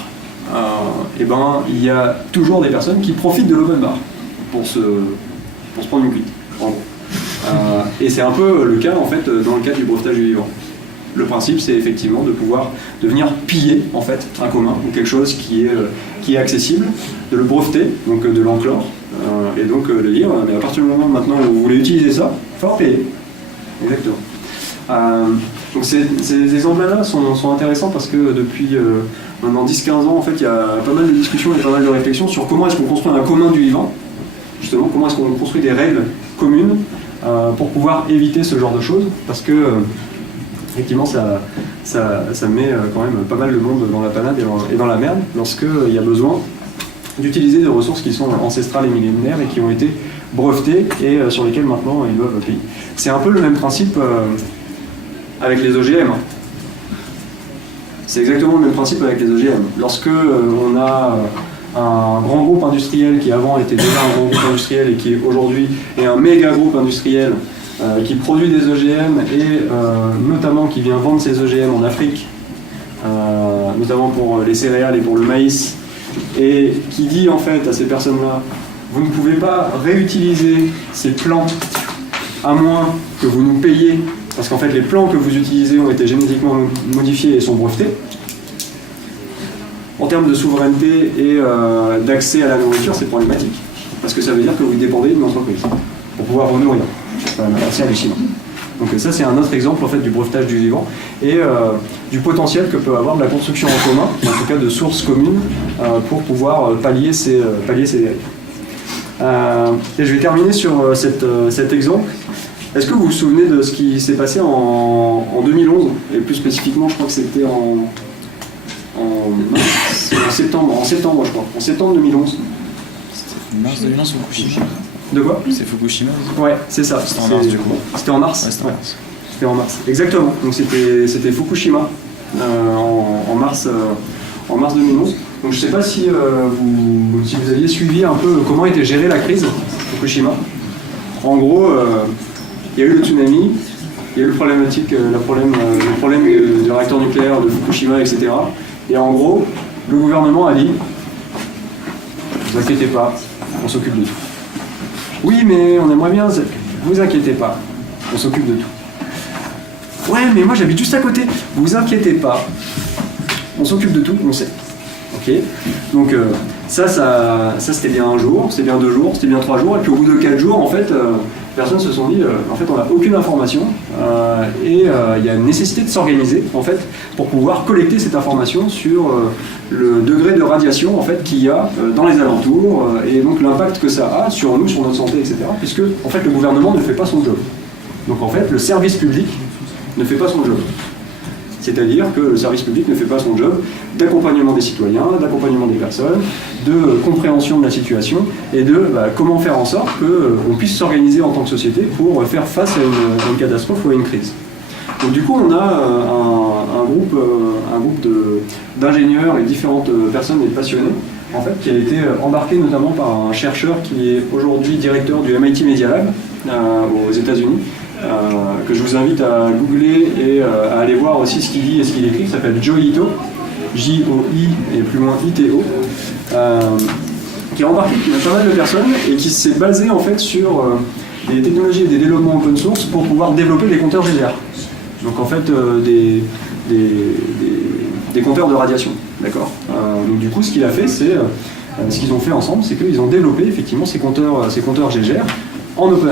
il y a toujours des personnes qui profitent de l'open bar pour se prendre une cuite, en gros. Et c'est un peu le cas en fait dans le cas du brevetage du vivant. Le principe, c'est effectivement de venir piller en fait un commun ou quelque chose qui est accessible, de le breveter, donc de l'enclore, et donc de dire, mais à partir du moment maintenant où vous voulez utiliser ça, il va falloir payer. Exactement. Donc ces exemples-là sont intéressants parce que depuis maintenant 10-15 ans, en fait, il y a pas mal de discussions et pas mal de réflexions sur comment est-ce qu'on construit un commun du vivant, justement, comment est-ce qu'on construit des règles communes pour pouvoir éviter ce genre de choses, parce que effectivement, ça met quand même pas mal de monde dans la panade et dans la merde lorsqu'il y a besoin d'utiliser des ressources qui sont ancestrales et millénaires et qui ont été brevetées et sur lesquelles maintenant ils doivent payer. C'est un peu le même principe avec les OGM. C'est exactement le même principe avec les OGM. Lorsque on a un grand groupe industriel qui avant était déjà un grand groupe industriel et qui aujourd'hui est un méga groupe industriel qui produit des OGM et notamment qui vient vendre ces OGM en Afrique, notamment pour les céréales et pour le maïs, et qui dit en fait à ces personnes-là, vous ne pouvez pas réutiliser ces plants à moins que vous nous payiez, parce qu'en fait les plants que vous utilisez ont été génétiquement modifiés et sont brevetés. En termes de souveraineté et d'accès à la nourriture, c'est problématique, parce que ça veut dire que vous dépendez d'une entreprise pour pouvoir vous nourrir. C'est assez hallucinant. Donc ça c'est un autre exemple en fait du brevetage du vivant et du potentiel que peut avoir de la construction en commun, en tout cas de sources communes, pour pouvoir pallier ces dérives. Et je vais terminer sur cet exemple. Est-ce que vous vous souvenez de ce qui s'est passé en 2011 et plus spécifiquement je crois que c'était en septembre je crois, en septembre 2011. Mars 2011 Fukushima. De quoi? C'est Fukushima. Ouais, c'est ça. C'était en mars du coup. C'était en mars. Ouais, c'était en mars. C'était en mars. Exactement. Donc c'était Fukushima en mars 2011. Donc je ne sais pas si vous aviez suivi un peu comment était gérée la crise Fukushima. En gros, il y a eu le tsunami, il y a eu le problème du réacteur nucléaire de Fukushima, etc. Et en gros, le gouvernement a dit « Vous inquiétez pas, on s'occupe de tout. » Oui, mais on aimerait bien, vous inquiétez pas, on s'occupe de tout. Ouais, mais moi j'habite juste à côté, vous inquiétez pas, on s'occupe de tout, on sait. Ok. Donc ça c'était bien un jour, c'était bien 2 jours, c'était bien 3 jours, et puis au bout de 4 jours, en fait, personnes se sont dit, en fait, on n'a aucune information, et il y a une nécessité de s'organiser, en fait, pour pouvoir collecter cette information sur le degré de radiation, en fait, qu'il y a dans les alentours, et donc l'impact que ça a sur nous, sur notre santé, etc., puisque, en fait, le gouvernement ne fait pas son job. Donc, en fait, le service public ne fait pas son job. C'est-à-dire que le service public ne fait pas son job d'accompagnement des citoyens, d'accompagnement des personnes, de compréhension de la situation et de comment faire en sorte qu'on puisse s'organiser en tant que société pour faire face à une catastrophe ou à une crise. Donc du coup, on a un groupe d'ingénieurs et différentes personnes et passionnés en fait, qui a été embarqué notamment par un chercheur qui est aujourd'hui directeur du MIT Media Lab aux États-Unis. Que je vous invite à googler et à aller voir aussi ce qu'il dit et ce qu'il écrit, qui s'appelle Joi Ito, J-O-I et plus loin I-T-O, qui a embarqué pas mal de personnes et qui s'est basé en fait sur des technologies et des développements open source pour pouvoir développer des compteurs GDR. Donc en fait des compteurs de radiation, d'accord. Donc du coup ce qu'il a fait, c'est ce qu'ils ont fait ensemble, c'est qu'ils ont développé effectivement ces compteurs GGR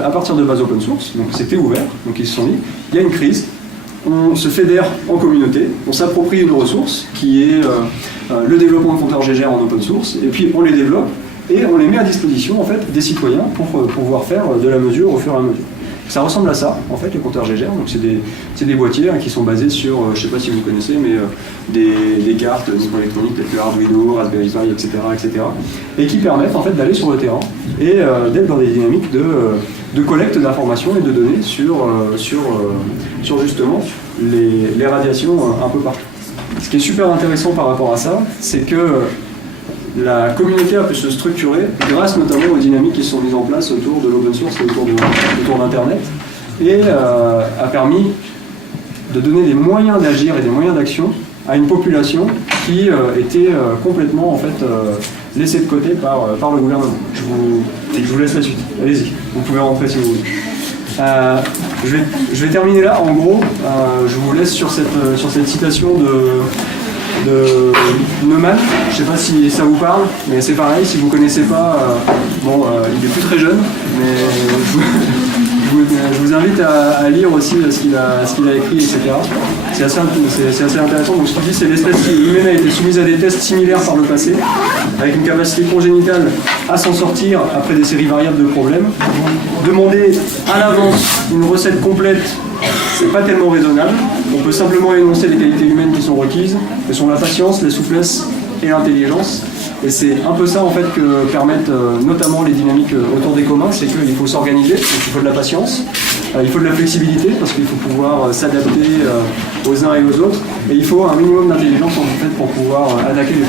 à partir de bases open source, donc c'était ouvert, donc ils se sont dit, il y a une crise, on se fédère en communauté, on s'approprie une ressource qui est le développement de compteurs GGR en open source, et puis on les développe et on les met à disposition en fait, des citoyens pour pouvoir faire de la mesure au fur et à mesure. Ça ressemble à ça, en fait, les compteurs GGR, donc c'est des boîtiers qui sont basés sur, je ne sais pas si vous connaissez, mais des cartes microélectroniques telles que Arduino, Raspberry Pi, etc., et qui permettent en fait d'aller sur le terrain et d'être dans des dynamiques de collecte d'informations et de données sur justement les radiations un peu partout. Ce qui est super intéressant par rapport à ça, c'est que la communauté a pu se structurer grâce notamment aux dynamiques qui sont mises en place autour de l'open source et autour d'Internet et a permis de donner des moyens d'agir et des moyens d'action à une population qui était complètement en fait, laissée de côté par le gouvernement. Je vous laisse la suite. Allez-y, vous pouvez rentrer si vous voulez. Je vais terminer là. En gros, je vous laisse sur cette citation de Neumann. Je ne sais pas si ça vous parle, mais c'est pareil, si vous ne connaissez pas, il est plus très jeune, mais je vous invite à lire aussi ce qu'il a écrit, etc. C'est assez intéressant. Donc, ce qu'il dit, c'est l'espèce humaine a été soumise à des tests similaires par le passé, avec une capacité congénitale à s'en sortir après des séries variables de problèmes. Demander à l'avance une recette complète, c'est pas tellement raisonnable. On peut simplement énoncer les qualités humaines qui sont requises, que sont la patience, la souplesse et l'intelligence. Et c'est un peu ça en fait que permettent notamment les dynamiques autour des communs, c'est qu'il faut s'organiser, donc il faut de la patience, il faut de la flexibilité parce qu'il faut pouvoir s'adapter aux uns et aux autres, et il faut un minimum d'intelligence en fait pour pouvoir attaquer les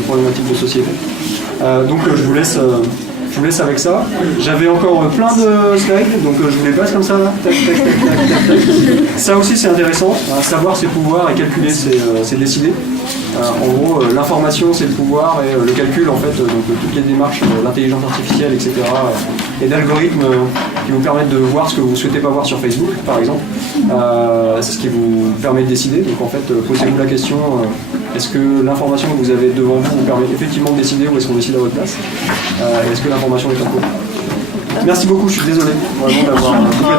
problématiques de société. Donc je vous laisse avec ça. J'avais encore plein de slides, donc je vous les passe comme ça. Tac, tac, tac, tac, tac, tac. Ça aussi c'est intéressant, savoir ses pouvoirs et calculer c'est décider. En gros, l'information c'est le pouvoir et le calcul en fait, donc toutes les démarches d'intelligence artificielle, etc. Et d'algorithmes qui vous permettent de voir ce que vous ne souhaitez pas voir sur Facebook, par exemple. C'est ce qui vous permet de décider. Donc en fait, posez-vous la question, est-ce que l'information que vous avez devant vous permet effectivement de décider ou est-ce qu'on décide à votre place? Est-ce que l'information est en cours? Merci beaucoup, je suis désolé vraiment d'avoir complètement...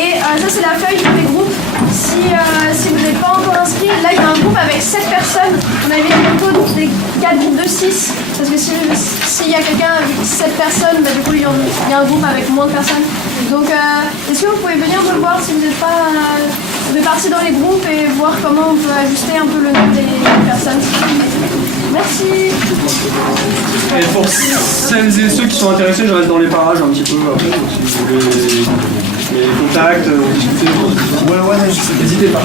Et ça, c'est la feuille pour les groupes. Si vous n'êtes pas encore inscrit, là, il y a un groupe avec 7 personnes. On avait mis plutôt des 4 groupes de 6. Parce que s'il y a quelqu'un avec 7 personnes, bah, du coup, il y a un groupe avec moins de personnes. Donc, est-ce que vous pouvez venir me voir si vous n'êtes pas répartis dans les groupes et voir comment on peut ajuster un peu le nombre des personnes? Merci. Et pour celles et ceux qui sont intéressés, je reste dans les parages un petit peu après, donc si vous voulez mes contacts, discuter. Ouais, n'hésitez pas.